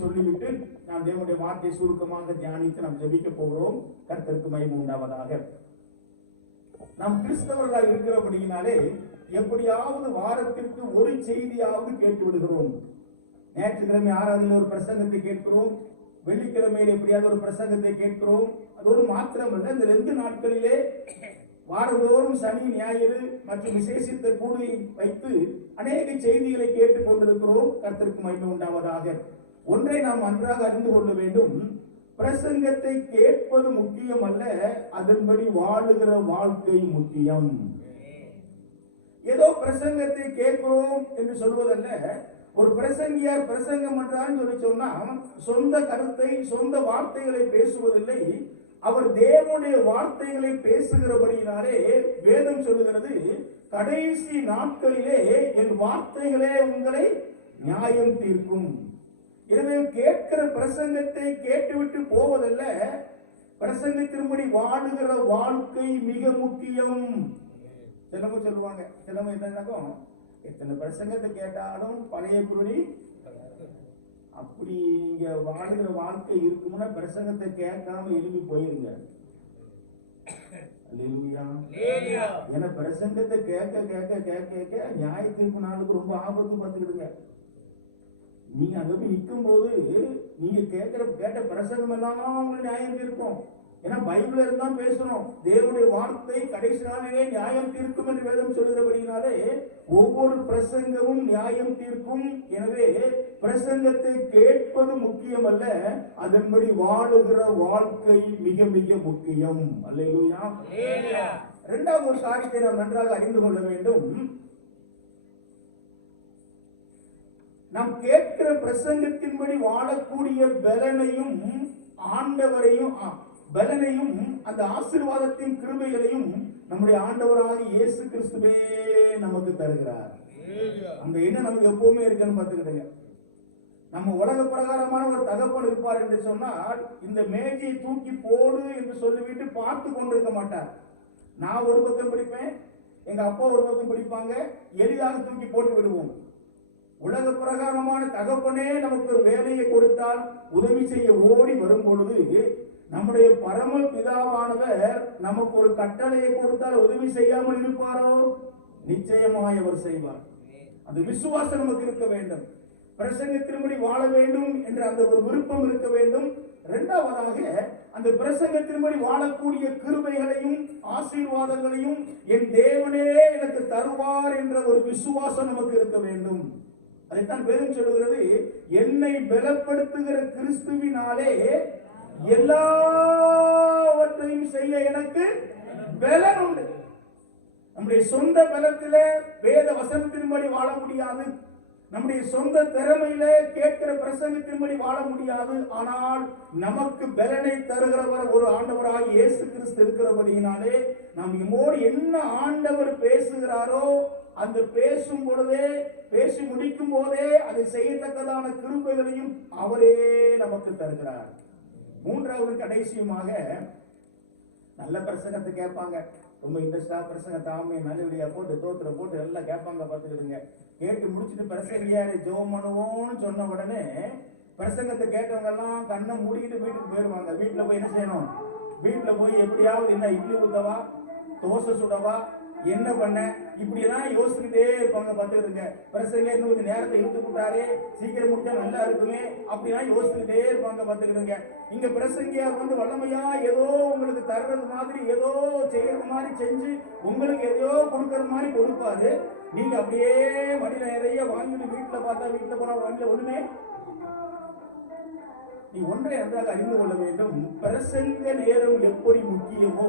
சொல்லிவிட்டு நாம் தேவனுடைய வார்த்தையை சுருக்கமாக தியானித்து நாம் ஜெபிக்க போகிறோம். கர்த்தருக்கு மகிமை உண்டாவதாக. நாம் கிறிஸ்தவர்களாக இருக்கிறபடியினாலே எப்படியாவது வாரத்திற்கு ஒரு செய்தியாவது கேட்டு விடுகிறோம். ஞாயிற்றுக்கிழமை ஆராதனையில் ஒரு பிரசங்கத்தை கேட்கிறோம், வெள்ளிக்கிழமையில் எப்படியாவது ஒரு பிரசங்கத்தை கேட்கிறோம். அதோடு மாத்திரமல்ல, இந்த 2 நாட்களிலே வாரந்தோறும் சனி ஞாயிறு மற்றும் விசேஷித்த கூடுகை வைத்து அநேக செய்திகளை கேட்டுக் கொண்டிருக்கிறோம். கர்த்தருக்கு மகிமை உண்டாவதாக. ஒன்றை நாம் நன்றாக அறிந்து கொள்ள வேண்டும். பிரசங்கத்தை கேட்பது முக்கியம் அல்ல, அதன்படி வாழுகிற வாழ்க்கை முக்கியம். ஏதோ பிரசங்கத்தை கேட்கிறோம் என்று சொல்வதல்ல. ஒரு பிரசங்கியார் பிரசங்கம் பண்றான்னு சொல்லி சொன்னா சொந்த கருத்தை சொந்த வார்த்தைகளை பேசுவதில்லை, அவர் தேவனுடைய வார்த்தைகளை பேசுகிறபடியினாலே வேதம் சொல்லுகிறது, கடைசி நாட்களிலே என் வார்த்தைகளே உங்களை நியாயம் தீர்க்கும். எனவே கேட்கிற பிரசங்கத்தை கேட்டுவிட்டு போவதல்ல, பிரசங்கத்தின்படி வாழுகிற வாழ்க்கை மிக முக்கியம். சிலவங்க சொல்லுவாங்க, சிலவங்க என்னன்னாக்கும் எத்தனை பிரசங்கத்தை கேட்டாலும் பழைய குருடி அப்படி நீங்க வாழுகிற வாழ்க்கை இருக்கும்னா பிரசங்கத்தை கேட்காம எழுப்பி போயிருங்க. ஏன்னா பிரசங்கத்தை கேட்க கேட்க கேட்க கேட்க நியாய தீர்ப்பு நாளுக்கு ரொம்ப ஆபத்து பார்த்துக்கிடுங்க. நீங்க அங்க போய் நிற்கும் போது நீங்க கேட்ட பிரசங்கம் எல்லாம் உங்களுக்கு நியாயம் தீர்க்கும். ஏன்னா பைபிள் இருந்தா பேசணும். தேவனுடைய வார்த்தை கடைசி நாளிலே நியாயம் தீர்க்கும் என்று வேதம் சொல்கிறபடினாலே ஒவ்வொரு பிரசங்கமும் நியாயம் தீர்க்கும். எனவே பிரசங்கத்தை கேட்பது முக்கியம் அல்ல, அதன்படி வாழுகிற வாழ்க்கை மிக மிக முக்கியம். அல்லேலூயா. இரண்டாவது ஒரு காரியத்தை நாம் நன்றாக அறிந்து கொள்ள வேண்டும். நாம் கேட்கிற பிரசங்கத்தின்படி வாழக்கூடிய பலனையும் ஆண்டவரையும் பலனையும் அந்த ஆசீர்வாதத்தின் கிருபைகளையும் நம்முடைய ஆண்டவராக இயேசு கிறிஸ்துவே நமக்கு தருகிறார். அந்த எண்ணம் நமக்கு எப்பவுமே இருக்குன்னு பார்த்துக்கிடுங்க. நம்ம உலக பிரகாரமான ஒரு தகப்பன் இருப்பார் என்று சொன்னால் இந்த மேஜையை தூக்கி போடு என்று சொல்லிவிட்டு பார்த்து கொண்டிருக்க மாட்டார். நான் ஒரு பக்கம் பிடிப்பேன், எங்க அப்பா ஒரு பக்கம் பிடிப்பாங்க, எளிதாக தூக்கி போட்டு விடுவோம். உலக பிரகாரமான தகப்பனே நமக்கு ஒரு வேலையை கொடுத்தால் உதவி செய்ய ஓடி வரும் பொழுது நம்முடைய பரம பிதாவானவர் நமக்கு ஒரு கட்டளையை கொடுத்தால் உதவி செய்யாமல் இருப்பாரோ? நிச்சயமாய் அவர் செய்வார். அந்த விசுவாசம் நமக்கு இருக்க வேண்டும். பிரசங்கத்தின்படி வாழ வேண்டும் என்ற அந்த ஒரு விருப்பம் இருக்க வேண்டும். இரண்டாவதாக அந்த பிரசங்கத்தின்படி வாழக்கூடிய கிருபைகளையும் ஆசீர்வாதங்களையும் என் தேவனே எனக்கு தருவார் என்ற ஒரு விசுவாசம் நமக்கு இருக்க வேண்டும். அதைத்தான் வேதம் சொல்லுகிறது, என்னை பலப்படுத்துகிற கிறிஸ்துவினாலே எல்லாவற்றையும் செய்ய எனக்கு பலன் உண்டு. நம்முடைய சொந்த பலத்திலே வேத வசனத்தின்படி வாழ முடியாது, நம்முடைய சொந்த திறமையில கேட்கிற பிரசங்கத்தின்படி வாழ முடியாது. ஆனால் நமக்கு பலனை தருகிறவர் ஒரு ஆண்டவராக இயேசு கிறிஸ்து இருக்கிறபடியினாலே நாம் நம்மோடு என்ன ஆண்டவர் பேசுகிறாரோ அந்த பேசும் பொழுதே பேசி முடிக்கும் போதே அதை செய்யத்தக்கதான கிருபைகளையும் அவரே நமக்கு தருகிறார். மூன்றாவது கடைசியுமாக நல்ல பிரசங்கத்தை கேட்பாங்க. ரொம்ப இன்ட்ரெஸ்டா பிரசங்கத்தை ஆமை நல்லபடியா போட்டு தோத்திர போட்டு எல்லாம் கேட்பாங்க. பார்த்துக்கிடுங்க. கேட்டு முடிச்சுட்டு பிரசங்கியாரு ஜெபம் பண்ணுவோம்னு சொன்ன உடனே பிரசங்கத்தை கேட்டவங்க எல்லாம் கண்ணை மூடிக்கிட்டு வீட்டுக்கு போயிடுவாங்க. வீட்டுல போய் என்ன செய்யணும்? வீட்டுல போய் எப்படியாவது என்ன இட்லி ஊத்தவா, தோசை சுடவா, என்ன பண்ண, இப்படி எல்லாம் யோசிச்சுக்கிட்டே இருப்பாங்க. பார்த்துக்கிடுங்க. பிரசங்க இன்னும் கொஞ்சம் நேரத்தை இழுத்து விட்டாரே, சீக்கிரம் முடிச்சா நல்லா இருக்குமே, அப்படிலாம் யோசிச்சுக்கிட்டே இருப்பாங்க. பார்த்துக்கிடுங்க. இங்க பிரசங்கியார் வந்து வல்லமையா ஏதோ உங்களுக்கு தர்றது மாதிரி ஏதோ செய்யறது மாதிரி செஞ்சு உங்களுக்கு ஏதோ கொடுக்கறது மாதிரி கொடுப்பாரு. நீங்க அப்படியே மடியில நிறைய வாங்கிட்டு வீட்டுல பார்த்தா வீட்டுல போனா வண்டியில ஒண்ணுமே. நீ ஒன்றை நன்றாக அறிந்து கொள்ள வேண்டும். பிரசங்க நேரம் எப்படி முக்கியமோ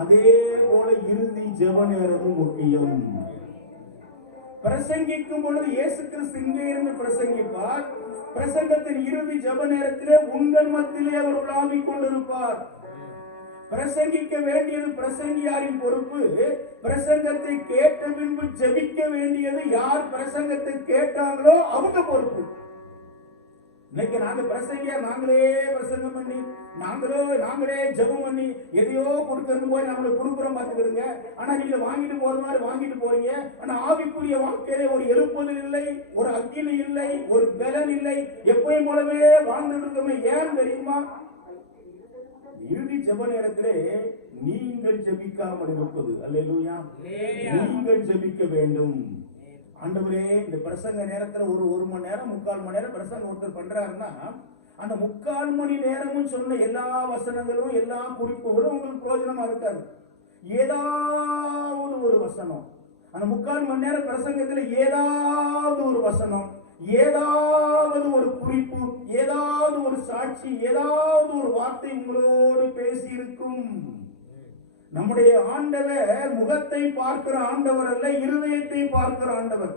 அதே போல இறுதி ஜெப நேரமும் முக்கியம். பிரசங்கிக்கும் பொழுது இயேசு கிறிஸ்து இங்கே இருந்து பிரசங்கிப்பார். பிரசங்கத்தின் இறுதி ஜெப நேரத்திலே உங்கள் மத்தியிலே அவர் உலாவிக் கொண்டிருப்பார். பிரசங்கிக்க வேண்டியது பிரசங்கியாரின் பொறுப்பு. பிரசங்கத்தை கேட்ட பின்பு ஜெபிக்க வேண்டியது யார் பிரசங்கத்தை கேட்டாங்களோ அவங்க பொறுப்பு. இன்னைக்கு நாங்க பிரசங்கியா நாங்களே பிரசங்கம் பண்ணி நாங்களே ஜெபம் பண்ணி எதையோ கொடுக்கறது போய் நம்மளுக்கு கொடுக்குறோம் பார்த்துக்கிறோங்க. ஆனா நீங்க வாங்கிட்டு போற மாதிரி வாங்கிட்டு போறீங்க. ஆனா ஆவிக்குரிய வாழ்க்கையில ஒரு எழுப்புதல் இல்லை, ஒரு அக்கினி இல்லை, ஒரு பலன் இல்லை. எப்பயும் போலவே வாழ்ந்துட்டு இருக்கோமே. ஏன் தெரியுமா? இறுதி ஜெப நேரத்திலே நீங்கள் ஜெபிக்காமல் இருப்பது. அல்லேலூயா. நீங்கள் ஜெபிக்க வேண்டும். ஆண்டவரே, இந்த பிரசங்க நேரத்துல ஒரு மணி நேரம் 3/4 மணி நேரம் பிரசங்கம் ஒருத்தர் பண்றாருன்னா அந்த 3/4 மணி நேரமும் சொன்ன எல்லா வசனங்களும் எல்லா குறிப்புகளும் உங்களுக்கு பிரயோஜனமா இருக்காது. ஏதாவது ஒரு வசனம், அந்த 3/4 மணி நேரம் பிரசங்கத்துல ஏதாவது ஒரு வசனம், ஏதாவது ஒரு குறிப்பு, ஏதாவது ஒரு சாட்சி, ஏதாவது ஒரு வார்த்தை உங்களோடு பேசி இருக்கும். நம்முடைய ஆண்டவர் முகத்தை பார்க்கிற ஆண்டவர் அல்ல, இருதயத்தை பார்க்கிற ஆண்டவர்.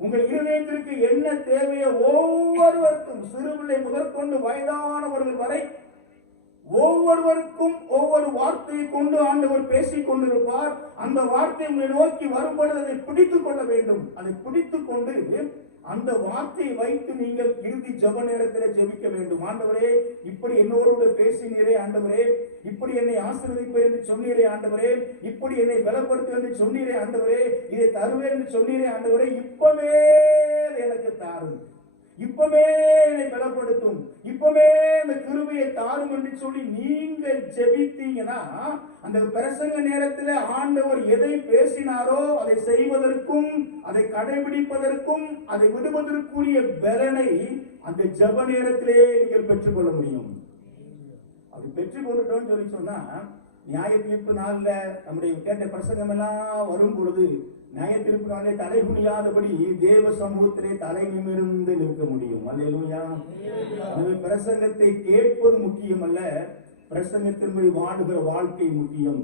உங்கள் இருதயத்திற்கு என்ன தேவையோ ஒவ்வொருவருக்கும், சிறுபிள்ளை முதற்கொண்டு வயதானவர்கள் வரை ஒவ்வொருவருக்கும் ஒவ்வொரு வார்த்தையை கொண்டு ஆண்டவர் பேசிக் கொண்டிருப்பார். அந்த வார்த்தை உங்களை நோக்கி வரும்பொழுது அதை பிடித்துக் கொள்ள வேண்டும். அதை பிடித்துக் கொண்டு அந்த வார்த்தையை வைத்து நீங்கள் இறுதி ஜெப நேரத்தில் ஜெபிக்க வேண்டும். ஆண்டவரே, இப்படி என்னோடு பேசினீரே ஆண்டவரே, இப்படி என்னை ஆசீர்வதிப்பேன் என்று சொன்னீரே ஆண்டவரே, இப்படி என்னை பலப்படுத்துவேன் என்று சொன்னீரே ஆண்டவரே, இதை தருவேன் என்று சொன்னீரே ஆண்டவரே, இப்பவே எனக்கு தாரும், இப்பவே என்னை பலப்படுத்தும், இப்பவே இந்த கிருபையை தாரும் என்று சொல்லி நீங்க ஜெபித்தீங்கன்னா அந்த பிரசங்க நேரத்தில் ஆண்டவர் எதை பேசினாரோ அதை செய்வதற்கும், அதை கடைபிடிப்பதற்கும், அதை விடுவதற்குரிய பலனை அந்த ஜெப நேரத்திலே நீங்கள் பெற்றுக்கொள்ள முடியும். அது பெற்றுக்கொண்டுட்டோம்னு சொல்லி சொன்னா நியாய தீர்ப்பு நாள்ல நம்முடைய கேட்ட பிரசங்கம் எல்லாம் வரும் பொழுது நியாய தீர்ப்பு நாளே தலை குனியாதபடி தேவ சமூகத்திலே தலை நிமிர்ந்து நிற்க முடியும். அல்லேலூயா. பிரசங்கத்தை கேட்பது முக்கியம் அல்ல, பிரசங்கத்தின்படி வாழுகிற வாழ்க்கை முக்கியம்.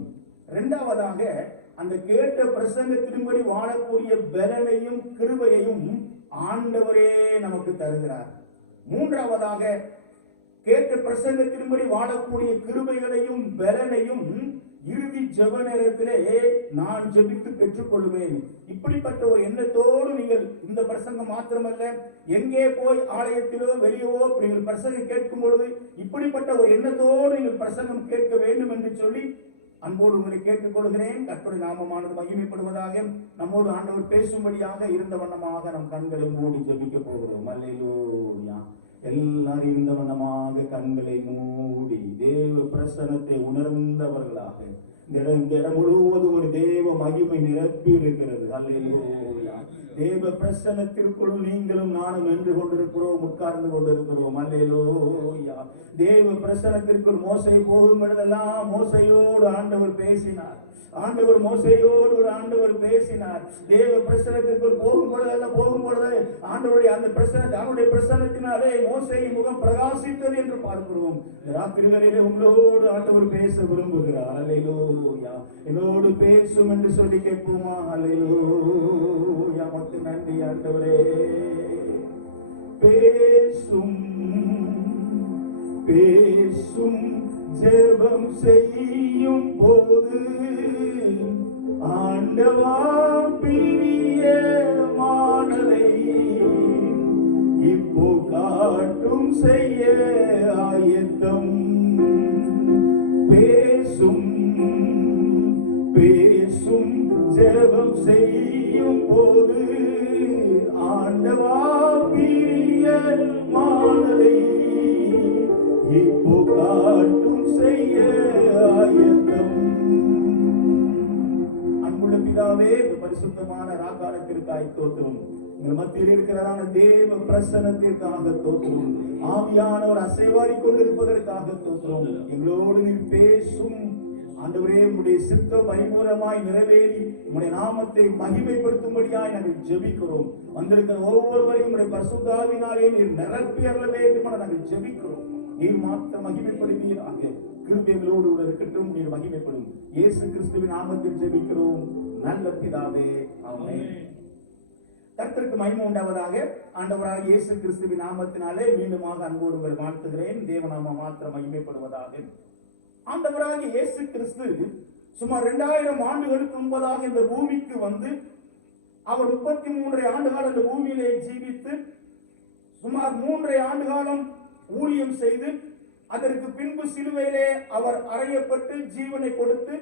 இரண்டாவதாக அந்த கேட்ட பிரசங்கத்தின்படி வாழக்கூடிய பலனையும் கிருபையையும் ஆண்டவரே நமக்கு தருகிறார். மூன்றாவதாக கேட்ட பிரசங்கத்தின்படி வாழக்கூடிய கிருபைகளையும் பலனையும் இறுதி ஜெப நேரத்திலே நான் ஜெபித்து பெற்றுக் கொள்வேன். இப்படிப்பட்ட ஒரு எண்ணத்தோடு நீங்கள் இந்த பிரசங்கம் மாத்திரமல்ல, எங்கே போய் ஆலயத்திலோ வெளியோ நீங்கள் பிரசங்கம் கேட்கும் பொழுது இப்படிப்பட்ட ஒரு எண்ணத்தோடு நீங்கள் பிரசங்கம் கேட்க வேண்டும் என்று சொல்லி அன்போடு உங்களை கேட்டுக் கொள்கிறேன். கர்த்தருடைய நாமமானது மகிமைப்படுவதாக. நம்மோடு ஆண்டவர் பேசும்படியாக இருந்த வண்ணமாக நம் கண்களை மூடி ஜெபிக்க போகிறோம். அல்லேலூயா. எல்லாரும் இருந்த வண்ணமாக கண்களை மூடி தேவ பிரசன்னத்தை உணர்ந்தவர்களாக இந்த இடம் முழுவதும் ஒரு தேவ மகிமை நிரப்பி இருக்கிறது. அல்லேலூயா. தேவ பிரசன்னத்திற்குள் நீங்களும் நானும் நின்று கொண்டிருக்கிறோம், உட்கார்ந்து கொண்டிருக்கிறோம். அல்லேலூயா. தேவ பிரசன்னத்திற்குள் மோசே போகும் இடமெல்லாம் மோசையோடு ஆண்டவர் பேசினார். ஆண்டவர் மோசையோடு ஒரு ஆண்டவர் பேசினார். தேவ பிரசன்னத்திற்குள் போகும் பொழுது ஆண்டவருடைய அந்த அவருடைய பிரசன்னத்தினாலே மோசையின் முகம் பிரகாசித்தது என்று பார்க்கிறோம். ராத்திரிகளிலே உங்களோடு ஆண்டவர் பேச விரும்புகிறார். அல்லேலூயா. என்னோடு பேசும் என்று சொல்லி கேட்போமா? அல்லேலூயா. மக்கு நன்றி ஆண்டவரே. பேசும் பேசும் ஜெபம் செய்யும் போது ஆண்டவா பிரியமானதை இப்போ காட்டும் செய்ய ஆயத்தம். பேசும் பேசும் ஜெபம் செய்யும் போது ஆண்டவா பிரியமானதை இப்போ காட்டும் செய்ய ஆயத்தம். அன்புள்ள பிதாவே, பரிசுத்தமான ராக்காலத்திற்காய் தோத்திரம். உங்கள் மத்தியில் இருக்கிறதான தேவ பிரசன்னத்திற்காக தோத்திரம். ஆவியானவர் அசைவாடி கொண்டிருப்பதற்காக தோத்திரம். எங்களோடு நீர் பேசும் ஆண்டவரே, உம்முடைய சித்தம் பரிபூரணமாய் நிறைவேறி உம்முடைய நாமத்தை மகிமைப்படுத்தும்படியாய் நாங்கள் ஜெபிக்கிறோம். வந்திருக்கிற ஒவ்வொருவரையும் உம்முடைய பரிசுத்தாவினாலே நீர் நிரப்பி அருள வேண்டும் என நாங்கள் ஜெபிக்கிறோம். நீர் மாத்திரம் மகிமைப்படுவீராக. கிருபைகளோடு இருக்கட்டும், நீர் மகிமைப்படும். இயேசு கிறிஸ்துவின் நாமத்தில் ஜெபிக்கிறோம் நல்ல பிதாவே, ஆமென். கர்த்தருக்கு மகிமை உண்டாவதாக. ஆண்டவராக இயேசு கிறிஸ்துவின் நாமத்தினாலே மீண்டுமாக அன்போடு உங்கள் வாழ்த்துகிறேன். தேவநாமம் மாத்திரம் மகிமைப்படுவதாக. ஆண்டவராக இயேசு கிறிஸ்து சுமார் 2000 ஆண்டுகளுக்கு முன்பதாக இந்த பூமிக்கு வந்து அவர் 33 ஆண்டுகள் இந்த பூமியிலே ஜீவித்து சுமார் 3.5 ஆண்டு காலம் ஊழியம் செய்து அதற்கு பின்பு சிலுவையிலே அவர் அறையப்பட்டு ஜீவனை கொடுத்து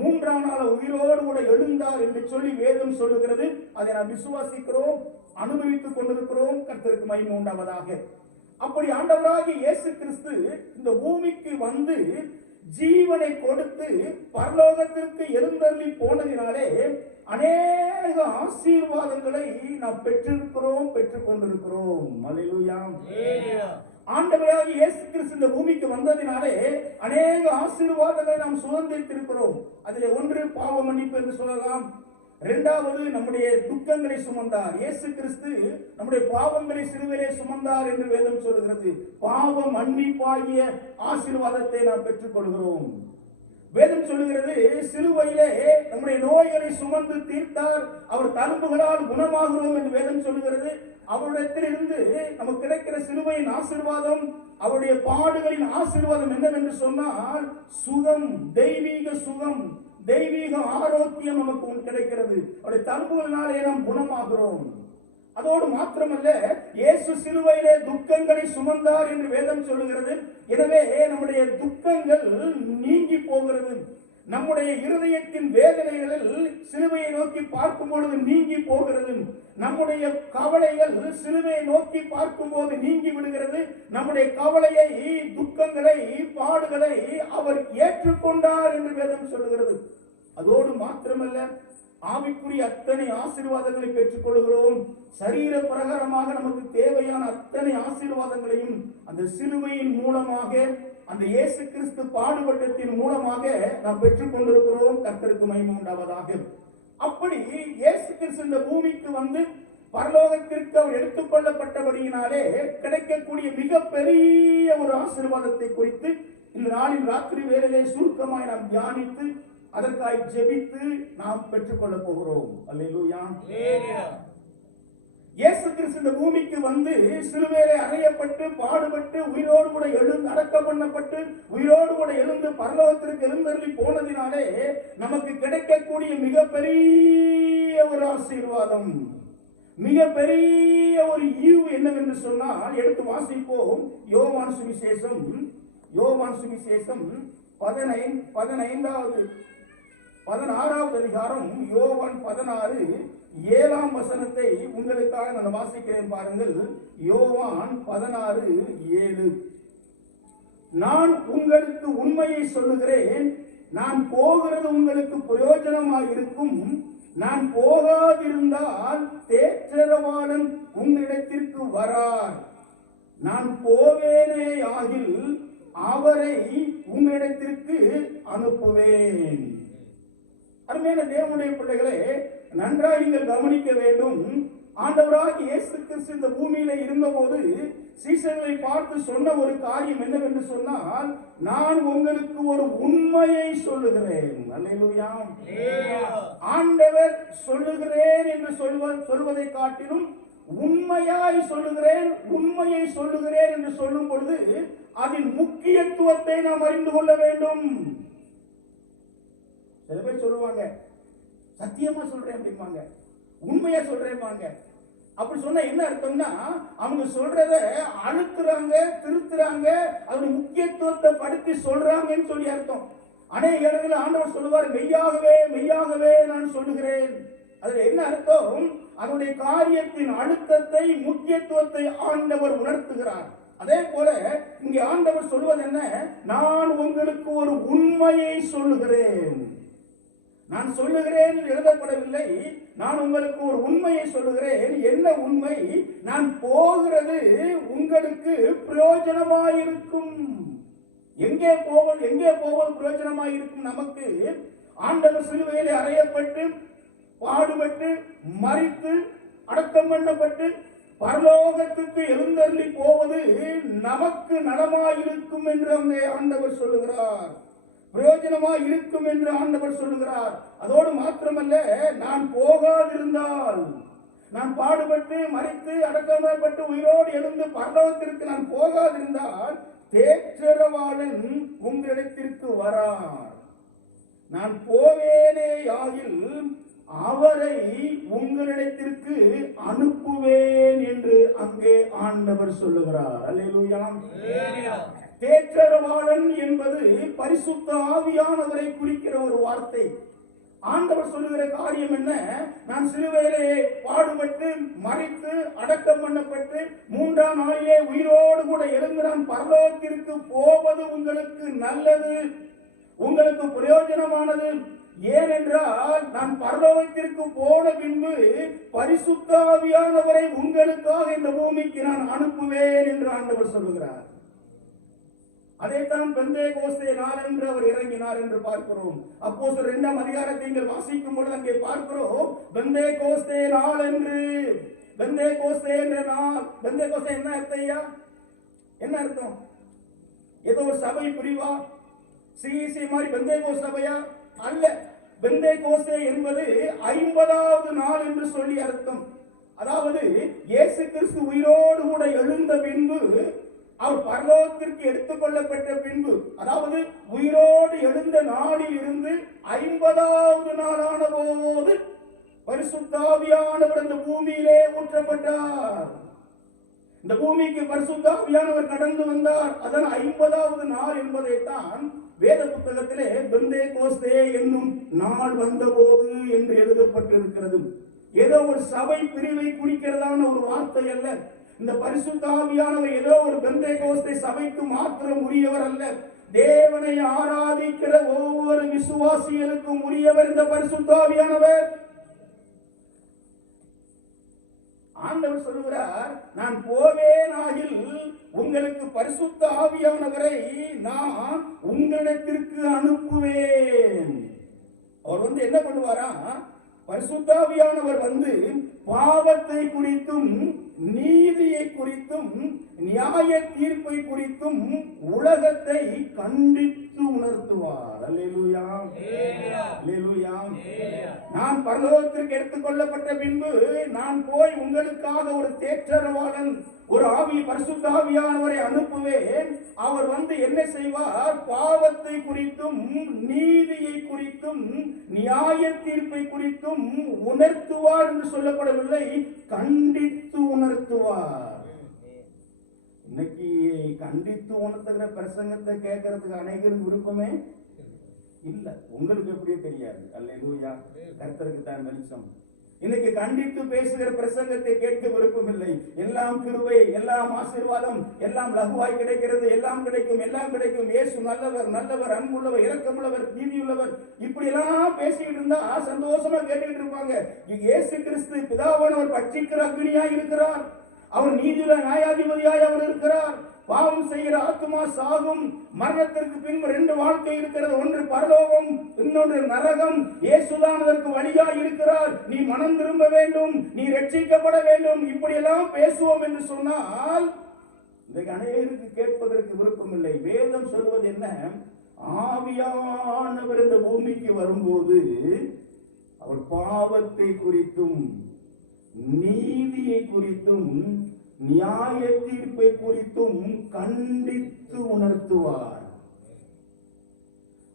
3ஆம் நாள் உயிரோடு கூட எழுந்தார் என்று சொல்லி வேதம் சொல்லுகிறது. அதை நாம் விசுவாசிக்கிறோம், அனுபவித்துக் கொண்டிருக்கிறோம். கர்த்தருக்கு மகிமை உண்டாவதாக. அப்படி ஆண்டவராகிய இயேசு கிறிஸ்து இந்த பூமிக்கு வந்து ஜீவனை கொடுத்து பரலோகத்திற்கு எழுந்தருளி போனதினாலே அநேக ஆசீர்வாதங்களை நாம் பெற்றிருக்கிறோம், பெற்றுக் கொண்டிருக்கிறோம். அல்லேலூயா. ஆண்டவராகிய இயேசு கிறிஸ்து இந்த பூமிக்கு வந்ததினாலே அநேக ஆசீர்வாதங்களை நாம் சுதந்திரித்திருக்கிறோம். அதிலே ஒன்று பாவ மன்னிப்பு என்று சொல்லலாம். இரண்டாவது நம்முடைய துக்கங்களை சுமந்தார். இயேசு கிறிஸ்து நம்முடைய பாவங்களை சிலுவையிலே சுமந்தார் என்று வேதம் சொல்கிறது. பாவ மன்னிப்பாகிய ஆசீர்வாதத்தை நாம் பெற்றுக் கொள்கிறோம். வேதம் சொல்லுகிறது, சிலுவையிலே நம்முடைய நோய்களை சுமந்து தீர்த்தார், அவர் தழும்புகளால் குணமாகிறோம் என்று வேதம் சொல்லுகிறது. அவரிடத்திலிருந்து நமக்கு கிடைக்கிற சிலுவையின் ஆசீர்வாதம், அவருடைய பாடுகளின் ஆசீர்வாதம் என்னவென்று சொன்னால் சுகம், தெய்வீக சுகம், தெய்வீக ஆரோக்கியம் நமக்கு கிடைக்கிறது. அவருடைய தழும்புகளினாலே நாம் குணமாகிறோம். அதோடு மாத்திரமல்ல, இயேசு சிலுவையிலே துக்கங்களை சுமந்தார் என்று வேதம் சொல்லுகிறது. எனவே நம்முடைய துக்கங்கள் நீங்கி போகிறது. நம்முடைய இருதயத்தின் வேதனைகளில் சிலுவையை நோக்கி பார்க்கும் பொழுது நீங்கி போகிறது. நம்முடைய கவலைகள் சிலுவையை நோக்கி பார்க்கும் போது நீங்கி விடுகிறது. நம்முடைய கவலையை, துக்கங்களை, பாடுகளை அவர் ஏற்றுக்கொண்டார் என்று வேதம் சொல்லுகிறது. அதோடு மாத்திரமல்ல, ஆவிக்குரிய அத்தனை ஆசீர்வாதங்களை பெற்றுக் கொள்கிறோம். சரீர பிரகாரமாக நமக்கு தேவையான அத்தனை ஆசீர்வாதங்களையும் அந்த சிலுவையின் மூலமாக, அந்த இயேசு கிறிஸ்து பாடுபட்டத்தின் மூலமாக நாம் பெற்றுக் கொண்டிருக்கிறோம். கர்த்தருக்கு மகிமை உண்டாவதாக. அப்படி இயேசு கிறிஸ்து இந்த பூமிக்கு வந்து பரலோகத்திற்கு அவர் எடுத்துக் கொள்ளப்பட்டபடியினாலே கிடைக்கக்கூடிய மிகப்பெரிய ஒரு ஆசீர்வாதத்தை குறித்து இந்த நாளின் ராத்திரி வேளையிலே சுருக்கமாய் நாம் தியானித்து அதற்காய் ஜெபித்து நாம் பெற்றுக் கொள்ள போகிறோம். அல்லேலூயா. இயேசு கிறிஸ்து இந்த பூமிக்கு வந்து சிலுவையிலே அறையப்பட்டு பாடுபட்டு உயிரோடு கூட எழுந்து அடக்கம் பண்ணப்பட்டு உயிரோடு கூட எழுந்து பரலோகத்திற்கு எழுந்தருளி போனதினாலே நமக்கு கிடைக்கக்கூடிய மிகப்பெரிய ஒரு ஆசீர்வாதம், மிகப்பெரிய ஒரு ஈவு என்னவென்று சொன்னால், எடுத்து வாசிப்போம். யோவான் சுவிசேஷம் 16வது அதிகாரம், யோவான் 16:7 வசனத்தை உங்களுக்காக நான் வாசிக்கிறேன் பாருங்கள். யோவான் 16:7. நான் உங்களுக்கு உண்மையை சொல்லுகிறேன், நான் போகிறது உங்களுக்கு பிரயோஜனமாக இருக்கும். நான் போகாதிருந்தால் தேற்றரவாளன் உங்களிடத்திற்கு வரார். நான் போவேனே ஆகில் அவரை உங்களிடத்திற்கு அனுப்புவேன். அருமையான தேவனுடைய பிள்ளைகளே, நன்றாக நீங்கள் கவனிக்க வேண்டும். ஆண்டவராகிய இயேசு கிறிஸ்து இந்த பூமியில இருந்தபோது சீஷர்களை பார்த்து சொன்ன ஒரு காரியம் என்னவென்று சொன்னால், நான் உங்களுக்கு ஒரு உண்மையை சொல்லுகிறேன். அல்லேலூயா. ஆண்டவர் சொல்லுகிறேன் என்று சொல்வதை காட்டிலும் உண்மையாய் சொல்லுகிறேன், உண்மையை சொல்லுகிறேன் என்று சொல்லும் பொழுது அதன் முக்கியத்துவத்தை நாம் அறிந்து கொள்ள வேண்டும். சில பேர் சொல்லுவாங்க, சத்தியமா சொல்றேன் அப்படிம்பாங்க, உண்மையா சொல்றேன்பாங்க. அப்படி சொன்னா என்ன அர்த்தம்னா, அவங்க சொல்றத அழுத்துறாங்க, திருத்துறாங்க, அதோட முக்கியத்துவத்தை படுத்தி சொல்றாங்கன்னு சொல்லி அர்த்தம். அநேக இடங்களில் ஆண்டவர் சொல்லுவார், மெய்யாகவே மெய்யாகவே நான் சொல்லுகிறேன். அதுல என்ன அர்த்தம்? அதனுடைய காரியத்தின் அழுத்தத்தை, முக்கியத்துவத்தை ஆண்டவர் உணர்த்துகிறார். அதே போல இங்கே ஆண்டவர் சொல்வது என்ன? நான் உங்களுக்கு ஒரு உண்மையை சொல்லுகிறேன். நான் சொல்லுகிறேன் எழுதப்படவில்லை, நான் உங்களுக்கு ஒரு உண்மையை சொல்லுகிறேன். என்ன உண்மை? நான் போகிறது உங்களுக்கு பிரயோஜனமாயிருக்கும். எங்கே போவது பிரயோஜனமாயிருக்கும்? நமக்கு ஆண்டவர் சிலுவையிலே அறையப்பட்டு பாடுபட்டு மரித்து அடக்கம் பண்ணப்பட்டு பரலோகத்துக்கு எழுந்தருளி போவது நமக்கு நலமாயிருக்கும் என்று அங்கே ஆண்டவர் சொல்லுகிறார். பிரயோஜனமாய் இருக்கும் என்று ஆண்டவர் சொல்லுகிறார். அதோடு மாத்திரமல்ல, நான் போகாதிருந்தால், நான் பாடுபட்டு மரித்து அடக்கப்பட்டு உயிரோடு எழுந்து பரலோகத்திற்கு நான் போகாதிருந்தால் தேற்றரவாளன் உங்களிடத்திற்கு வரார். நான் போவேனே ஆகில் அவரை உங்களிடத்திற்கு அனுப்புவேன் என்று அங்கே ஆண்டவர் சொல்லுகிறார். அல்லேலூயா. தேற்றரவாளன் என்பது பரிசுத்த ஆவியானவரை குறிக்கிற ஒரு வார்த்தை. ஆண்டவர் சொல்லுகிற காரியம் என்ன? நான் சிலுவையிலே பாடுபட்டு மரித்து அடக்கம் பண்ணப்பட்டு 3ஆம் நாளிலே உயிரோடு கூட எழுந்து நான் பரலோகத்திற்கு போவது உங்களுக்கு நல்லது, உங்களுக்கு பிரயோஜனமானது. ஏனென்றால் நான் பரலோகத்திற்கு போன பின்பு பரிசுத்த ஆவியானவரை உங்களுக்காக இந்த பூமிக்கு நான் அனுப்புவேன் என்று ஆண்டவர் சொல்லுகிறார். அதைத்தான் பெந்தேகோஸ்தே நாளன்று அவர் இறங்கினார் என்று பார்க்கிறோம். அப்போஸ்தலர் 2ஆம் அதிகாரத்தை நீங்கள் வாசிக்கும் பொழுது அங்கே பார்க்கிறோம், பெந்தேகோஸ்தே நாளன்று. பெந்தேகோஸ்தே என்ற நாள், பெந்தேகோஸ்தே என்ன அர்த்தம் ஐயா? என்ன அர்த்தம்? ஏதோ ஒரு சபை பிரிவா? சிஇசி மாதிரி பெந்தேகோஸ்தே சபையா? அல்ல. பெந்தேகோஸ்தே என்பது 50வது நாள் என்று சொல்லி அர்த்தம். அதாவது இயேசு கிறிஸ்து உயிரோடு கூட எழுந்த பின்பு, அவர் பரலோகத்திற்கு எடுத்துக் கொள்ளப்பட்ட பின்பு, அதாவது உயிரோடு எழுந்த நாளில் இருந்து 50வது நாளான போது பரிசுத்த ஆவியானவர் இந்த பூமியிலே ஊற்றப்பட்டார். இந்த பூமிக்கு பரிசுத்த ஆவியானவர் கடந்து வந்தார். அதன் 50வது நாள் என்பதைத்தான் வேத புத்தகத்திலே பெந்தேகோஸ்தே என்னும் நாள் வந்தபோது என்று எழுதப்பட்டிருக்கிறது. ஏதோ ஒரு சபை பிரிவை குறிக்கிறதான ஒரு வார்த்தை அல்ல. இந்த பரிசுத்த ஆவியானவர் ஏதோ ஒரு பெந்தேகோஸ்தே சபைக்கு மாத்திரம் உரியவர் அல்ல. தேவனை ஆராதிக்கிற ஒவ்வொரு விசுவாசிகளுக்கும் உரியவர் இந்த பரிசுத்த ஆவியானவர். ஆண்டவர் சொல்லுகிறார், நான் போவேன் ஆகில் உங்களுக்கு பரிசுத்த ஆவியானவரை நான் உங்களிடத்திற்கு அனுப்புவேன். அவர் என்ன பண்ணுவாரா? பரிசுத்த ஆவியானவர் பாவத்தை குறித்தும் நீதியை குறித்தும் நியாய தீர்ப்பை குறித்தும் உலகத்தை கண்டித்து உணர்த்துவார். அல்லேலூயா, அல்லேலூயா. நான் பரலோகத்திற்கு எடுத்துக் கொள்ளப்பட்ட பின்பு நான் போய் உங்களுக்காக ஒரு தேற்றரவாளன், ஒரு பரிசுத்த ஆவியானவரை அனுப்புவேன். அவர் என்ன செய்வார்? பாவத்தை குறித்தும் நீதியை குறித்தும் நியாய தீர்ப்பை குறித்தும் உணர்த்துவார் என்று சொல்லப்படவில்லை, கண்டித்து உணர்த்துவார். இன்னைக்கு கண்டித்து உணர்த்துகிற பிரசங்கத்தை கேட்கறதுக்கு அனைவரும் விருப்பமே இல்ல. உங்களுக்கு எப்படியே தெரியாது. அல்லேலூயா, கர்த்தருக்கு தான் வெளிச்சம். இன்னைக்கு கண்டித்து பேசுகிற பிரசங்கத்தை கேட்க விருப்பம் இல்லை. எல்லாம் கிருபை, எல்லாம் ஆசீர்வாதம், எல்லாம் லகுவாய் கிடைக்கிறது, எல்லாம் கிடைக்கும், எல்லாம் கிடைக்கும், இயேசு நல்லவர், நல்லவர், அன்புள்ளவர், இரக்கமுள்ளவர், நீதியுள்ளவர், இப்படி எல்லாம் பேசிக்கிட்டு இருந்தா சந்தோஷமா கேட்டுக்கிட்டு இருப்பாங்க. இயேசு கிறிஸ்து பிதாவானவர் பட்சிக்கிற அக்னியாய் இருக்கிறார். அவர் நீதியுள்ள நியாயாதிபதியாய் அவர் இருக்கிறார். பாவம் செய்கிற ஆத்மா சாகும். மரணத்திற்கு பின்பு 2 வாழ்க்கை இருக்கிறது. ஒன்று பரலோகம், இன்னொன்று நரகம். இயேசுதான் அதற்கு வழியாய் இருக்கிறார். நீ மனம் திரும்ப வேண்டும், நீ ரட்சிக்கப்பட வேண்டும். இப்படி எல்லாம் பேசுவோம் என்று சொன்னால் இன்றைக்கு அநேகருக்கு கேட்பதற்கு விருப்பம் இல்லை. வேதம் சொல்வது என்ன? ஆவியானவர் இந்த பூமிக்கு வரும்போது அவர் பாவத்தை குறித்தும் நீதியை குறித்தும் நியாய தீர்ப்பை குறித்தும் கண்டித்து உணர்த்துவார்.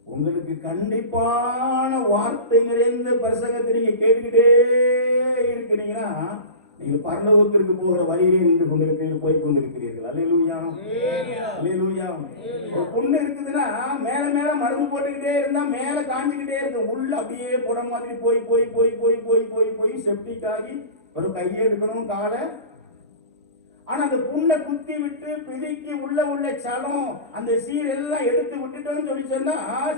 உங்களுக்கு கண்டிப்பான வார்த்தை நிறைந்த பிரசங்கத்தை நீங்க கேட்டுக்கிட்டே இருக்கிறீங்கன்னா நீங்க பரலோகத்திற்கு போகிற வழியிலே நின்று கொண்டிருக்கிறீர்கள், போய் கொண்டிருக்கிறீர்கள். அல்லேலூயா, அல்லேலூயா. ஒரு புண்ணு இருக்குதுன்னா மேல மேல மருந்து போட்டுக்கிட்டே இருந்தா மேல காஞ்சிக்கிட்டே இருக்கு. உள்ள அப்படியே போட மாதிரி போய் போய் போய் போய் போய் போய் போய் செப்டிக் ஆகி ஒரு கையை எடுக்கணும், காலை. ஆனா அந்த புண்ணை குத்தி விட்டு பிதிக்கி உள்ள சலம் அந்த சீர் எல்லாம் எடுத்து விட்டுட்டோம்னு சொல்லி சொன்னா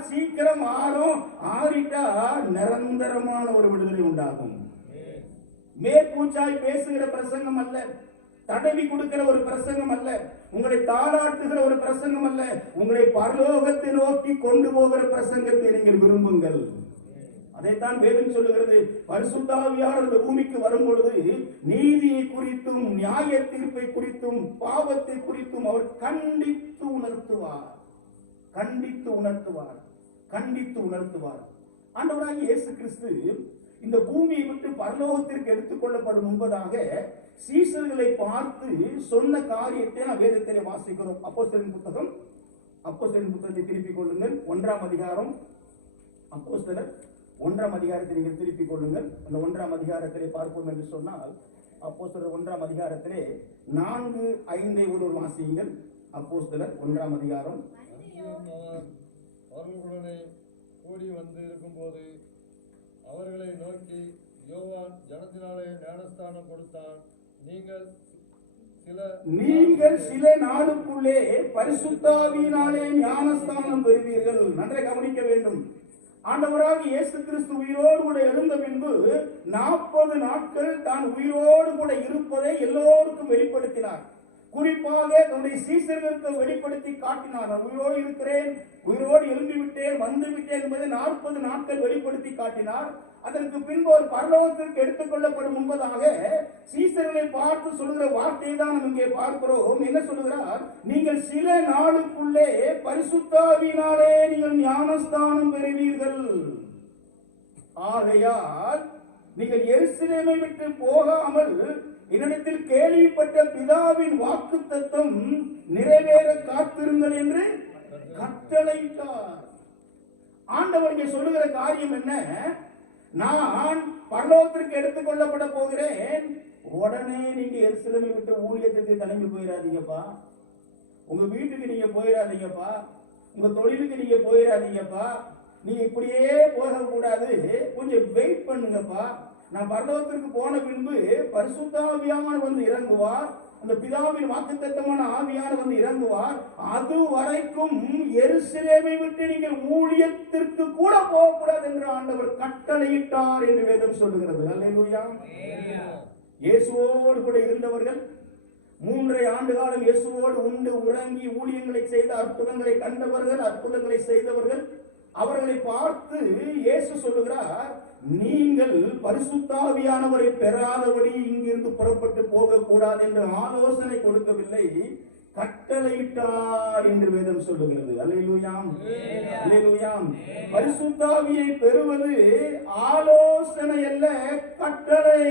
சீக்கிரம் ஆறும். ஆறிட்டா நிரந்தரமான ஒரு விடுதலை உண்டாகும். மேற்பூச்சாய் பேசுகிற பிரசங்கம் அல்ல, தடவி கொடுக்கிற ஒரு பிரசங்கம் அல்ல, உங்களை தாளாட்டுகிற ஒரு பிரசங்கம் அல்ல, உங்களை பரலோகத்தை நோக்கி கொண்டு போகிற பிரசங்கத்தை நீங்கள் விரும்புங்கள். அதைத்தான் வேதம் சொல்லுகிறது. பரிசுத்த ஆவியானவர் இந்த பூமிக்கு வரும் பொழுது நீதியை குறித்தும் நியாய தீர்ப்பை குறித்தும் பாவத்தை குறித்தும் அவர் கண்டித்து உணர்த்துவார், கண்டித்து உணர்த்துவார், கண்டித்து உணர்த்துவார். ஆண்டவராகிய இயேசு கிறிஸ்து இந்த பூமியை விட்டு பரலோகத்திற்கு எடுத்துக் கொள்ளப்படும் முன்பதாக சீஷர்களை பார்த்து சொன்ன காரியத்தை நாம் வேதத்திலே வாசிக்கிறோம். அப்போஸ்தலரின் புத்தகத்தை திருப்பிக் கொள்ளுங்கள். 1ஆம் அதிகாரம். அப்போஸ்தலர் 1ஆம் அதிகாரத்தை நீங்கள் திருப்பிக் கொள்ளுங்கள். அந்த 1ஆம் அதிகாரத்திலே பார்ப்போம் என்று சொன்னால், அப்போஸ்தலர் 1ஆம் அதிகாரத்திலே 4-5 ஒரு வாசியுங்கள். அப்போஸ்தலர் 1ஆம் அதிகாரம். அவர்களுடனே கூடி வந்து இருக்கும்போது அவர்களை நோக்கி, யோவான் ஜனத்தினாலே ஞானஸ்தானம் கொடுத்தான், நீங்கள் சில நாளுக்குள்ளே பரிசுத்த ஆவியினாலே ஞானஸ்தானம் பெறுவீர்கள். நன்றாக கவனிக்க வேண்டும். ஆண்டவராக இயேசு கிறிஸ்து உயிரோடு கூட எழுந்த பின்பு 40 நாட்கள் தான் உயிரோடு கூட இருப்பதை எல்லோருக்கும் வெளிப்படுத்தினார். குறிப்பாக தன்னுடைய சீசர்களுக்கு வெளிப்படுத்தி காட்டினார். உயிரோடு இருக்கிறேன், உயிரோடு எழும்பி விட்டேன், வந்து விட்டேன் என்பதை 40 நாட்கள் வெளிப்படுத்தி காட்டினார். அதற்கு பின்பு ஒரு பரலோகத்திற்கு எடுத்துக்கொள்ளப்படும் முன்பதாக சீசர்களை பார்த்து சொல்லுகிற வார்த்தையை தான் நாம் இங்கே பார்க்கிறோம். என்ன சொல்லுகிறார்? நீங்கள் சில நாளுக்குள்ளே பரிசுத்த ஆவியினாலே நீங்கள் ஞானஸ்தானம் பெறுவீர்கள். ஆகையால் நீங்கள் எருசலேமை விட்டு போகாமல் என்னிடத்தில் கேள்விப்பட்ட பிதாவின் வாக்குத்தத்தம் நிறைவேற காத்திருங்கள் என்று கட்டளையிட்டார். ஆண்டவர் இங்கே சொல்லுகிற காரியம் என்ன? நான் பரலோகத்திற்கு எடுத்துக் கொள்ளப்பட போகிறேன். உடனே நீங்க எருசலேமை விட்டு ஊழியத்துக்கு கிளம்பி போயிடாதீங்கப்பா. உங்க வீட்டுக்கு நீங்க போயிடாதீங்கப்பா. உங்க தொழிலுக்கு நீங்க போயிடாதீங்கப்பா. நீங்க இப்படியே போக கூடாது. கொஞ்சம் வெயிட் பண்ணுங்கப்பா. நான் பரலோகத்திற்கு போன பின்பு பரிசுத்த ஆவியானவர் வந்து இறங்குவார். அந்த பிதாவின் வாக்குத்தத்தமான ஆவியானவர் வந்து இறங்குவார். அது வரைக்கும் எருசலேமை விட்டு நீங்கள் ஊழியத்திற்கு கூட போகக்கூடாது என்று ஆண்டவர் கட்டளையிட்டார் என்று வேதம் சொல்லுகிறது. அல்லேலூயா. இயேசுவோடு கூட இருந்தவர்கள் 3 ஆண்டு காலம் இயேசுவோடு உண்டு உறங்கி ஊழியங்களை செய்த, அற்புதங்களை கண்டவர்கள், அற்புதங்களை செய்தவர்கள், அவர்களை பார்த்து இயேசு சொல்லுகிறார், நீங்கள் பரிசுத்த ஆவியானவரை பெறாதபடி இங்கிருந்து புறப்பட்டு போகக்கூடாது என்று ஆலோசனை கொடுக்கவில்லை, கட்டளையிட்டார் என்று வேதம் சொல்லுகிறது. அல்லேலூயா, அல்லேலூயா. பரிசுத்த ஆவியை பெறுவது ஆலோசனை அல்ல, கட்டளை.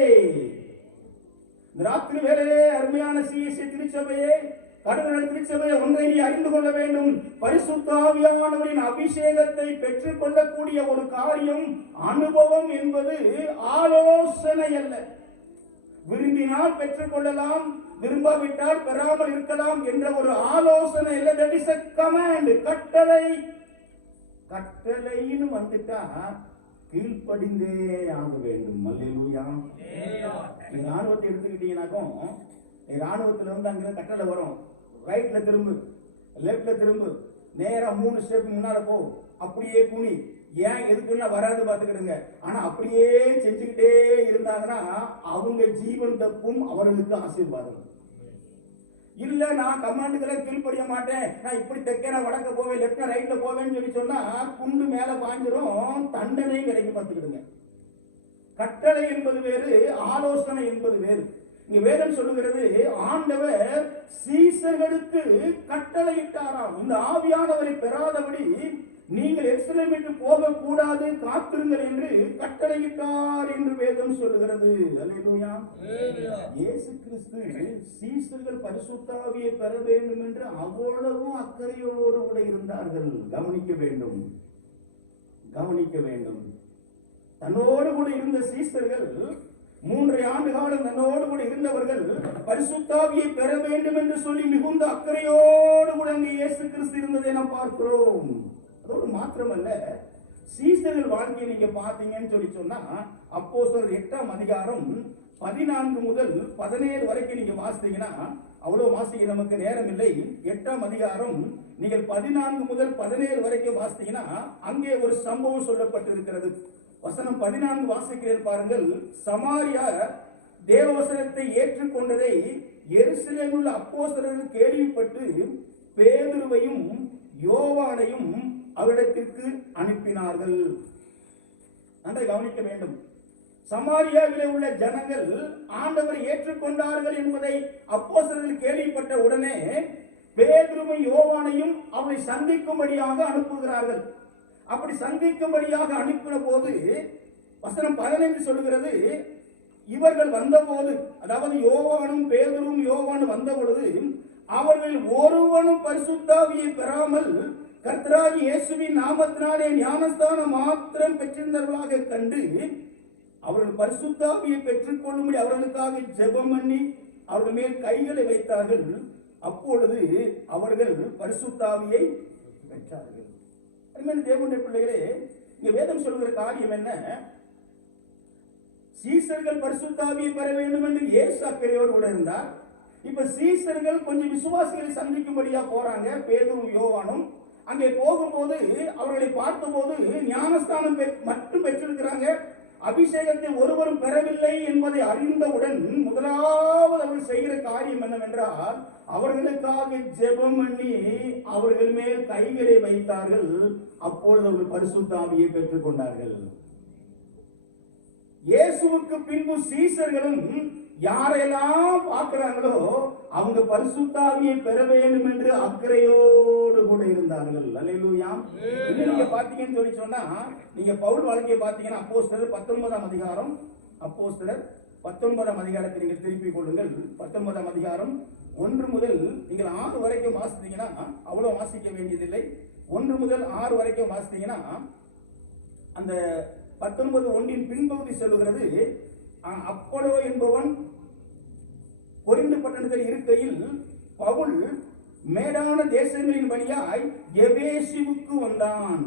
ராத்திரி வேளையிலே அருமையான சிஎஸ்சி திருச்சபையே, கடவுள் திருச்சபையை ஒன்றை நீ அறிந்து கொள்ள வேண்டும். பரிசுத்த ஆவியானவரின் அபிஷேகத்தை பெற்றுக் கொள்ளக்கூடிய ஒரு காரியம் அனுபவம் என்பது ஆலோசனை அல்ல. விரும்பினால் பெற்றுக் கொள்ளலாம், விரும்பாவிட்டால் பெறாமல் இருக்கலாம் என்ற ஒரு ஆலோசனை அல்ல. தட் இஸ் a command, கட்டளை. கட்டளைன்னு வந்துட்டா கீழ்ப்படிந்தே ஆக வேண்டும். அல்லேலூயா. ராணுவத்தை எடுத்துக்கிட்டீங்கன்னாக்கும், ராணுவத்துல வந்து அங்க கட்டளை வரும், ரைட்ல திரும்பு, லெப்ட்ல திரும்பு, நேரா 3 ஸ்டெப் முன்னால போ, அப்படியே குனி. ஏன் எதுக்குன்னா வராது பார்த்துக்கிடுங்க. ஆனா அப்படியே செஞ்சுக்கிட்டே இருந்தாங்கன்னா அவங்க ஜீவன் தப்பும், அவர்களுக்கு ஆசீர்வாதம். இல்ல நான் கமாண்டுக்கெல்லாம் கீழ்ப்படிய மாட்டேன், நான் இப்படி தெற்கே நான் வடக்க போவேன், லெப்ட்ல ரைட்ல போவேன்னு சொல்லி சொன்னா குண்டு மேல பாஞ்சிரும், தண்டனையும் கிடைக்கும். பார்த்துக்கிடுங்க. கட்டளை என்பது வேறு, ஆலோசனை என்பது வேறு. இங்க வேதம் சொல்லுகிறது, ஆண்டவர் சீசர்களுக்கு கட்டளையிட்டாராம், இந்த ஆவியானவரை பெறாதபடி நீங்கள் எருசலேமுக்கு போக கூடாது, காத்திருங்கள் என்று கட்டளையிட்டார் என்று வேதம் சொல்லுகிறது. அல்லேலூயா. இயேசு கிறிஸ்து சீசர்கள் பரிசுத்த ஆவியை பெற வேண்டும் என்று அவ்வளவு அக்கறையோடு கூட இருந்தார்கள். கவனிக்க வேண்டும், கவனிக்க வேண்டும். தன்னோடு கூட இருந்த சீசர்கள், 3 ஆண்டு காலம் தன்னோடு கூட இருந்தவர்கள் பரிசுத்த ஆவியை பெற வேண்டும் என்று சொல்லி மிகுந்த அக்கறையோடு கூட அங்கே இயேசு கிறிஸ்து இருந்ததை நாம் பார்க்கிறோம். அதோடு மாத்திரமல்ல, சீசர்கள் வாழ்க்கையை நீங்க பாத்தீங்கன்னு சொல்லி சொன்னா, அப்போஸ்தலர் 8ஆம் அதிகாரம் 14 முதல் 17 வரைக்கும் நீங்க வாசித்தீங்கன்னா, அவ்வளவு வாசிக்க நமக்கு நேரம் இல்லை. 8ஆம் அதிகாரம் நீங்கள் 14 முதல் 17 வரைக்கும் வாசித்தீங்கன்னா அங்கே ஒரு சம்பவம் சொல்லப்பட்டிருக்கிறது. வசனம் 14 வாசிக்கிறேன் பாருங்கள். சமாரியா தேவவசனத்தை ஏற்றுக்கொண்டதை எருசலேமில் உள்ள அப்போஸ்தலர்கள் கேள்விப்பட்டு பேதுருவையும் யோவானையும் அவரிடத்திற்கு அனுப்பினார்கள். நன்றாக கவனிக்க வேண்டும். சமாரியாவிலே உள்ள ஜனங்கள் ஆண்டவரை ஏற்றுக்கொண்டார்கள் என்பதை அப்போஸ்தலர்கள் கேள்விப்பட்ட உடனே பேதுருவையும் யோவானையும் அவரை சந்திக்கும்படியாக அனுப்புகிறார்கள். அப்படி சந்திக்கும்படியாக அனுப்பின போது வசனம் 15 சொல்லுகிறது, இவர்கள் வந்தபோது, அதாவது யோவானும் பேதுருவும் யோவானும் வந்த பொழுது, அவர்கள் ஒருவனும் பரிசுத்த ஆவியை பெறாமல் கர்த்தராகிய இயேசுவின் நாமத்தினாலே ஞானஸ்தானம் மாத்திரம் பெற்றிருந்தவர்களாக கண்டு அவர்கள் பரிசுத்த ஆவியை பெற்றுக் கொள்ளும்படி அவர்களுக்காக ஜெபம் பண்ணி அவர்கள் மேல் கைகளை வைத்தார்கள். அப்பொழுது அவர்கள் பரிசுத்த ஆவியை பெற்றார்கள். அருமையான தேவனுடைய பிள்ளைகளே, இங்க வேதம் சொல்கிற காரியம் என்ன? சீசர்கள் பரிசுத்த ஆவியை பெற வேண்டும் என்று இயேசு அக்கறையோடு கூட இருந்தார். இப்ப சீசர்கள் கொஞ்சம் விசுவாசிகளை சந்திக்கும்படியா போறாங்க. பேதுரும் யோவானும் அங்கே போகும்போது அவர்களை பார்த்தபோது ஞானஸ்தானம் மட்டும் பெற்றிருக்கிறாங்க. அபிஷேகத்தை ஒருவரும் பெறவில்லை என்பதை அறிந்தவுடன் முதலாவது அவர்கள் செய்கிற காரியம் என்னவென்றால், அவர்களுக்காக ஜெபம் பண்ணி அவர்கள் மேல் கைகளை வைத்தார்கள். அப்பொழுது அவர்கள் பரிசுத்த ஆவியை பெற்றுக் கொண்டார்கள். இயேசுவுக்கு பின்பு சீசர்களும் யாரெல்லாம் பார்க்கிறாங்களோ அவங்க பரிசுத்த ஆவியை பெற வேண்டும் என்று அக்கறையோடு கூட இருந்தார்கள். அல்லேலூயா. நீங்க பாத்தீங்கன்னு சொல்லி சொன்னா, நீங்க பவுல் வாழ்க்கையை பாத்தீங்கன்னா அப்போஸ்தலர் 19ஆம் அதிகாரம், அப்போஸ்தலர் 19ஆம் அதிகாரத்தை நீங்கள் திருப்பிக் கொள்ளுங்கள். 19ஆம் அதிகாரம் 1 முதல் நீங்கள் 6 வரைக்கும் வாசித்தீங்கன்னா, அவ்வளவு வாசிக்க வேண்டியதில்லை. 1 முதல் 6 வரைக்கும் வாசித்தீங்கன்னா, அந்த 19:1 பின்பகுதி சொல்லுகிறது, அப்போலோ என்பவன் கொரிந்து பட்டணத்தில் இருக்கையில் பவுல் மேடான தேசங்களின் வழியாய் எபேசுவுக்கு வந்தான்.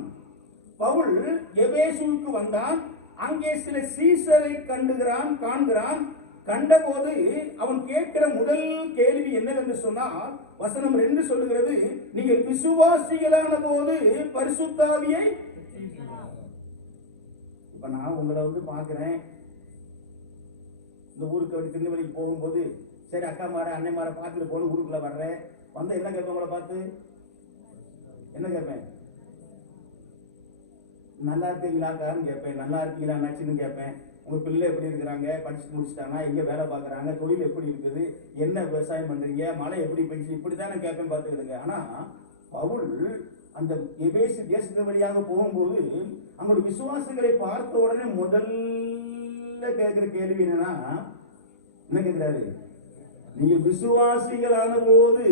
பவுல் எபேசுவுக்கு வந்தான். அங்கே சில சீசரை காண்கிறான். கண்டபோது அவன் கேட்கிற முதல் கேள்வி என்னவென்று சொன்னால், வசனம் 2 சொல்லுகிறது, நீங்கள் விசுவாசிகளான போது பரிசுத்த ஆவியை. இப்ப நான் உங்களை பார்க்கிறேன், இந்த ஊருக்கு அப்படி திருநெல்வேலிக்கு போகும்போது, சரி அக்கா மாற அண்ணன் மாற பார்த்துட்டு போன ஊருக்குள்ள வர்றேன். வந்த என்ன கேட்பேன்? உங்களை பார்த்து என்ன கேட்பேன்? நல்லா இருக்கீங்களாக்கான்னு கேட்பேன். நல்லா இருக்கீங்களா அண்ணாச்சின்னு கேட்பேன். உங்க பிள்ளை எப்படி இருக்கிறாங்க, படிச்சுட்டு முடிச்சிட்டாங்க, எங்க வேலை பார்க்குறாங்க, தொழில் எப்படி இருக்குது, என்ன விவசாயம் பண்றீங்க, மழை எப்படி பெய்ச்சு, இப்படித்தானே கேட்பேன் பார்த்துக்கிடுங்க. ஆனா பவுல் அந்த எபேசு தேசத்து வழியாக போகும்போது அங்களுடைய விசுவாசங்களை பார்த்த உடனே முதல்ல கேட்கிற கேள்வி என்னன்னா, என்ன கேட்கிறாரு? நீங்க விசுவாசிகளான போது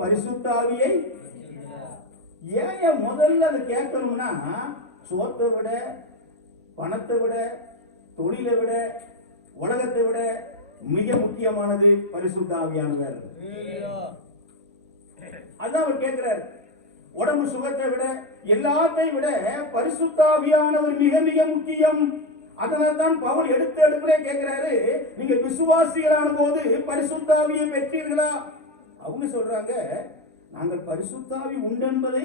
பரிசுத்த ஆவியை. ஏன் முதல்ல அதை கேட்கணும்னா, சோத்தை விட, பணத்தை விட, தொழிலை விட, உலகத்தை விட மிக முக்கியமானது பரிசுத்த ஆவியானவர். அதான் அவர் கேட்கிறார். உடம்பு சுகத்தை விட, எல்லாத்தையும் விட பரிசுத்த ஆவியானவர் மிக மிக முக்கியம். அதனால்தான் பவுல் எடுப்பிலே கேட்கிறாரு, நீங்க விசுவாசிகளான போது பரிசுத்த ஆவியை பெற்றீர்களா? அவங்க சொல்றாங்க, நாங்கள் பரிசுத்த ஆவி உண்டென்பதை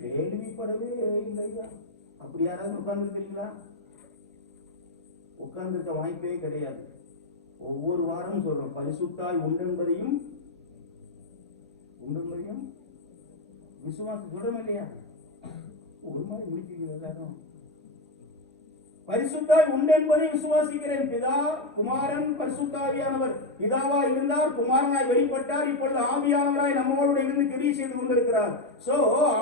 கேள்விப்படவே இல்லையா. அப்படி யாராவது உட்கார்ந்துருக்கீங்களா? உட்கார்ந்துருக்க வாய்ப்பே கிடையாது. ஒவ்வொரு வாரமும் சொல்றோம், பரிசுத்த ஆவி உண்டென்பதையும் விசுவாசம் சொல்றோம் இல்லையா? ஒரு மாதிரி முடிக்கிறீங்க எல்லாரும். பரிசுத்தாய் உண்டு என்பதை விசுவாசிக்கிறேன். பிதா, குமாரன், பரிசுத்த ஆவியானவர். பிதாவா இருந்தார், குமாரனாய் வெளிப்பட்டார், இப்பொழுது ஆவியானவராய் நம்மோடு இருந்து கிரியை செய்து கொண்டிருக்கிறார். சோ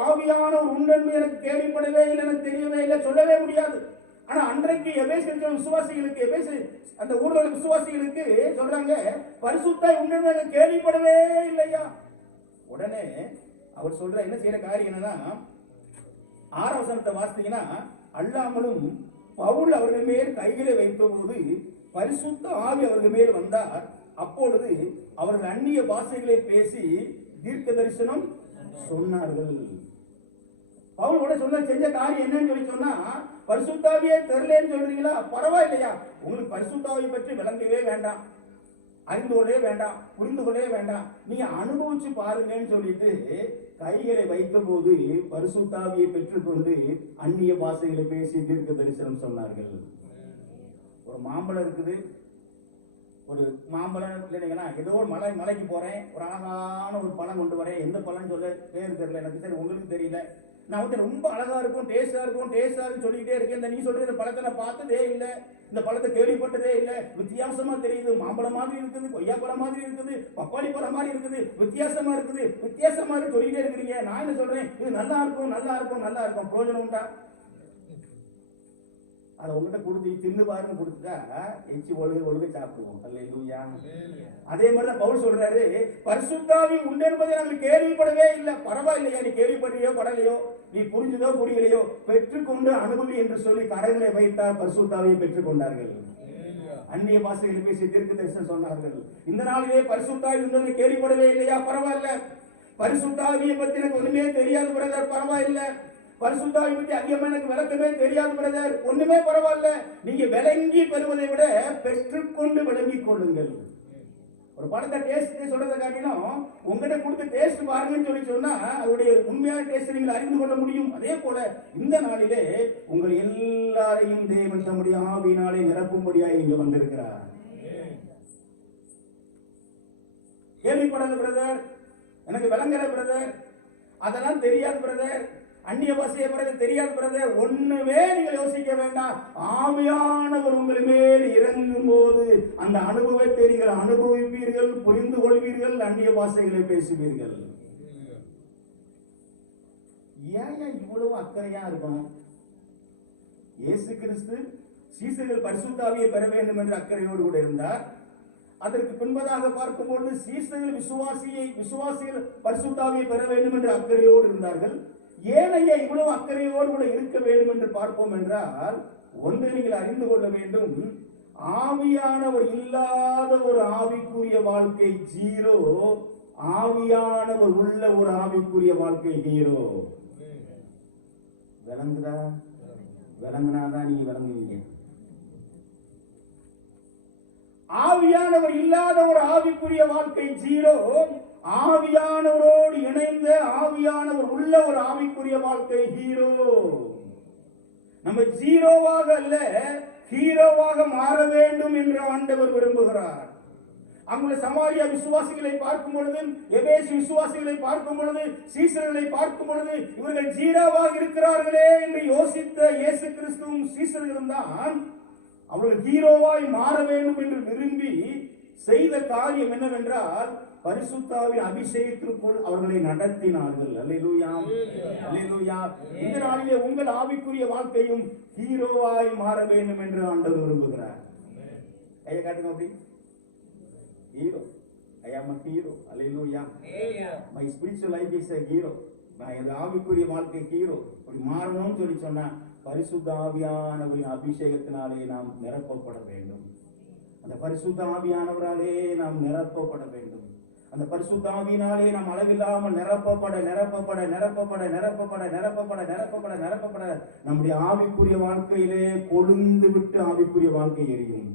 ஆவியானவர் உண்டு என்பது எனக்கு கேள்விப்படவே இல்லை, எனக்கு தெரியவே இல்லை, சொல்லவே முடியாது. ஆனா அன்றைக்கு எபேசு விசுவாசிகளுக்கு, எபேசு அந்த ஊர்ல விசுவாசிகளுக்கு சொல்றாங்க, பரிசுத்தாய் உண்டு என்பதை கேள்விப்படவே இல்லையா. உடனே அவர் சொல்ற என்ன செய்யற காரியம் என்னன்னா, 6ஆம் வசனத்தை வாசித்தீங்கன்னா, அல்லாமலும் பவுல் அவர்கள் மேல் கைகளை வைத்த போது பரிசுத்த ஆவி அவர்கள் மேல் வந்தார். அப்பொழுது அவர்கள் அந்நிய பாஷைகளை பேசி தீர்க்க தரிசனம் சொன்னார்கள். பவுல் கூட செஞ்ச காரியம் என்னன்னு சொல்லி சொன்னா, பரிசுத்தாவியே தெரியலன்னு சொல்றீங்களா? பரவாயில்லையா, உங்களுக்கு பரிசுத்தாவியை பற்றி விளங்கவே வேண்டாம், அறிந்து கொள்ளவே வேண்டாம், புரிந்து கொள்ளவே வேண்டாம், நீங்க அனுபவிச்சு பாருங்கன்னு சொல்லிட்டு கைகளை வைத்த போது பரிசுத்தாவியை பெற்றுக்கொண்டு அந்நிய பாஷைகளை பேசி தீர்க்க தரிசனம் சொன்னார்கள். ஒரு மாம்பழம் இருக்குது, ஒரு மாம்பழம் இல்லைன்னா ஏதோ ஒரு மலைக்கு போறேன், ஒரு அழகான ஒரு பழம் கொண்டு வரேன், எந்த பழம் சொல்ல பேர் தெரியல எனக்கு, சரி உங்களுக்கு தெரியல, நான் வந்து ரொம்ப அழகா இருக்கும், டேஸ்டா இருக்குன்னு சொல்லிட்டே இருக்கேன். இந்த நீ சொல்ற இந்த பழத்தை நான் பார்த்ததே இல்லை, இந்த பழத்தை கேள்விப்பட்டதே இல்லை, வித்தியாசமா தெரியுது, மாம்பழம் மாதிரி இருக்குது, கொய்யாப்பழம் மாதிரி இருக்குது, பப்பாளி பழம் மாதிரி இருக்குது, வித்தியாசமா இருக்கு சொல்லிட்டே இருக்கிறீங்க. நான் என்ன சொல்றேன், இது நல்லா இருக்கும். பிரயோஜனம் உண்டா? அதை உங்ககிட்ட கொடுத்து தின்னு பாருன்னு கொடுத்துட்டா எச்சி ஒழுக சாப்பிடுவோம். அல்லேலூயா. அதே மாதிரிதான் பவுல் சொல்றாரு, பரிசுத்தாவி உண்டு என்பதை நாங்கள் கேள்விப்படவே இல்லை. பரவாயில்லையா, நீ கேள்விப்படுறியோ படலையோ, நீ புரிஞ்சதோ புரியலையோ, பெற்றுக்கொண்டு அனுபவி என்று சொல்லி கரைகளை வைத்தார். பரிசுத்தாவியை பெற்றுக் கொண்டார்கள். அந்நிய பாஷைகளை பேசி தீர்க்க தரிசனம் சொன்னார்கள். இந்த நாளிலே பரிசுத்தாவி உண்டு கேள்விப்படவே இல்லையா? பரவாயில்ல. பரிசுத்தாவியை பத்தி எனக்கு ஒண்ணுமே தெரியாது பிரதர், பரவாயில்ல. பரிசுத்தாவி பற்றி அதிகமா எனக்கு விளக்கமே தெரியாது பிரதர், ஒண்ணுமே பரவாயில்ல. நீங்க விளங்கி பெறுவதை விட பெற்றுக்கொண்டு விளங்கிக் கொள்ளுங்கள். ஒரு படத்தை டேஸ்ட் சொல்றதை காட்டிலும் உங்ககிட்ட கொடுத்து டேஸ்ட் பாருங்கன்னு சொன்னா அதோடைய உண்மையான டேஸ்ட் நீங்கள் அறிந்து கொள்ள முடியும். அதே போல இந்த நாளிலே உங்கள் எல்லாரையும் தேவன் தம்முடைய ஆவியினாலே நிரப்பும்படியாக இங்க வந்திருக்கிறார். கேள்விப்படல பிரதர், எனக்கு விளங்கல பிரதர், அதெல்லாம் தெரியாது பிரதர், அந்நிய பாஷையை பிரதர் தெரியாது பிரதர், ஒண்ணுமே நீங்க யோசிக்க வேண்டாம். ஆவியானவர் உங்கள் மேல் இறங்கும் போது அந்த அனுபவத்தை நீங்கள் அனுபவிப்பீர்கள், புரிந்து கொள்வீர்கள், அந்நிய பாஷைகளை பேசுவீர்கள். ஏன் இவ்வளவு அக்கறையா இருக்கணும்? இயேசு கிறிஸ்து சீசர்கள் பரிசுத்தாவியை பெற வேண்டும் என்று அக்கறையோடு கூட இருந்தார். அதற்கு பின்பதாக பார்க்கும்போது சீசர்கள் விசுவாசிகள் பரிசுத்தாவியை பெற வேண்டும் என்று அக்கறையோடு இருந்தார்கள். ஏனைய இவ்வளவு அக்கறையோடு கூட இருக்க வேண்டும் என்று பார்ப்போம் என்றால், ஒன்றை நீங்கள் அறிந்து கொள்ள வேண்டும், ஆவியானவர் இல்லாத ஒரு ஆவிக்குரிய வாழ்க்கை ஜீரோ, ஆவியானவர் உள்ள ஒரு ஆவிக்குரிய வாழ்க்கை ஹீரோ. விளங்குதா? விளங்குனாதான் நீங்க விளங்குவீங்க. ஆவியானவர் இல்லாத ஒரு ஆவிக்குரிய வாழ்க்கை ஜீரோ, ஆவியானவரோடு இணைந்த ஆவியானவர் உள்ள ஒரு ஆவிக்குரிய வாழ்க்கை ஹீரோ. நம்ம ஜீரோவாக அல்ல ஹீரோவாக மாற வேண்டும் என்று ஆண்டவர் விரும்புகிறார். அங்குள்ள சமாரியா விசுவாசிகளை பார்க்கும் பொழுது, எபேசு விசுவாசிகளை பார்க்கும் பொழுது, சீசர்களை பார்க்கும் பொழுது இவர்கள் ஜீரோவாக இருக்கிறார்களே என்று யோசித்த இயேசு கிறிஸ்துவும் சீசர்களும் தான் அவர்கள் ஹீரோவாய் மாற வேண்டும் என்று விரும்பி செய்த காரியம் என்னவென்றால், பரிசுத்தாவின் அபிஷேகத்திற்குள் அவர்களை நடத்தினார்கள். அல்லேலூயா, அல்லேலூயா. இந்த நாளிலே உங்கள் ஆவிக்குரிய வாழ்க்கையும் ஹீரோவாய் மாற வேண்டும் என்று ஆண்டவர் விரும்புகிறார். கையை காட்டுங்க அப்படி. Hero, I am a hero. Hallelujah. My spiritual life is a hero. நான் ஆவிக்குரிய வாழ்க்கை ஹீரோ. அப்படி மாறணும்னு சொல்லி சொன்னா பரிசுத்த ஆவியானவரின் அபிஷேகத்தினாலே நாம் நிரப்பப்பட வேண்டும். அந்த பரிசுத்த ஆவியானவராலே நாம் நிரப்பப்பட வேண்டும். அந்த பரிசுத்த ஆவியினாலே நாம் அளவில்லாமல் நிரப்பப்பட நிரப்பப்பட நிரப்பப்பட நிரப்பப்பட நிரப்பப்பட நிரப்பப்பட நிரப்பப்பட நம்முடைய ஆவிக்குரிய வாழ்க்கையிலே கொழுந்து விட்டு ஆவிக்குரிய வாழ்க்கை எரியும்.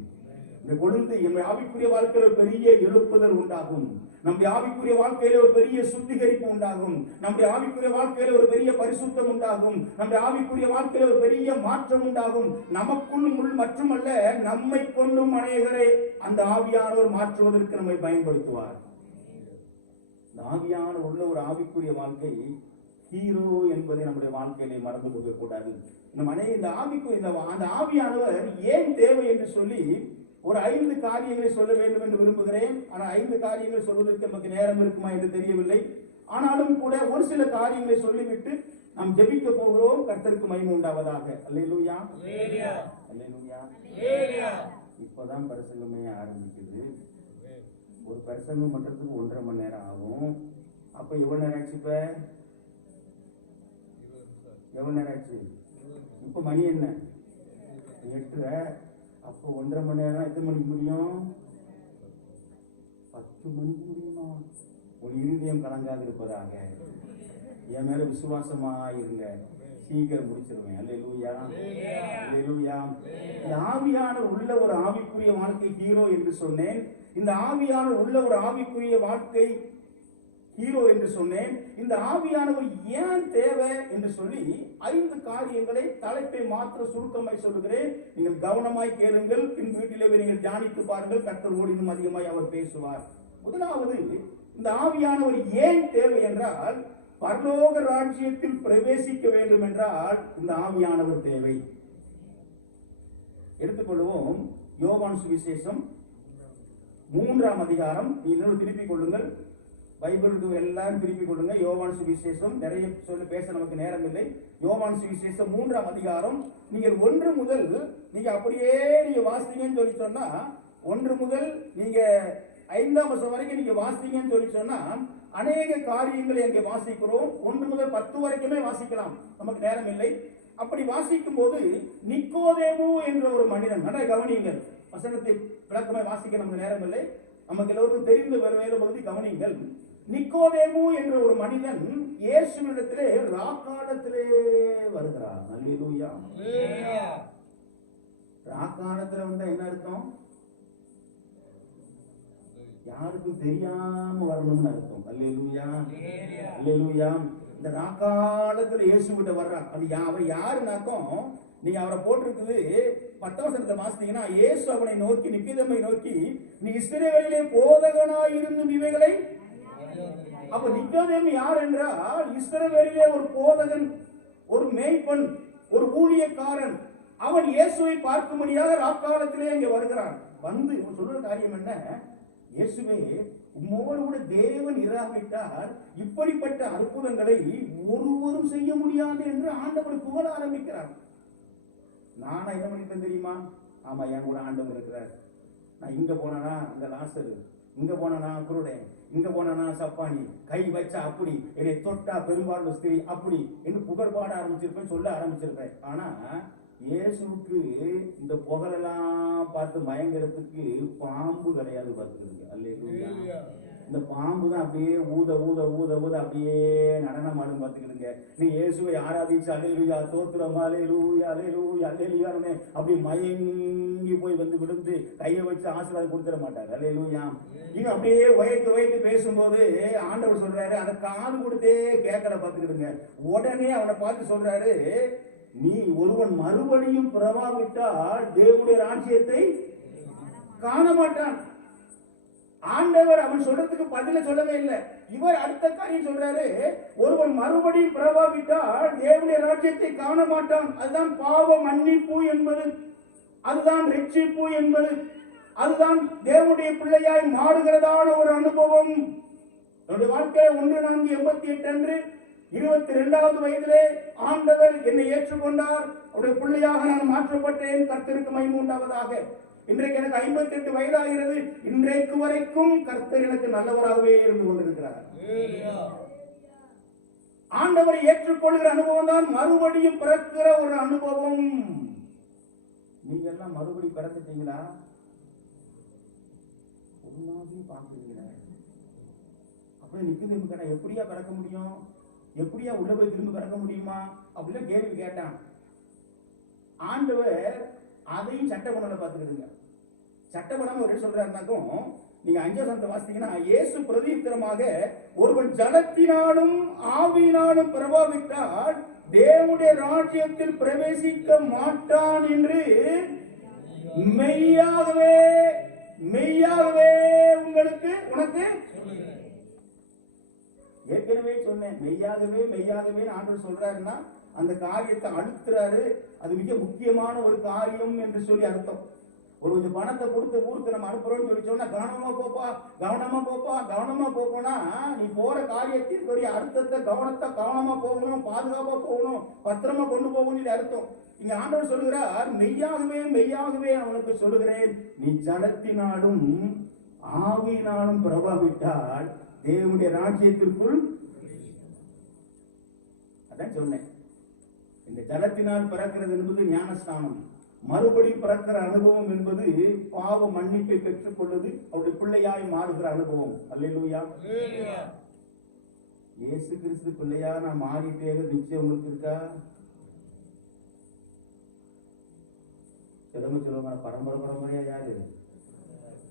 இந்த கொழுந்து நம்முடைய ஆவிக்குரிய வாழ்க்கையில ஒரு பெரிய எழுப்புதல் உண்டாகும். நம்முடைய ஆவிக்குரிய வாழ்க்கையில ஒரு பெரிய சுத்திகரிப்பு உண்டாகும். நம்முடைய ஆவிக்குரிய வாழ்க்கையில ஒரு பெரிய பரிசுத்தம் உண்டாகும். நம்முடைய ஆவிக்குரிய வாழ்க்கையில ஒரு பெரிய மாற்றம் உண்டாகும். நமக்குள் மட்டுமல்ல, நம்மை கொண்டும் அநேகரை அந்த ஆவியானவர் மாற்றுவதற்கு நம்மை பயன்படுத்துவார். இந்த ஆவியான உள்ள ஒரு ஆவிக்குரிய வாழ்க்கை ஹீரோ என்பதை நம்முடைய வாழ்க்கையிலே மறந்து போக கூடாது. இந்த அந்த ஆவியானவர் ஏன் தேவை என்று சொல்லி ஒரு 5 காரியங்களை சொல்ல வேண்டும் என்று விரும்புகிறேன். ஆனால் 5 காரியங்கள் சொல்வதற்கு நமக்கு நேரம் இருக்குமா என்று தெரியவில்லை. ஆனாலும் கூட ஒரு சில காரியங்களை சொல்லிவிட்டு நாம் ஜெபிக்க போகிறோம். கர்த்தருக்கு மகிமை உண்டாவதாக. அல்லேலூயா, அல்லேலூயா. இப்பதான் பிரசங்கமே ஆரம்பிக்குது. ஒரு பிரசங்கம் பண்றதுக்கு 1.5 மணி நேரம் ஆகும். அப்ப எவ்வளவு நேரம் ஆச்சு? இப்ப எவ்வளவு நேரம் ஆச்சு? இப்ப மணி என்ன? 8:30. அப்போ 1.5 மணி நேரம் எத்தனை மணிக்கு முடியும்? 10 மணிக்கு முடியுமா? ஒரு இருதயம் கலங்காது இருப்பதாக என் மேல விசுவாசமா இருங்க, சீக்கிரம் முடிச்சிருவேன். அல்லேலூயா, அல்லேலூயா. இந்த ஆவியான உள்ள ஒரு ஆவிக்குரிய வாழ்க்கை ஹீரோ என்று சொன்னேன். இந்த ஆவியான உள்ள ஒரு ஆவிக்குரிய வாழ்க்கை ஹீரோ என்று சொன்னேன். இந்த ஆவியானவர் ஏன் தேவை என்று சொல்லி 5 காரியங்களை தலைப்பை மாற்ற சுருக்கமாய் சொல்லுகிறேன். நீங்கள் கவனமாய் கேளுங்கள். பின் வீட்டிலே நீங்கள் தியானித்து பாருங்கள். கர்த்தரோடு இன்னும் அதிகமாய் அவர் பேசுவார். முதலாவது, இந்த ஆவியானவர் ஏன் தேவை என்றால், பரலோக ராஜ்யத்தில் பிரவேசிக்க வேண்டும் என்றால் இந்த ஆவியானவர் தேவை. எடுத்துக்கொள்வோம் யோவான் சுவிசேஷம் 3ஆம் அதிகாரம். இன்னொரு திருப்பிக் கொள்ளுங்கள். பைபிளுக்கு எல்லாரும் திருப்பி கொள்ளுங்க. யோவான் சுவிசேஷம் நிறைய சொல்லி பேச நமக்கு நேரம் இல்லை. யோவான் சுவிசேஷம் 3ஆம் அதிகாரம் நீங்கள் 1 முதல் நீங்க அப்படியே நீங்க வாசிங்கன்னு சொல்லி சொன்னா 1 முதல் நீங்க 5ஆம் வசனம் வரைக்கும் நீங்க வாசிங்கன்னு சொல்லி சொன்னா அநேக காரியங்களை அங்கே வாசிக்கிறோம். 1 முதல் 10 வரைக்குமே வாசிக்கலாம், நமக்கு நேரம் இல்லை. அப்படி வாசிக்கும் போது நிக்கோதேமு என்ற ஒரு மனிதன், நல்லா கவனியுங்கள், வசனத்தை விளக்கமே வாசிக்க நமக்கு நேரம் இல்லை, நமக்கு எல்லோருக்கும் தெரிந்த வேறு பகுதி கவனியுங்கள். நிக்கோதேமு என்ற ஒரு மனிதன் இயேசுவிடத்திலே ராக்காலத்திலே வருகிறார். அல்லேலூயா. ராக்காலத்துல வந்தா என்ன அர்த்தம்? யாருக்கும் தெரியாம வரணும்னு அர்த்தம். அல்லேலூயா, அல்லேலூயா. இந்த ராக்காலத்துல இயேசு கிட்ட வர்றான். அது அவர் யாருனாக்கும், நீங்க அவரை போட்டிருக்குது 10ஆம் வசனத்தை வாசித்தீங்கன்னா, இயேசு அவனை நோக்கி, நிக்கோதேமை நோக்கி, நீ இஸ்ரவேலிலே போதகனாய் இருந்தும் இவைகளை. அப்ப நிக்கோதேமு யார் என்றால், இஸ்ரவேலிலே ஒரு போதகன், ஒரு மேய்ப்பன், ஒரு ஊழியக்காரன். அவன் இயேசுவை பார்க்கும்படியாக ராக்காலத்திலே இங்கே வருகிறான். வந்து சொல்ற காரியம் என்ன? இயேசுவே, உம்மோடு கூட தேவன் இராவிட்டால் இப்படிப்பட்ட அற்புதங்களை ஒருவரும் செய்ய முடியாது என்று ஆண்டவர் புகழ ஆரம்பிக்கிறார். நானா என்ன பண்ணிட்டேன் தெரியுமா? ஆமா, என் கூட ஆண்டவர் இருக்கிறார். நான் இங்க போனா அந்த லாசரு, இங்க போனா குருடன், இங்க போனா சப்பானி, கை வச்சா அப்படி, என்னை தொட்டா பெரும்பாலும் ஸ்திரீ அப்படி என்று புகழ் பாட ஆரம்பிச்சிருப்பேன், சொல்ல ஆரம்பிச்சிருப்பேன். ஆனா இயேசுக்கு இந்த புகழெல்லாம் பார்த்து மயங்கிறதுக்கு பாம்பு கிடையாது. பார்த்துக்கிறீங்க, அல்லேலூயா. இந்த பாம்பு தான் அப்படியே ஊத ஊத ஊத ஊத அப்படியே நடனம் ஆடும். பார்த்துக்கிடுங்க. நீ இயேசுவை ஆராதிச்சு அல்லேலூயா தோத்திரம் அல்லேலூயா அல்லேலூயா அல்லேலூயான்னு அப்படி மயங்கி போய் வந்து விழுந்து கையை வச்சு ஆசீர்வாதம் கொடுத்துட மாட்டார். அல்லேலூயா. இவன் அப்படியே வயத்து பேசும்போது ஆண்டவர் சொல்றாரு, அதை காது கொடுத்தே கேட்கல. பார்த்துக்கிடுங்க. உடனே அவனை பார்த்து சொல்றாரு, நீ ஒருவன் மறுபடியும் பிறவாவிட்டால் தேவனுடைய ராஜ்யத்தை காண மாட்டான். ஆண்டவர் அவன் சொல்றதுக்கு பதில சொல்லவே இல்லை. இவர் அடுத்த காரியம் சொல்றாரு, ஒருவன் மறுபடியும் பிறவாவிட்டால் தேவனுடைய ராஜ்யத்தை காண மாட்டான். அதுதான் பாவ மன்னிப்பு என்பது, அதுதான் ரட்சிப்பு என்பது, அதுதான் தேவனுடைய பிள்ளையாய் மாறுகிறதான ஒரு அனுபவம். என்னுடைய வாழ்க்கை 1/4/88 அன்று 22வது வயதிலே ஆண்டவர் என்னை ஏற்றுக்கொண்டார். அவருடைய பிள்ளையாக நான் மாற்றப்பட்டேன். கர்த்தருக்கு மகிமை உண்டாவதாக. இன்றைக்கு எனக்கு 58 வயதாகிறது. இன்றைக்கு வரைக்கும் கர்த்தர் எனக்கு நல்லவராகவே இருந்து கொண்டிருக்கிறார். ஆண்டவரை ஏற்றுக்கொள்கிற அனுபவம் தான் மறுபடியும் பிறக்கிற ஒரு அனுபவம். நீங்க எல்லாம் மறுபடி பிறந்துட்டீங்களா? ஒரு மாதிரி பார்க்கிறீங்களா? அப்படியே நிக்குது கடை, எப்படியா பிறக்க முடியும்? எப்படியா உள்ள போய் திரும்ப பிறக்க முடியுமா அப்படின்னு கேள்வி கேட்டான். ஆண்டவர் அதையும் சட்ட பண்ணல. பார்த்துக்கிடுங்க. சட்ட பண்ணாம ஒரு சொல்றாருனாக்கும், நீங்க 5ஆம் வசனத்தை வாசித்தீங்கன்னா, இயேசு பிரதியுத்தரமாக, ஒருவன் ஜலத்தினாலும் ஆவியினாலும் பிரபாவித்தால் தேவனுடைய ராஜ்யத்தில் பிரவேசிக்க மாட்டான் என்று மெய்யாகவே மெய்யாகவே உனக்கு ஏற்கனவே சொன்னேன். மெய்யாகவே மெய்யாகவே ஆண்டவர் சொல்றாருன்னா அந்த காரியத்தை அழுத்துறாரு. அது மிக முக்கியமான ஒரு காரியம் என்று சொல்லி அர்த்தம். ஒரு கொஞ்சம் பணத்தை கொடுத்து ஊருக்கு நம்ம அனுப்புறோம்னு சொல்லி சொன்னா, கவனமா போப்பா கவனமா போப்பா கவனமா போப்போனா, நீ போற காரியத்தின் பெரிய அர்த்தத்தை கவனமா போகணும், பாதுகாப்பா போகணும், பத்திரமா கொண்டு போகணும் அர்த்தம். இங்க ஆண்டவர் சொல்லுகிறார், மெய்யாகவே மெய்யாகவே அவனுக்கு சொல்லுகிறேன், நீ ஜலத்தினாலும் ஆவியினாலும் பிரபாவிட்டால் தேவனுடைய ராஜ்யத்திற்குள். அதான் சொன்னேன். இந்த ஜலத்தினால் பிறக்கிறது என்பது ஞானஸ்நானம். மறுபடி பிறக்கிற அனுபவம் என்பது பாவ மன்னிப்பை பெற்றுக் கொள்வது, அவருடைய பிள்ளையாய் மாறுகிற அனுபவம். அல்லேலூயா. இயேசு கிறிஸ்து பிள்ளையா நான் மாறிட்டேங்க நிச்சயம் உங்களுக்கு இருக்கா? சொல்லுங்க பரம்பரையா யாரு?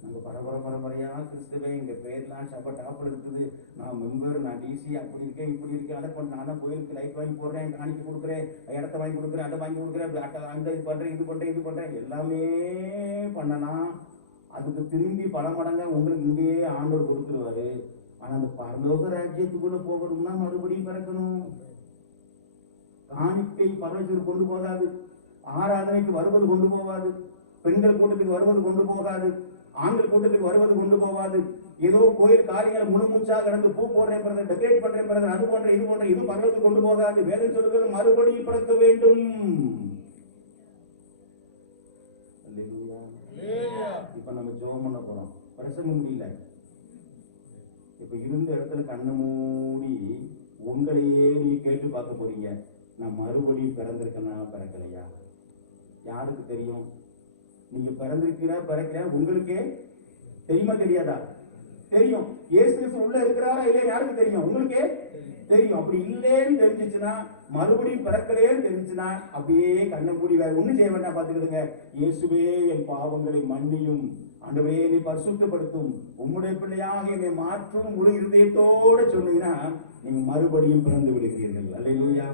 நாங்க பரம்பரையா கிறிஸ்துவே, எங்க பேர்லாம் டாப்ல இருக்குது, நான் மெம்பர், நான் டிசி, அப்படி இருக்கேன் இப்படி இருக்கேன், அதை பண்ண, நான் கோயிலுக்கு லைட் வாங்கி போடுறேன், காணிக்கை கொடுக்குறேன், இடத்த வாங்கி கொடுக்குறேன், அதை வாங்கி கொடுக்குறேன், அந்த இது பண்றேன் எல்லாமே பண்ணலாம். அதுக்கு திரும்பி பல மடங்கா உங்களுக்கு இங்கேயே ஆண்டவர் கொடுத்துருவாரு. ஆனா அந்த பரலோக ராஜ்யத்துக்குள்ள போகணும்னா மறுபடியும் பிறக்கணும். காணிக்கை பரவச்சர் கொண்டு போகாது, ஆராதனைக்கு வருவது கொண்டு போகாது, பெண்கள் கூட்டத்துக்கு வருவது கொண்டு போகாது, ஆண்கள் கூட்டத்துக்கு வருவது கொண்டு போகாது. ஏதோ கோயில் காரியங்களை முழு மூச்சா கடந்து பூ போடுறேன் பிறகு டெக்கரேட் பண்றேன் பிறகு அது போன்ற இது போன்ற இது பரவத்துக்கு கொண்டு போகாது. வேதம் சொல்லுகிறது மறுபடியும் பிறக்க வேண்டும். இப்ப நம்ம ஜெபம் பண்ண போறோம். பிரசங்க முடியல. இப்ப இருந்த இடத்துல கண்ணை மூடி உங்களையே நீங்க கேட்டு பார்க்க போறீங்க, நான் மறுபடியும் பிறந்திருக்கேனா பிறக்கலையா? யாருக்கு தெரியும்? நீங்க பிறக்கிறா உங்களுக்கே தெரியுமா தெரியாதா? தெரியும். இயேசு கிறிஸ்து உள்ள இருக்கிறாரா இல்லையா யாருக்கு தெரியும்? உங்களுக்கே தெரியும். அப்படி இல்லைன்னு தெரிஞ்சிச்சுன்னா, மறுபடியும் பிறக்கலையேன்னு தெரிஞ்சுச்சுன்னா, அப்படியே கண்ணை மூடி வேற ஒண்ணும் செய்ய வேண்டாம். பார்த்துக்கிடுங்க. இயேசுவே என் பாவங்களை மன்னியும், ஆண்டவரே என்னை பரிசுத்தப்படுத்தும், உம்முடைய பிள்ளையாக என்னை மாற்றும் முழு இருதயத்தோட சொன்னீங்கன்னா நீங்க மறுபடியும் பிறந்து விடுகிறீர்கள். அல்லேலூயா.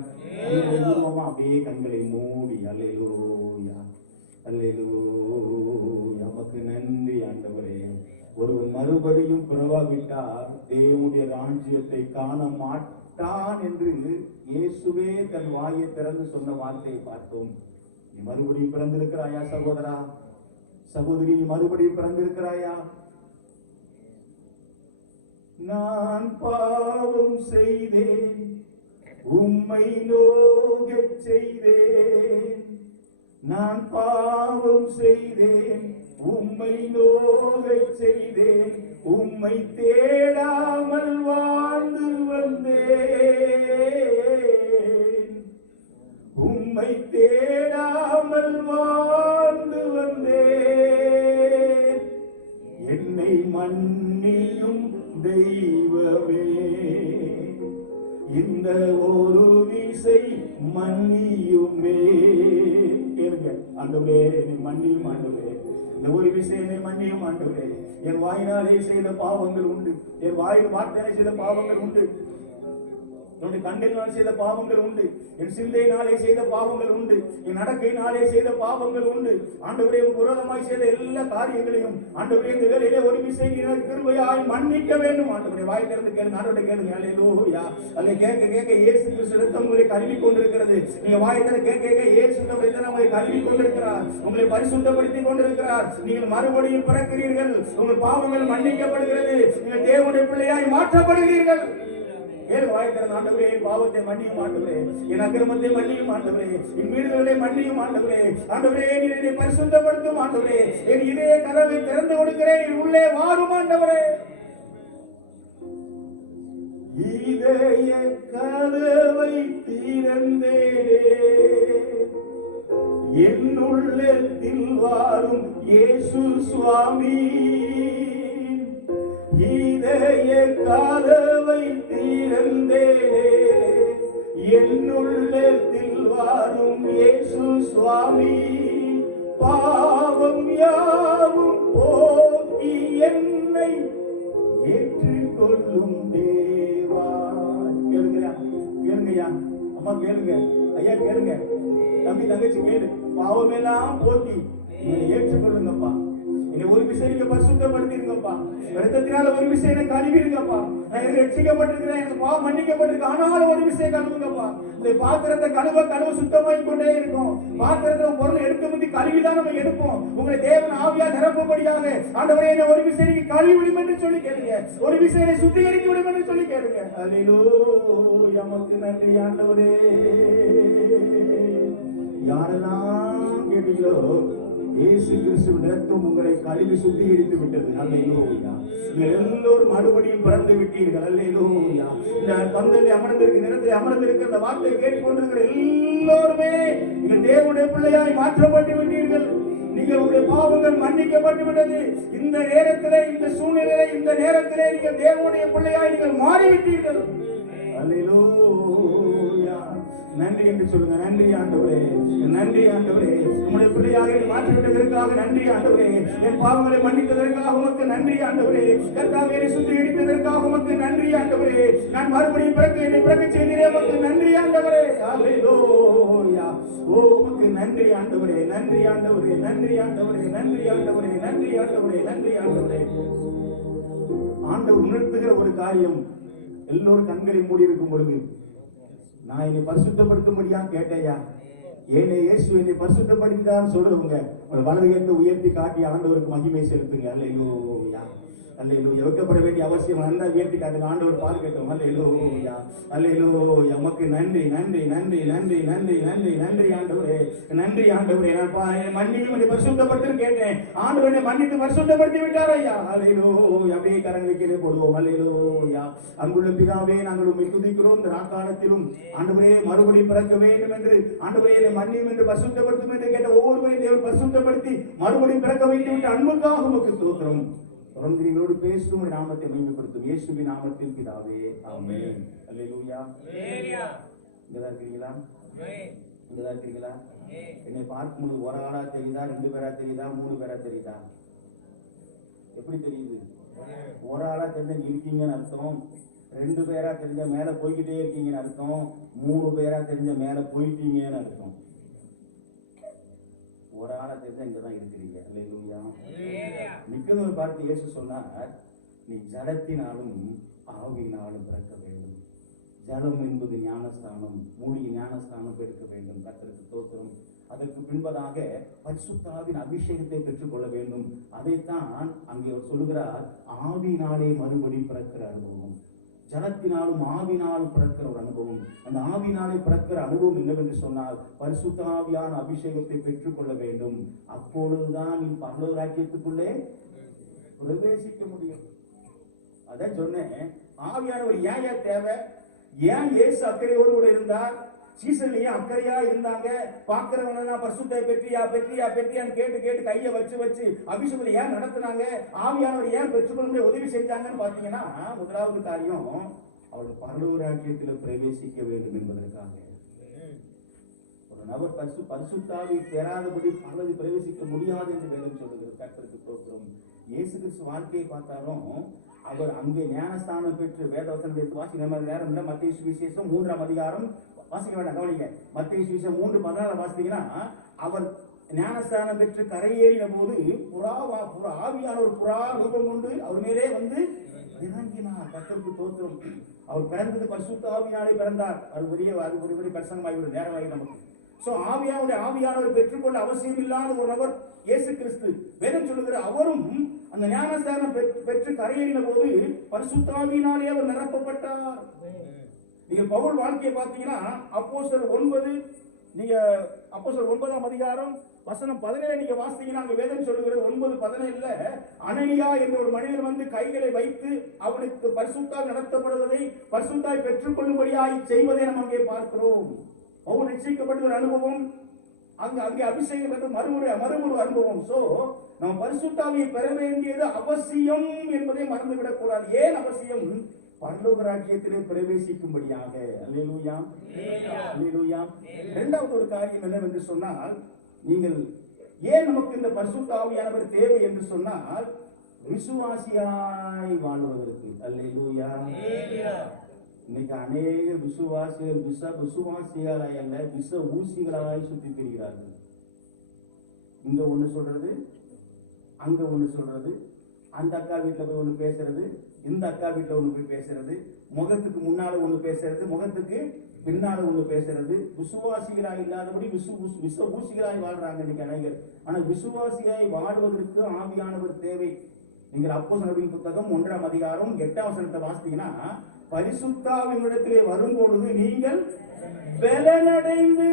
அப்படியே கண்களை மூடி அல்லேலூயா அல்லேலூயா. நமக்கு நன்றி ஆண்டவரே. ஒருவன் மறுபடியும் பிறவாவிட்டால் தேவனுடைய ராஜ்யத்தை காண மாட்டான் என்று இயேசுவே தன் வாயை திறந்து சொன்ன வார்த்தையை பார்த்தோம். நீ மறுபடியும் பிறந்திருக்கிறாயா சகோதரா, சகோதரி? நீ மறுபடியும் பிறந்திருக்கிறாயா? நான் பாவம் செய்தேன், உம்மை நோகச் செய்தேன். நான் பாவம் செய்தேன், உம்மை நோகச் செய்தேன். உம்மை தேடாமல் வாழ்ந்து வந்தேன். உம்மை தேடாமல் வாழ்ந்து வந்தேன். என்னை மன்னியும் தெய்வமே, இந்த ஒரு விசை மன்னியுமே. கேளுங்க. ஆண்டவரே என்னை மன்னியும் ஆண்டவரே, இந்த ஒரு விசை என்னை மன்னியும் ஆண்டவரே. என் வாயினாலே செய்த பாவங்கள் உண்டு, என் வாயில் வார்த்தையாலே செய்த பாவங்கள் உண்டு, என்னுடைய கண்களினால் செய்த பாவங்கள் உண்டு, என் சிந்தையினாலே செய்த பாவங்கள் உண்டு, என் நடக்கையினாலே செய்த பாவங்கள் உண்டு. ஆண்டவரே விரோதமாய் செய்த எல்லா காரியங்களையும் ஆண்டவரே இந்த வேளையிலே ஒரு விசை கிருபையாய் மன்னிக்க வேண்டும். ஆண்டவரே வாய் திறந்து கேளுங்க. ஆண்டவரே கேளுங்க. அல்லேலூயா. அல்ல கேட்க கேட்க இயேசு கிறிஸ்து ரத்தம் உங்களை கழுவி கொண்டிருக்கிறது. நீங்க வாய் திறந்து கேட்க கேட்க இயேசு ரத்தம் உங்களை கழுவி கொண்டிருக்கிறார், உங்களை பரிசுத்தப்படுத்தி கொண்டிருக்கிறார். நீங்கள் மறுபடியும் பிறக்கிறீர்கள், உங்கள் பாவங்கள் மன்னிக்கப்படுகிறது, நீங்கள் தேவனுடைய பிள்ளையாய் மாற்றப்படுகிறீர்கள். ஏழு வாய்த்திறந்த ஆண்டவரே, என் பாவத்தை மன்னியும் ஆண்டவரே, என் அக்கிரமத்தை மன்னியும் ஆண்டவரே, என் மீறுதலை மன்னியும் ஆண்டவரே. ஆண்டவரே நீர் என்னை பரிசுத்தப்படுத்தும் ஆண்டவரே. என் இதய கதவை திறந்து கொடுக்கிறேன், என் உள்ளே வாரும் ஆண்டவரே. இதய கதவை திறந்தேனே, என் உள்ளத்தில் வாரும் இயேசு சுவாமி. இதய கதவை திறந்தேனே, என் உள்ளத்தில் வாரும் இயேசு சுவாமி. பாவம் யாவும் போக்கி என்னை ஏற்றுக்கொள்ளும் தேவா. கேளுங்கயா, கேளுங்கய்யா, அம்மா கேளுங்க, ஐயா கேளுங்க, தம்பி தங்கச்சி கேளு. பாவம் எல்லாம் போக்கி என்னை ஏற்றுக்கொள்ளுங்கப்பா. ஒரு விஷயம் நீங்க பரிசுத்தப்படுத்திருங்கப்பா, ரத்தத்தினால ஒரு விஷயம் எனக்கு கழுவிருங்கப்பா. நான் எனக்கு ரட்சிக்கப்பட்டிருக்கிறேன், எனக்கு பாவம் மன்னிக்கப்பட்டிருக்கு, ஆனாலும் ஒரு விஷயம் கழுவுங்கப்பா. இந்த பாத்திரத்தை கழுவ கழுவ சுத்தமாய் கொண்டே இருக்கும். பாத்திரத்தை பொருள் எடுக்க முந்தி கழுவிதான் நம்ம எடுப்போம். உங்களை தேவன் ஆவியா நிரப்பும்படியாக ஆண்டவரே என்ன ஒரு விஷயம் நீங்க கழுவி விடும் என்று சொல்லி கேளுங்க, ஒரு விஷயம் சுத்திகரிக்க விடும் என்று சொல்லி கேளுங்க. அல்லேலூயா. நமக்கு நன்றி ஆண்டவரே. யாரெல்லாம் கேட்டீங்களோ இயேசு கிறிஸ்துவின் ரத்தம் உங்களை கழுவி சுத்திகரித்து விட்டது. அல்லேலூயா. எல்லோரும் மறுபடியும் பிறந்து விட்டீர்கள். அல்லேலூயா. இந்த பந்தலில் அமர்ந்திருக்கிற நேரத்தில் அமர்ந்திருக்கிற இந்த வார்த்தை கேட்டுக்கொண்டிருக்கிற எல்லோருமே நீங்கள் தேவனுடைய பிள்ளையாய் மாற்றப்பட்டு விட்டீர்கள். நீங்கள் உங்களுடைய பாவங்கள் மன்னிக்கப்பட்டு விட்டது. இந்த நேரத்திலே, இந்த சூழ்நிலையிலே, இந்த நேரத்திலே நீங்கள் தேவனுடைய பிள்ளையாய் நீங்கள் மாறிவிட்டீர்கள். அல்லேலூயா. நன்றி என்று சொல்லுங்க. நன்றி ஆண்டவரே, நன்றி ஆண்டவரே. உங்களுடைய பிள்ளையாக மாற்றிவிட்டதற்காக நன்றி ஆண்டவரே. என் பாவங்களை மன்னித்ததற்காக உமக்கு நன்றி ஆண்டவரே. கர்த்தாவே என்னை சுத்திகரித்ததற்காக உமக்கு நன்றி ஆண்டவரே. நான் மறுபடியும் என்னை பிறக்க செய்தீரே, உமக்கு நன்றி ஆண்டவரே. அல்லேலூயா. ஓ உமக்கு நன்றி ஆண்டவரே, நன்றி ஆண்டவரே, நன்றி ஆண்டவரே, நன்றி ஆண்டவரே, நன்றி ஆண்டவரே, நன்றி ஆண்டவரே. ஆண்டவர் உணர்த்துகிற ஒரு காரியம், எல்லோரும் கண்களை மூடி இருக்கும் பொழுது நான் என்னை பரிசுத்தப்படுத்தும்படியா கேட்டேயா, ஏனே இயேசு என்னை பரிசுத்தப்படுத்திதான் சொல்றவங்க உங்களை வலது கையை உயர்த்தி காட்டி ஆண்டவருக்கு மகிமை செலுத்துங்க. அல்லேலூயா. அல்லேலூயா. வெட்கப்பட வேண்டிய அவசியம் நல்லா உயர்த்தி காட்டுங்க. ஆண்டவர் பார்க்கட்டும். அல்லேலூயா. அல்லேலூயா. உமக்கு நன்றி நன்றி நன்றி நன்றி நன்றி நன்றி நன்றி ஆண்டவரே. நன்றி ஆண்டவரே. நான் மன்னியும் என்னை பரிசுத்தப்படுத்தி கேட்டேன். ஆண்டவரை மன்னித்து பரிசுத்தப்படுத்தி விட்டார் ஐயா. அல்லேலூயா. அப்படியே கரங்களுக்கே போடுவோம். அல்லேலூயா. அன்புள்ள பிதாவே, நாங்கள் உம்மை துதிக்கிறோம். இந்த நாட்காலத்திலும் ஆண்டவரே மறுபடி பிறக்க வேண்டும் என்று, ஆண்டவரே என்னை மன்னியும் என்று பரிசுத்தப்படுத்தும் என்று கேட்ட ஒவ்வொருவரையும் தேவன் பரிசுத்தப்படுத்தி மறுபடி பிறக்க வைத்து விட்டு அன்புக்காக உமக்கு ஸ்தோத்திரம். தொடர்ந்து எங்களோடு பேசும் உம்முடைய நாமத்தை மகிமைப்படுத்தும் இயேசுவின் நாமத்தில் பிதாவே, ஆமென். அல்லேலூயா. இங்கதான் இருக்கிறீங்களா? இங்கதான் இருக்கிறீங்களா? என்னை பார்க்கும்போது ஒரு ஆளா தெரியுதா, 2 பேரா தெரியுதா, 3 பேரா தெரியுதா? எப்படி தெரியுது? ஒரு ஆளா தெரிஞ்ச இருக்கீங்கன்னு அர்த்தம், 2 பேரா தெரிஞ்ச மேல போய்கிட்டே இருக்கீங்கன்னு அர்த்தம், 3 பேரா தெரிஞ்ச மேல போயிட்டீங்கன்னு அர்த்தம். ஒரு ஆளா தெரிஞ்ச இங்கதான் இருக்கிறீங்க. அல்லேலூயா. மிக்கதொரு பார்த்து இயேசு சொன்னார், நீ ஜடத்தினாலும் ஆவியினாலும் பிறக்க வேண்டும். ஜடம் என்பது ஞானஸ்தானம், மூலிகை ஞானஸ்தானம் எடுக்க வேண்டும். கர்த்தருக்கு ஸ்தோத்திரம். அதற்கு பின்பதாக பரிசுத்த ஆவியின் அபிஷேகத்தை பெற்றுக்கொள்ள வேண்டும். அதைத்தான் அங்கே சொல்லுகிறார், ஆவியினாலே மறுபடி பிறக்கிற அனுபவம். ஜலத்தினாலும் ஆவினாலும் பிறக்கிற ஒரு அனுபவம். அந்த ஆவினாலே பிறக்கிற அனுபவம் என்னவென்று சொன்னால், பரிசுத்த ஆவியான அபிஷேகத்தை பெற்றுக்கொள்ள வேண்டும். அப்பொழுதுதான் நீ பரலோக ராஜ்யத்துக்குள்ளே பிரவேசிக்க முடியும். அதான் சொன்னேன், ஆவியானவர் ஏன் தேவை? ஏன் இயேசு அக்கறையோடு கூட இருந்தார்? சீசன்ல ஏன் அக்கறையா இருந்தாங்க? பாக்குறவங்க பரிசுத்த பெற்றியா பெற்றியா பெற்றியான்னு கேட்டு கேட்டு கையை வச்சு வச்சு அபிஷேகத்தை ஏன் நடத்தினாங்க? ஆவியானவர் ஏன் பெற்றுக்கொள்ள உதவி செஞ்சாங்கன்னு பாத்தீங்கன்னா, முதலாவது காரியம் அவர் பரலோக ராஜ்யத்தில் பிரவேசிக்க வேண்டும் என்பதற்காக. ஒரு நபர் பரிசுத்தாவி பெறாதபடி பரலோக பிரவேசிக்க முடியாது என்று வேதம் சொல்லுகிறது. கர்த்தருக்கு ஸ்தோத்திரம். இயேசு கிறிஸ்து வாழ்க்கையை பார்த்தாலும் அவர் அங்கே ஞானஸ்தானம் பெற்று வேதவசனத்தை வாசிக்க நம்ம நேரம் இல்லை. மத்தேயு சுவிசேஷம் 3ஆம் அதிகாரம் வாசிக்க வேண்டாம், கவனிங்க. மத்தேயு சுவிசேஷம் 3:14 வாசித்தீங்கன்னா, அவர் ஞானஸ்தானம் பெற்று கரையேறின போது ஆவியான ஒரு புறா ரூபம் கொண்டு அவர் மேலே வந்து இறங்கினார். கர்த்தருக்கு ஸ்தோத்திரம். அவர் பிறந்தது பரிசுத்த ஆவியாலே பிறந்தார். அது ஒரு பெரிய பிரசங்கமாகி ஒரு நேரமாகி நமக்கு. சோ ஆவியானவர் பெற்றுக்கொள்ள அவசியம் இல்லாத ஒரு நபர் இயேசு கிறிஸ்து. வேதம் சொல்லுகிற அவரும் அந்த ஞானஸ்தானம் பெற்று கரையேறின போது பரிசுத்த ஆவியினாலே அவர் நிரப்பப்பட்டார். நீங்க பவுல் வாழ்க்கையை பார்த்தீங்கன்னா, அப்போஸ்தலர் 9, நீங்க அப்போஸ்தலர் 9ஆம் அதிகாரம் வசனம் 17 நீங்க வாசித்தீங்கன்னா, அங்க வேதம் சொல்லுகிறது 9:17 அனனியா என்ற ஒரு மனிதன் வந்து கைகளை வைத்து அவனுக்கு பரிசுத்தால் நடத்தப்படுவதை பரிசுத்தாய் பெற்றுக்கொள்ளும்படியாய் செய்வதை நம்ம அங்கே பார்க்கிறோம். பவுல் ரட்சிக்கப்பட்ட ஒரு அனுபவம், அங்கே அபிஷேகம் என்று மறுமுறை அனுபவம். சோ நம்ம பரிசுத்தாவியை பெற வேண்டியது அவசியம் என்பதை மறந்துவிடக் கூடாது. ஏன் அவசியம்? பரலோக ராஜ்யத்திலே பிரவேசிக்கும்படியாக. அல்லேலூயா. அல்லேலூயா. இரண்டாவது ஒரு காரியம் என்னவென்று சொன்னால், நீங்கள் ஏன் நமக்கு இந்த பரிசுத்த ஆவியானவர் தேவை என்று சொன்னால், விசுவாசியாய் வாழ்வதற்கு. அல்லேலூயா. இன்னைக்கு அநேக விசுவாசிகள் விசுவாசிகளாய் அல்ல, விச ஊசிகளாய் சுற்றி திரிகிறார்கள். இங்க ஒண்ணு சொல்றது, அங்க ஒண்ணு சொல்றது, அந்த அக்கா வீட்டுல போய் ஒண்ணு பேசுறது, இந்த அக்கா வீட்டுல ஒண்ணு போய் பேசுறது, முகத்துக்கு முன்னால ஒண்ணு பேசுறது, முகத்துக்கு பின்னால ஒண்ணு பேசுறது. விசுவாசிகளாய் இல்லாதபடி விச ஊசிகளாய் வாழ்றாங்க இன்னைக்கு அநேகர். ஆனா விசுவாசியாய் வாழ்வதற்கு ஆவியானவர் தேவை. நீங்கள் அப்போஸ்தலர்களின் புத்தகம் 1ஆம் அதிகாரம் 8ஆம் வசனத்தை வாசித்தீங்கன்னா, பரிசுத்தாவினிடத்திலே வரும்பொழுது நீங்கள் பலனடைந்து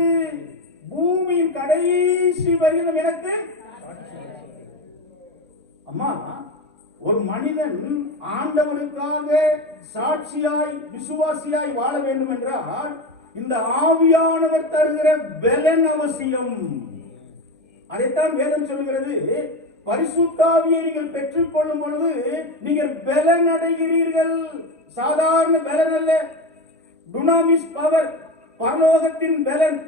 பூமியின் கடைசி வரையிலும் எனக்கு. அம்மா, ஒரு மனிதன் ஆண்டவனுக்காக சாட்சியாய் விசுவாசியாய் வாழ வேண்டும் என்றால் இந்த ஆவியானவர் தருகிற பலன் அவசியம். அதைத்தான் வேதம் சொல்லுகிறது, பரிசுத்தாவியை நீங்கள் பெற்றுக் கொள்ளும் பொழுது நீங்கள் பலன் அடைகிறீர்கள். சாதாரண பலன் அல்ல, டுனாமிஸ் பவர், பரலோகத்தின் பலன்,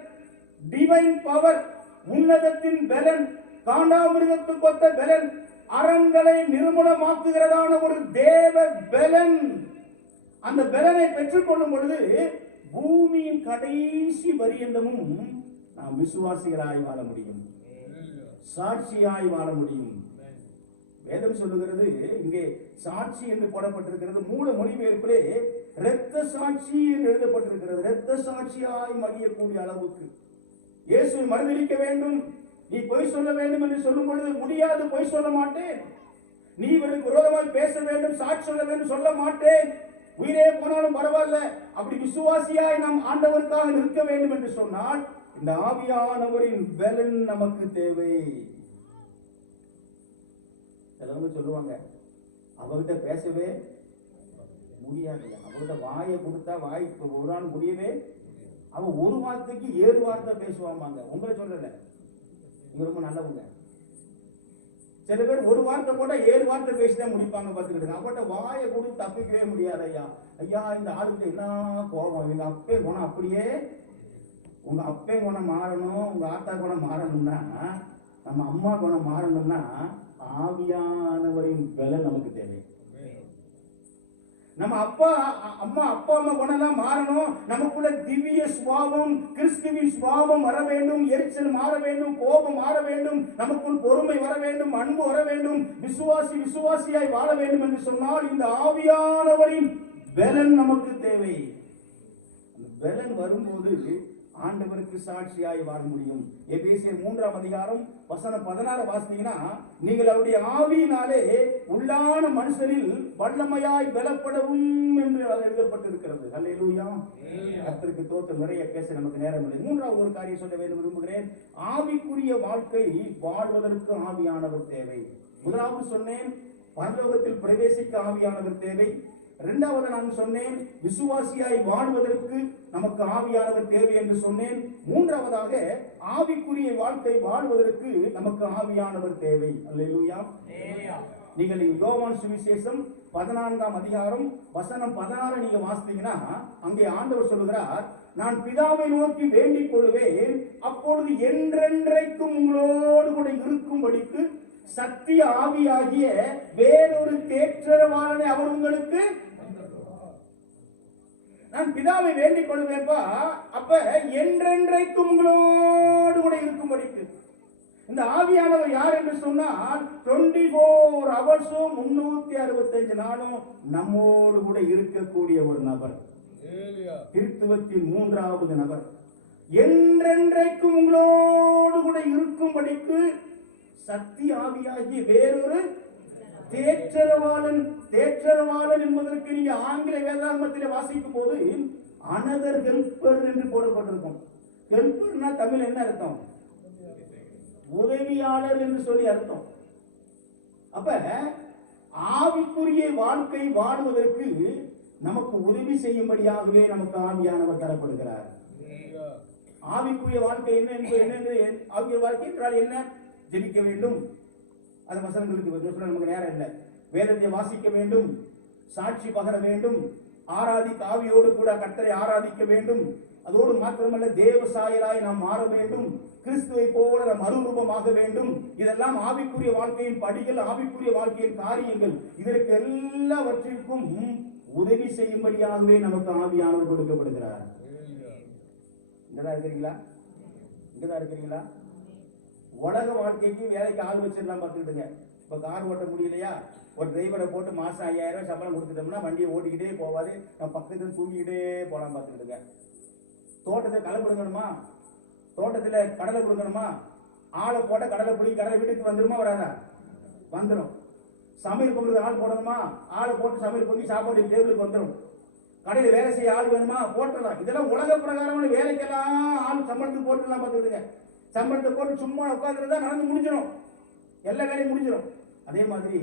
டிவைன் பவர், உன்னதத்தின் பலன், காண்டாமிருகத்துக்கு ஒத்த பலன், அரண்களை நிர்மூலமாக்குகிறதான ஒரு தேவ பலன். அந்த பலனை பெற்றுக் கொள்ளும் பொழுது பூமியின் கடைசி பரியந்தமும் நாம் விசுவாசிகளாய் வாழ முடியும், சாட்சியாய் வாழ முடியும். வேதம் சொல்லுகிறது, இங்கே சாட்சி என்று போடப்பட்டிருக்கிறது. மூல மொழிபெயர்ப்பிலே இரத்த சாட்சி என்று எழுதப்பட்டிருக்கிறது. இரத்த சாட்சியாய் மடியக்கூடிய அளவுக்கு இயேசுவை மறுதலிக்க வேண்டும், நீ பொய் சொல்ல வேண்டும் என்று சொல்லும் பொழுது முடியாது, பொய் சொல்ல மாட்டேன். நீ இவருக்கு விரோதமாய் பேச வேண்டும், சாட்சி சொல்ல வேண்டும், சொல்ல மாட்டேன், உயிரே போனாலும் பரவாயில்ல, அப்படி விசுவாசியாய் நாம் ஆண்டவருக்காக நிற்க வேண்டும் என்று சொன்னால் இந்த ஆவியானவரின் பலன் நமக்கு தேவை. சிலவங்க சொல்லுவாங்க, அவகிட்ட பேசவே முடியாது, அவகிட்ட வாயை கொடுத்தா வாய் ஒரு நாள் முடியவே, அவன் ஒரு வார்த்தைக்கு 7 வார்த்தை பேசுவாங்க. உங்களை சொல்லல, இவங்க ரொம்ப நல்லவங்க. சில பேர் ஒரு வார்த்தை போட்டா 7 வார்த்தை பேசிதான் முடிப்பாங்க. பார்த்துக்கிட்டு அவட்ட வாயை கொடுத்து தப்பிக்கவே முடியாது. ஐயா ஐயா இந்த ஆளுகிட்ட என்ன கோபம், எங்க அப்பே குணம் அப்படியே, உங்க அப்பே குணம் மாறணும், உங்க ஆத்தா குணம் மாறணும்னா, நம்ம அம்மா குணம் மாறணும்னா ஆவியானவரின் பலன் நமக்கு தேவை. நம்ம அப்பா அம்மா குணம் தான் மாறணும். நமக்குள்ள திவ்ய சுபாவம், கிறிஸ்துவின் சுபாவம் வர வேண்டும், எரிச்சல் மாற வேண்டும், கோபம் மாற வேண்டும், நமக்குள் பொறுமை வர வேண்டும், அன்பு வர வேண்டும், விசுவாசியாய் வாழ வேண்டும் என்று சொன்னால் இந்த ஆவியானவரின் பலன் நமக்கு தேவை. பலன் வரும்போது ஆண்டவருக்கு சாட்சியாய் வாழ முடியும். எபேசியர் 3ஆம் அதிகாரம் வசனம் 16 வாசித்தீங்கன்னா, நீங்கள் அவருடைய ஆவியினாலே உள்ளான மனுஷரில் வல்லமையாய் பலப்படவும் என்று எழுதப்பட்டிருக்கிறது. அல்லேலூயா. கர்த்தருக்கு ஸ்தோத்திரம். நிறைய பேச நமக்கு நேரம் இல்லை. 3வது ஒரு காரியம் சொல்ல வேண்டும் விரும்புகிறேன். ஆவிக்குரிய வாழ்க்கை வாழ்வதற்கு ஆவியானவர் தேவை. முதலாவது சொன்னேன், பரலோகத்தில் பிரவேசிக்க ஆவியானவர் தேவை. 2வது நான் சொன்னேன், விசுவாசியாய் வாழ்வதற்கு நமக்கு ஆவியானவர் தேவை என்று சொன்னேன். 3வதாக ஆவிக்குரிய வாழ்க்கை வாழ்வதற்கு நமக்கு ஆவியானவர் தேவை. அல்லேலூயா. நீங்கள் யோவான் சுவிசேஷம் 14ஆம் அதிகாரம் வசனம் 16 நீங்க வாசித்தீங்கன்னா, அங்கே ஆண்டவர் சொல்லுகிறார், நான் பிதாவை நோக்கி வேண்டிக் கொள்வேன், அப்பொழுது என்றென்றைக்கும் உங்களோடு கூட இருக்கும்படிக்கு சத்திய ஆவியாகிய வேறொரு தேற்றரவாளனை அவர் உங்களுக்கு, நான் பிதாவை வேண்டிக் கொள்வேன்பா, அப்ப என்றென்றைக்கும் உங்களோடு கூட இருக்கும்படிக்கு. இந்த ஆவியானவர் யார் என்று சொன்னால் 24 ஹவர்ஸும் 365 நாளும் நம்மோடு கூட இருக்கக்கூடிய ஒரு நபர், கிறிஸ்துவத்தின் 3வது நபர். என்றென்றைக்கும் உங்களோடு கூட இருக்கும்படிக்கு சத்திய ஆவியாகிய வேறொரு தேற்றரவாளன். தேற்றரவாளன் என்பதற்கு நீங்க ஆங்கில வேதாகமத்தில் வாசிக்கும் போது அனதர் ஹெல்பர் என்று போடப்பட்டிருக்கும். ஹெல்பர்னா தமிழ் என்ன அர்த்தம்? உதவியாளர் என்று சொல்லி அர்த்தம். அப்ப ஆவிக்குரிய வாழ்க்கை வாழ்வதற்கு நமக்கு உதவி செய்யும்படியாகவே நமக்கு ஆவியானவர் தரப்படுகிறார். ஆவிக்குரிய வாழ்க்கை என்ன? ஆவிக்குரிய வாழ்க்கை என்றால் என்ன? ஜெபிக்க வேண்டும், அது வசனங்களுக்கு நமக்கு நேரம் இல்லை. வேதத்தை வாசிக்க வேண்டும், சாட்சி பகர வேண்டும், ஆராதிக்க ஆவியோடு கூட கர்த்தரை ஆராதிக்க வேண்டும். அதோடு மாத்திரமல்ல, தேவ சாயலாய் நாம் மாற வேண்டும், கிறிஸ்துவை போல நாம் மறுரூபமாக வேண்டும். இதெல்லாம் ஆவிக்குரிய வாழ்க்கையின் படிகள், ஆவிக்குரிய வாழ்க்கையின் காரியங்கள். இதற்கு எல்லாவற்றிற்கும் உதவி செய்யும்படியாகவே நமக்கு ஆவியானவர் கொடுக்கப்படுகிறார். இங்கதான் இருக்கிறீங்களா? இங்கதான் இருக்கிறீங்களா? உலக வாழ்க்கைக்கு வேலைக்கு ஆள் வச்சிடலாம் பார்த்துக்கிட்டுங்க. இப்போ கார் ஓட்ட முடியலையா, ஒரு டிரைவரை போட்டு மாதம் 5000 ரூபாய் சம்பளம் கொடுத்துட்டோம்னா வண்டியை ஓட்டிக்கிட்டே போவாது, நம்ம பக்கத்தில் தூங்கிக்கிட்டே போகலாம் பார்த்துக்கிட்டுங்க. தோட்டத்தில் களை பிடுங்கணுமா, தோட்டத்தில் கடலை பிடுங்கணுமா, ஆளை போட்ட கடலை பிடிங்கி கடலை வீட்டுக்கு வந்துடுமா வராதா? வந்துடும். சமையல் பொங்கலுக்கு ஆள் போடணுமா, ஆளை போட்டு சமையல் பொங்கி சாப்பாடு டேபிளுக்கு வந்துடும். கடையில் வேலை செய்ய ஆள் வேணுமா, போட்டுடலாம். இதெல்லாம் உலக பிரகாரமான வேலைக்கெல்லாம் ஆள் சம்பளத்துக்கு போட்டுடலாம் பார்த்துக்கிட்டுங்க. சம்பளத்தை போட்டு சும்மா உட்காந்துருந்தா நடந்து முடிஞ்சிடும், எல்லா வேலையும் முடிஞ்சிடும். அதே மாதிரி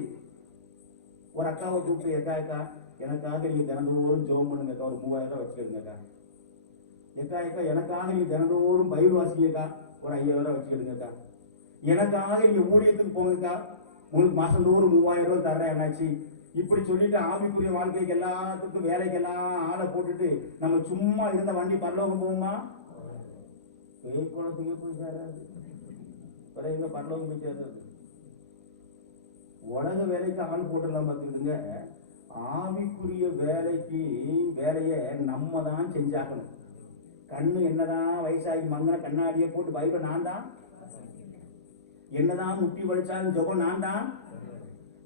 ஒரு அக்காவை கூப்பிட்டு, எக்கா எனக்காக நீங்க தினந்தோறும் ஜெபம் பண்ணுங்க, ஒரு 3000 ரூபாய் வச்சுக்கிடுங்கக்கா. எக்கா எனக்காக நீங்க தினந்தோறும் பைபிள் வாசிங்கக்கா, ஒரு 5000 ரூபாய் வச்சுக்கிடுங்கக்கா. எனக்காக நீங்க ஊழியத்துக்கு போங்கக்கா, உங்களுக்கு மாசந்தோறும் 3000 ரூபாய் தர்றேன் என்னாச்சு. இப்படி சொல்லிட்டு ஆவிக்குரிய வாழ்க்கைக்கு எல்லாத்துக்கும் வேலைக்கெல்லாம் ஆளை போட்டுட்டு நம்ம சும்மா இருந்த வண்டி பரலோகம் போகுமா? குளத்துக்கு போய் சேராது, எங்க பரலோகம் போய் சேர்றது. உலக வேலைக்கு ஆள் போட்டுடலாம் பார்த்துக்கிட்டுங்க. ஆவிக்குரிய வேலையை நம்ம தான் செஞ்சாகணும். கண்ணு என்னதான் வயசாகி மங்கன கண்ணாடியை போட்டு பைபிள் நான் தான், என்னதான் முட்டி வலிச்சாலும் ஜெபம் நான் தான்,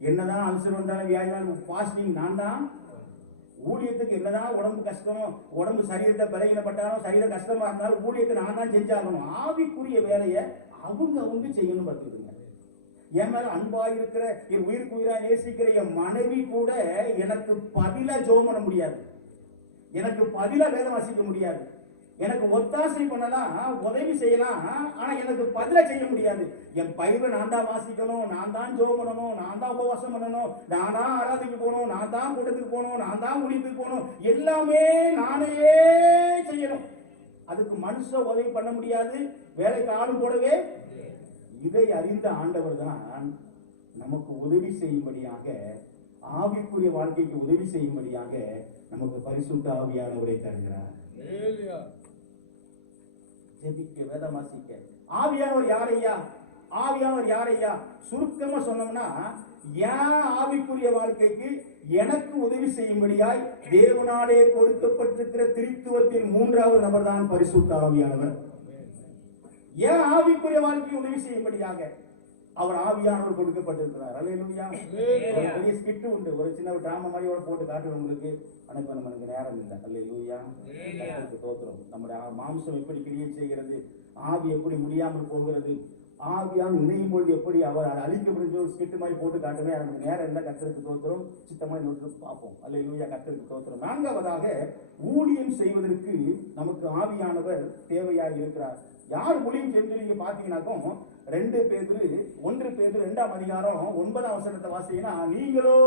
என்னதான் அல்சர் வந்தாலும் வியாதினாலும் பாஸ்டிங் நான் தான், ஊழியத்துக்கு என்னதான் உடம்பு கஷ்டம், உடம்பு சரீரத்தை பலகீனப்பட்டாலும் சரீரம் கஷ்டமா இருந்தாலும் ஊழியத்தை நான் தான் செஞ்சாகணும். ஆவிக்குரிய வேலையை அவங்க செய்யணும் பார்த்துக்கிடுங்க. என் மேல அன்பா இருக்கிற, என் உயிருக்கு உயிரா நேசிக்கிற என் மனைவி கூட எனக்கு பதிலா ஜெபம் பண்ண முடியாது, எனக்கு பதிலா வேதம் வாசிக்க முடியாது, எனக்கு ஒத்தாசை பண்ணலாம், உதவி செய்யலாம், ஆனா எனக்கு பதிலா செய்ய முடியாது. என் பைபிளை நான் தான் வாசிக்கணும், நான் தான் ஜெபம் பண்ணணும், நான் தான் உபவாசம் பண்ணணும், நான் தான் ஆராதனைக்கு போகணும், நான் தான் கூட்டத்துக்கு போகணும், நான் தான் ஊழியத்துக்கு போகணும், எல்லாமே நானே செய்யணும். அதுக்கு மனுஷ உதவி பண்ண முடியாது, வேலைக்கு ஆளும் போடவே. இதை அறிந்த ஆண்டவர் தான் நமக்கு உதவி செய்யும்படியாக, ஆவிக்குரிய வாழ்க்கைக்கு உதவி செய்யும்படியாக நமக்கு பரிசுத்த ஆவியானவரை தருகிறார். ஜெபிக்க, வேதம் வாசிக்க. ஆவியானவர் யாரையா? ஆவியானவர் யாரையா? சுருக்கமா சொன்னோம்னா, என் ஆவிக்குரிய வாழ்க்கைக்கு எனக்கு உதவி செய்யும்படியாய் தேவனாலே கொடுக்கப்பட்டிருக்கிற திரித்துவத்தின் மூன்றாவது நபர் தான் பரிசுத்த ஆவியானவர். என் ஆவிக்குரிய வாழ்க்கைக்கு உதவி செய்யும்படியாக அவர் ஆவியானவர் கொடுக்கப்பட்டிருக்கிறார். அல்லேலூயா. ஒரு பெரிய ஸ்கிட் உண்டு, ஒரு சின்ன டிராமா மாதிரி போட்டு காட்டுறோம் உங்களுக்கு. ஆனால் நமக்கு நேரம் இல்லை. அல்லேலூயா. தோத்திரம். நம்முடைய மாம்சம் எப்படி கிரியை செய்கிறது, ஆவி எப்படி முடியாமல் போகிறது, ஆவியான் இணையும் பொழுது எப்படி அவர் அழிக்கப்படுகிற ஒரு ஸ்கிட் மாதிரி போட்டு காட்டுமே. நமக்கு நேரம் இல்லை. கர்த்தருக்கு தோத்திரம். சித்தமாக நோட்டு பார்ப்போம். அல்லேலூயா. கர்த்தருக்கு தோத்திரம். நான்காவதாக, ஊழியம் செய்வதற்கு நமக்கு ஆவியானவர் தேவையாக இருக்கிறார். யார் ஊழியம் செஞ்சு நீங்க பாத்தீங்கன்னாக்கும் 1 பேதுரு 2ஆம் அதிகாரம் 9ஆம் வசனத்தை வாசிங்கன்னா, நீங்களோ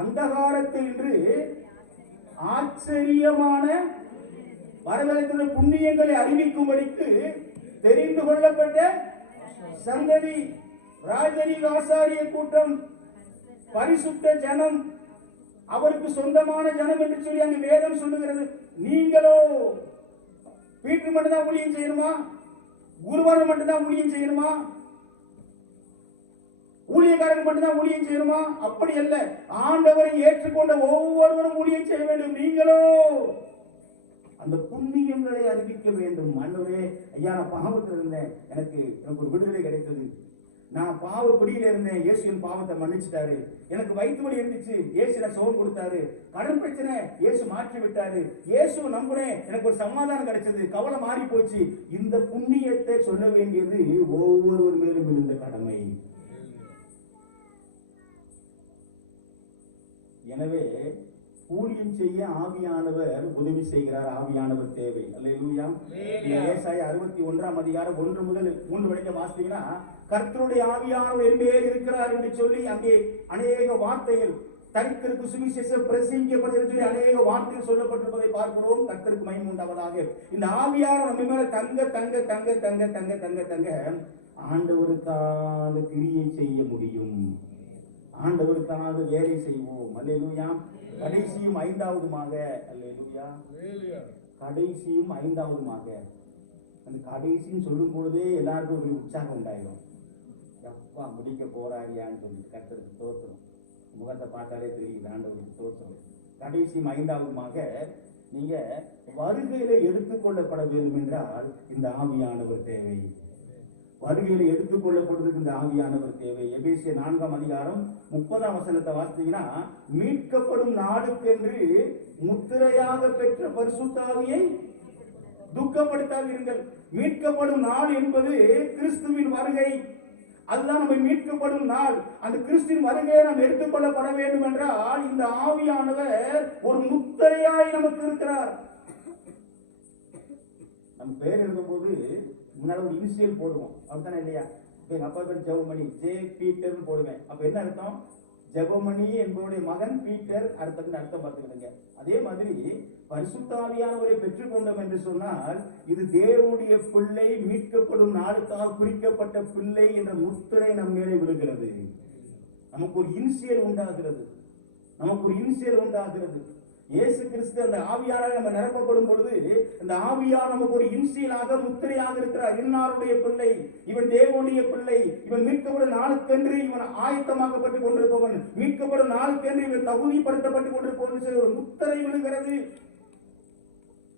அந்தகாரத்தில் இன்று ஆச்சரியமான வரவழைத்துள்ள புண்ணியங்களை அறிவிக்கும்படிக்கு தெரிந்து கொள்ளப்பட்ட சந்ததி, ராஜரீக ஆசாரிய கூட்டம், பரிசுத்த ஜனம், அவருக்கு சொந்தமான ஜனம் என்று சொல்லி அங்கு வேதம் சொல்லுகிறது. நீங்களோ வீட்டு மட்டும்தான் ஊழியம் செய்யணுமா? குருவாரம் மட்டும்தான் ஊழியம் செய்யணுமா? ஊழியக்காரங்க மட்டும்தான் ஊழியம் செய்யணுமா? அப்படி அல்ல. ஆண்டவரை ஏற்றுக்கொண்ட ஒவ்வொருவரும் ஊழியம் செய்ய வேண்டும். நீங்களோ அந்த புண்ணியங்களை அறிவிக்க வேண்டும். ஆண்டவரே, ஐயா நான் பாவத்தில் இருந்தேன், எனக்கு ஒரு விடுதலை கிடைத்தது. நான் பாவ பிடியில இருந்தேன், இயேசு என் பாவத்தை மன்னிச்சிட்டாரு. எனக்கு வயிற்று வலி இருந்துச்சு, இயேசு எனக்கு சுகம் கொடுத்தாரு. கடன் பிரச்சனை, இயேசு மாற்றி விட்டாரு. இயேசு நம்புனேன், எனக்கு ஒரு சமாதானம் கிடைச்சது, கவலை மாறி போச்சு. இந்த புண்ணியத்தை சொல்ல வேண்டியது ஒவ்வொருவர் மேலும் இருந்த கடமை. எனவே ஊழியம் செய்ய ஆவியானவர் உதவி செய்கிறார். ஆவியானவர் தேவை. அல்லேலூயா. ஏசாயா 61ஆம் அதிகாரம் 1 முதல் 3 வரைக்கும் வாசித்தீங்கன்னா, கர்த்தருடைய ஆவியானவர் என் மேல் இருக்கிறார் என்று சொல்லி அங்கே அநேக வார்த்தைகள், தரித்திற்கு சுவிசேஷம் பிரசங்கிக்கப்படுகிறது சொல்லி அநேக வார்த்தைகள் சொல்லப்பட்டிருப்பதை பார்க்கிறோம். கர்த்தருக்கு மகிமை உண்டாவதாக. இந்த ஆவியானவர் நம்ம மேல தங்க தங்க தங்க தங்க தங்க தங்க தங்க ஆண்டவருக்காக கிரியை செய்ய முடியும். ஆண்டவருக்காக வேலை செய்வோம். அல்லேலூயா. கடைசியும் 5ஆவதுமாக, அல்லேலூயா, கடைசியும் 5ஆவதுமாக. அந்த கடைசின்னு சொல்லும் பொழுதே எல்லாருக்கும் ஒரு உற்சாகம் உண்டாயிடும். எப்பா முடிக்க போறாரியான்னு சொல்லி கர்த்தருக்கு தோத்திரம். முகத்தை பார்த்தாலே தெரியுது ஆண்டவருக்கு தோத்திரம். கடைசியும் 5ஆவதுமாக, நீங்க வருகையில எடுத்துக்கொள்ளப்பட வேண்டும் என்றால் இந்த ஆவியானவர் தேவை. வருகையில எடுத்துக்கொள்ளப்படுவதற்கு இந்த ஆவியானவர் தேவை. எபேசியர் 4ஆம் அதிகாரம் 30ஆம் வசனத்தை வாசித்தீங்கன்னா, மீட்கப்படும் நாளுக்கென்று முத்திரையாக பெற்ற பரிசுத்த ஆவியை துக்கப்படுத்தாதீர்கள். மீட்கப்படும் நாள் என்பது கிறிஸ்துவின் வருகை. அதுதான் நம்ம மீட்கப்படும் நாள். அந்த கிறிஸ்துவின் வருகையை நாம் எடுத்துக்கொள்ளப்பட வேண்டும் என்றால் இந்த ஆவியானவர் ஒரு முத்திரையாய் நமக்கு இருக்கிறார். நம்ம பேர் எழுதும் போது முன்னாடி ஒரு இனிஷியல் போடுவோம், அப்படித்தானே இல்லையா? எங்க அப்பா பேர் ஜெபமணி, ஜே பீட்டர்னு போடுவேன். அப்ப என்ன அர்த்தம்? ஜெபமணி என்பவருடைய மகன் பீட்டர், அர்த்தம் பார்த்துக்கிடுங்க. அதே மாதிரி பரிசுத்த ஆவியானவரை பெற்றுக்கொண்டோம் என்று சொன்னால் இது தேவனுடைய பிள்ளை, மீட்கப்படும் நாளுக்காக குறிக்கப்பட்ட பிள்ளை என்ற முத்திரை நம் மேலே விழுகிறது. நமக்கு ஒரு இனிஷியல் உண்டாகிறது. இயேசு கிறிஸ்து அந்த ஆவியாராக நம்ம நிரப்பப்படும் பொழுது அந்த ஆவியார் நமக்கு ஒரு இன்சியலாக முத்திரையாக இருக்கிறார். இன்னாருடைய பிள்ளை, இவன் தேவனுடைய பிள்ளை, இவன் மீட்கப்படும் நாளுக்கென்று இவன் ஆயத்தமாக்கப்பட்டுக் கொண்டிருப்பவன், மீட்கப்படும் நாளுக்கென்று இவன் தகுதிப்படுத்தப்பட்டுக் கொண்டிருப்பவன் ஒரு முத்திரை விழுகிறது.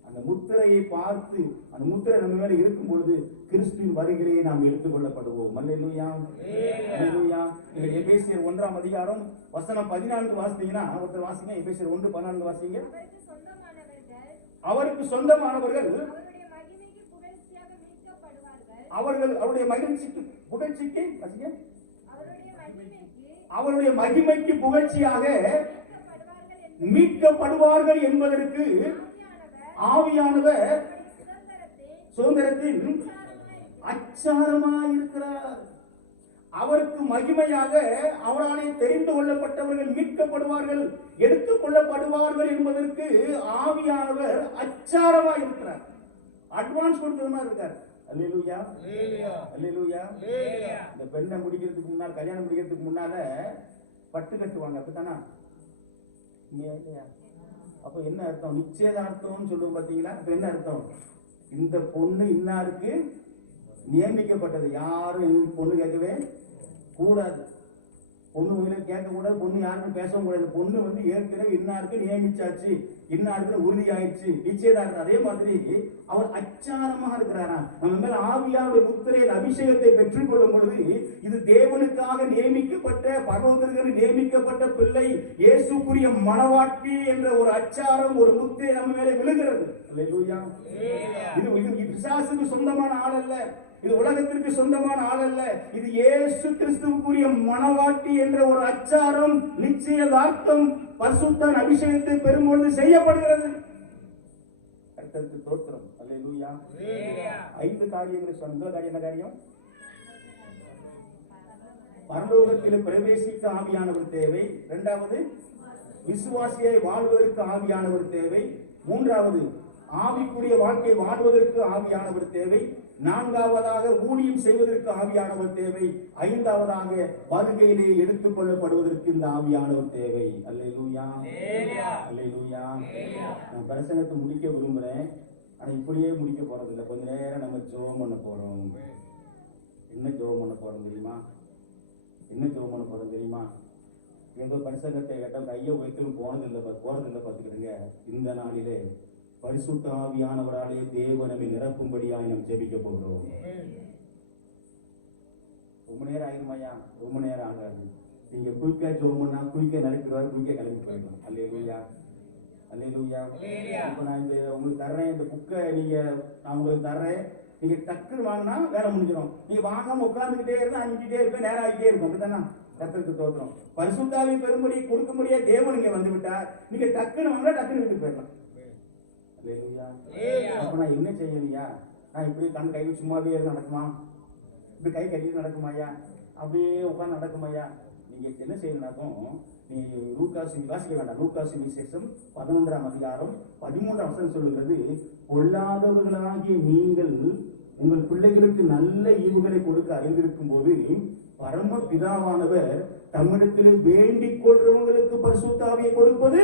அந்த முத்திரையை பார்த்து அந்த முத்திரை நம்ம மேல இருக்கும் பொழுது கிறிஸ்துவின் வருகையை நாம் எடுத்துக் கொள்ளப்படுவோம். அல்லேலூயா, அல்லேலூயா. நீங்கள் எபேசியர் 1ஆம் அதிகாரம் வசனம் 14 வாசித்தீங்கன்னா, ஒருத்தர் வாசிங்க. எபேசியர் 1:14 வாசிங்க. அவருக்கு சொந்தமானவர்கள் அவருடைய மகிழ்ச்சிக்கு புகழ்ச்சிக்கு வாசிங்க. அவருடைய மகிமைக்கு அவருடைய மகிமைக்கு புகழ்ச்சியாக மீட்கப்படுவார்கள் என்பது மீட்கப்படுவார்கள் என்பதற்கு ஆவியானவர் ஆவியானவர் சுதந்திரத்தின் சுதந்திரத்தின் அச்சாரமாயிருக்கிறார். அவருக்கு மகிமையாக அவராலே தெரிந்து கொள்ளப்பட்டவர்கள் மீட்கப்படுவார்கள், எடுத்துக் கொள்ளப்படுவார்கள் என்பதற்கு ஆவியானவர் அச்சாரமாயிருக்கிறார். அட்வான்ஸ் கொடுக்கிற மாதிரி இருக்கார். அல்லேலூயா, அல்லேலூயா. இந்த பெண்ணை முடிக்கிறதுக்கு முன்னால், கல்யாணம் முடிக்கிறதுக்கு முன்னால பட்டு கட்டுவாங்க, அப்படித்தானா? இல்லையா? அப்ப என்ன அர்த்தம்? நிச்சயதார்த்தம்னு சொல்லுவோம் பாத்தீங்களா? அப்ப என்ன அர்த்தம்? இந்த பொண்ணு இன்னாருக்கு நியமிக்கப்பட்டது. யாரும் பொண்ணு கேட்கவே கூடாது. பொண்ணு உங்களை கேட்க கூடாது, பொண்ணு யாருக்கும் பேசவும் கூடாது. பொண்ணு வந்து ஏற்கனவே இன்னாருக்கு நியமிச்சாச்சு, இன்னாருக்கு உறுதி ஆயிடுச்சு, நிச்சயதார்த்தம். அதே மாதிரி அவர் அச்சாரமாக இருக்கிறாராம். நம்ம மேல ஆவியானுடைய முத்திரையின் அபிஷேகத்தை பெற்றுக் கொள்ளும் பொழுது இது தேவனுக்காக நியமிக்கப்பட்ட, பரலோகத்திற்கு நியமிக்கப்பட்ட பிள்ளை, இயேசுக்குரிய மணவாட்டி என்ற ஒரு அச்சாரம், ஒரு முத்திரை நம்ம மேலே விழுகிறது. அல்லேலூயா. இது பிசாசுக்கு சொந்தமான ஆள் அல்ல, இது உலகத்திற்கு சொந்தமான ஆள் அல்ல. இது இயேசு கிறிஸ்துவுக்குரிய மணவாட்டி என்ற ஒரு அச்சாரம், நிச்சயதார்த்தம் பரிசுத்த அபிஷேகத்தை பெறும்பொழுது செய்யப்படுகிறது. கர்த்தருக்கு ஸ்தோத்திரம். அல்லேலூயா. 5 காரியங்களை சொன்ன. காரியம் என்ன காரியம்? பரலோகத்தில் பிரவேசிக்க ஆவியானவர் தேவை. 2வது, விசுவாசியை வாழ்வதற்கு ஆவியானவர் தேவை. 3வது, ஆவிக்குரிய வாழ்க்கை வாழ்வதற்கு ஆவியானவர் தேவை. 4வதாக, ஊழியம் செய்வதற்கு ஆவியானவர் தேவை. 5வதாக, வருகையிலே எடுத்துக் கொள்ளப்படுவதற்கு இந்த ஆவியானவர் தேவை. அல்லேலூயா, அல்லேலூயா. நான் பிரசங்கத்தை முடிக்க விரும்புறேன், ஆனா இப்படியே முடிக்க போறது இல்லை. கொஞ்ச நேரம் நம்ம ஜெபம் பண்ண போறோம். என்ன ஜெபம் பண்ண போறோம் தெரியுமா? என்ன ஜெபம் பண்ண போறோம் தெரியுமா? ஏதோ பிரசங்கத்தை கேட்டால் கையை வைத்து போறதில்லை பார்த்துக்கிடுங்க. இந்த நாளிலே பரிசுத்த ஆவியானவராலே தேவனமை நிரப்பும்படியாக நாம் ஜெபிக்க போகிறோம். ரொம்ப நேரம் ஆயிருமாயா? ரொம்ப நேரம் ஆகாது. நீங்க குயிக்கா ஜெபம்னா குயிக்கா நினைக்கிறாரு, குயிக்கா கிளம்பி போயிடும். அல்லேலூயா, அல்லேலூயா. இப்போ நான் இந்த உங்களுக்கு தர்றேன், இந்த புக்கை நான் உங்களுக்கு தர்றேன். நீங்க டக்குன்னு வாங்கினா வேலை முடிஞ்சிடும். நீங்க வாங்காம உட்கார்ந்துகிட்டே இருந்தா அஞ்சிட்டே இருப்பேன், நேரம் ஆகிட்டே இருக்கும். அப்படித்தானே? கர்த்தருக்கு ஸ்தோத்திரம். பரிசுத்தாவி பெரும்படி கொடுக்கும்படியா தேவன் இங்க வந்து விட்டார். நீங்க டக்குன்னு வாங்கினா டக்குன்னு வீட்டுக்கு போயிடலாம். அப்ப நான் என்ன செய்யலையா? நான் இப்படி கை சும்மாவே நடக்குமா? இப்படி கை கட்டிட்டு நடக்குமாயா? அப்படியே உட்காந்து நடக்குமாயா? நீங்க என்ன செய்யணும்னாக்கும், நீ லூக்காசு வாசிக்க வேண்டாம். லூக்காசு விசேஷம் 11ஆம் அதிகாரம் 13ஆம் வசனம் சொல்லுகிறது, பொல்லாதவர்களாகிய நீங்கள் உங்கள் பிள்ளைகளுக்கு நல்ல ஈவுகளை கொடுக்க அறிந்திருக்கும் போது பரம பிதாவானவர் தம்மிடத்திலே வேண்டிக் கொள்றவங்களுக்கு பரிசுத்த ஆவியை கொடுப்பது,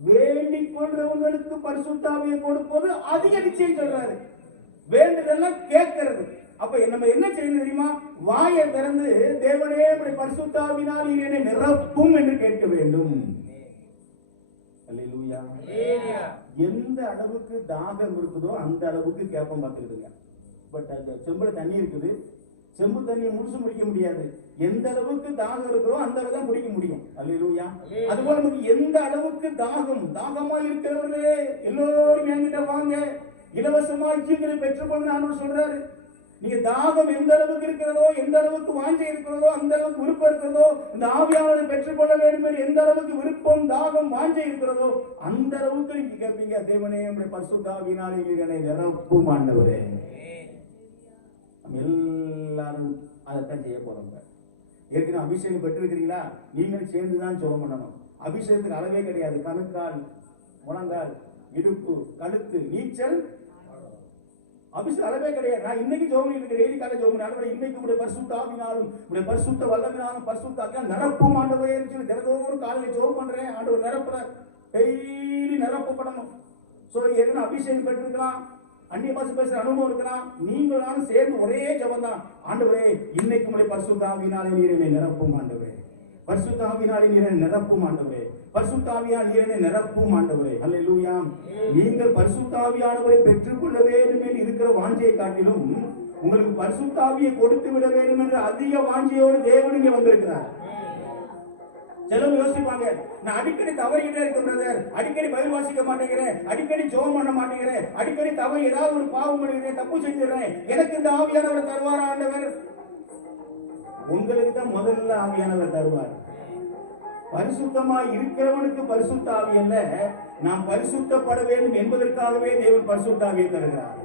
வேண்டிக் கொள்றவங்களுக்கு பரிசுத்த ஆவியை கொடுப்பது அதிக நிச்சயம் சொல்றாரு. வேண்டுதெல்லாம் கேட்கிறது. அப்ப நம்ம என்ன செய்யணும் தெரியுமா? வாயை திறந்து தேவனே பரிசுத்த ஆவியினால் என்னை நிரப்பும் என்று கேட்க வேண்டும். அல்லேலூயா. எந்த அளவுக்கு தாகம் இருக்குதோ அந்த அளவுக்கு கேட்போம் பார்த்துக்கிடுங்க. பட் அந்த செம்புல தண்ணி இருக்குது, செம்பு தண்ணியை முழுசு முடிக்க முடியாது. எந்த அளவுக்கு தாகம் இருக்கிறோ அந்த அளவு தான் குடிக்க முடியும். அல்லேலூயா. அதுபோல நமக்கு எந்த அளவுக்கு தாகமா இருக்கிறவர்களே எல்லோரும் என்கிட்ட வாங்க, இலவசமா ஜீவனை பெற்றுக்கொண்டு ஆண்டவர் சொல்றாரு. நீங்க தாகம் எந்த அளவுக்கு இருக்கிறதோ, எந்த அளவுக்கு வாஞ்சை இருக்கிறதோ, அந்த அளவுக்கு விருப்பம் இருக்கிறதோ, இந்த ஆவியானவரை பெற்றுக்கொள்ள வேண்டும் என்று எந்த அளவுக்கு விருப்பம், தாகம், வாஞ்சை இருக்கிறதோ அந்த அளவுக்கு நீங்க கேட்பீங்க. தேவனே நம்முடைய பரிசுத்த ஆவியினாலே என்னை நிரப்பும் ஆண்டவரே. எல்லாரும் அதைத்தான் செய்ய போறோம். ஏற்கனவே அபிஷேகம் பெற்றிருக்கிறீங்களா? நீங்களும் சேர்ந்துதான் ஜெபம் பண்ணணும். அபிஷேகத்துக்கு அளவே கிடையாது. கணுக்கால், முழங்கால், இடுப்பு, கழுத்து, நீச்சல், அபிஷேகம் அளவே கிடையாது. நான் இன்னைக்கு ஜெபம் பண்ணிட்டு டெய்லி காலை ஜெபம் பண்ணி, இன்னைக்கு உடைய பரிசுத்த ஆவியினாலும் உடைய பரிசுத்த வல்லமையினாலும் பரிசுத்த ஆவியா நிரப்பும் ஆண்டவரே சொல்லி தினந்தோறும் காலையில ஜெபம் பண்றேன். ஆண்டவர் நிரப்புறார். டெய்லி நிரப்பப்படணும். சோ ஏற்கனவே அபிஷேகம் பெற்றிருக்கலாம், அந்நிய பாஷை பேசுற அனுபவம் இருக்கலாம், நீங்களும் சேர்ந்து ஒரே ஜெபம் தான். ஆண்டவரே இன்னைக்கு உடைய பரிசுத்த ஆவியினாலே நீர் என்னை நிரப்பும் ஆண்டவரே, பரிசுத்த ஆவியினாலே நீர் என்னை நிரப்பும் ஆண்டவரே, பரிசுத்த ஆவியால் நீர் என்னை நிரப்பும் ஆண்டவரே. அல்லேலூயா. நீங்கள் பரிசுத்த ஆவியானவரை பெற்றுக்கொள்ள வேண்டும் என்று இருக்கிற வாஞ்சையை காட்டிலும் உங்களுக்கு பரிசுத்த ஆவியை கொடுத்து விட வேண்டும் என்று அதிக வாஞ்சையோடு தேவன் இங்கே வந்திருக்கிறார். சிலர் யோசிப்பாங்க, நான் அடிக்கடி தவறிக்கிட்டே இருக்கேன் பிரதர், அடிக்கடி பைபிள் வாசிக்க மாட்டேங்கிறேன், அடிக்கடி ஜெபம் பண்ண மாட்டேங்கிறேன், அடிக்கடி தவறு ஏதாவது ஒரு பாவம் பண்ணுகிறேன், தப்பு செஞ்சிடறேன், எனக்கு இந்த ஆவியானவர் தருவாரா ஆண்டவர்? உங்களுக்கு தான் முதல்ல ஆவியானவர் தருவார். பரிசுத்தமா இருக்கிறவனுக்கு பரிசுத்த ஆவி அல்ல, நாம் பரிசுத்தப்பட வேண்டும் என்பதற்காகவே தேவன் பரிசுத்த ஆவியை தருகிறார்.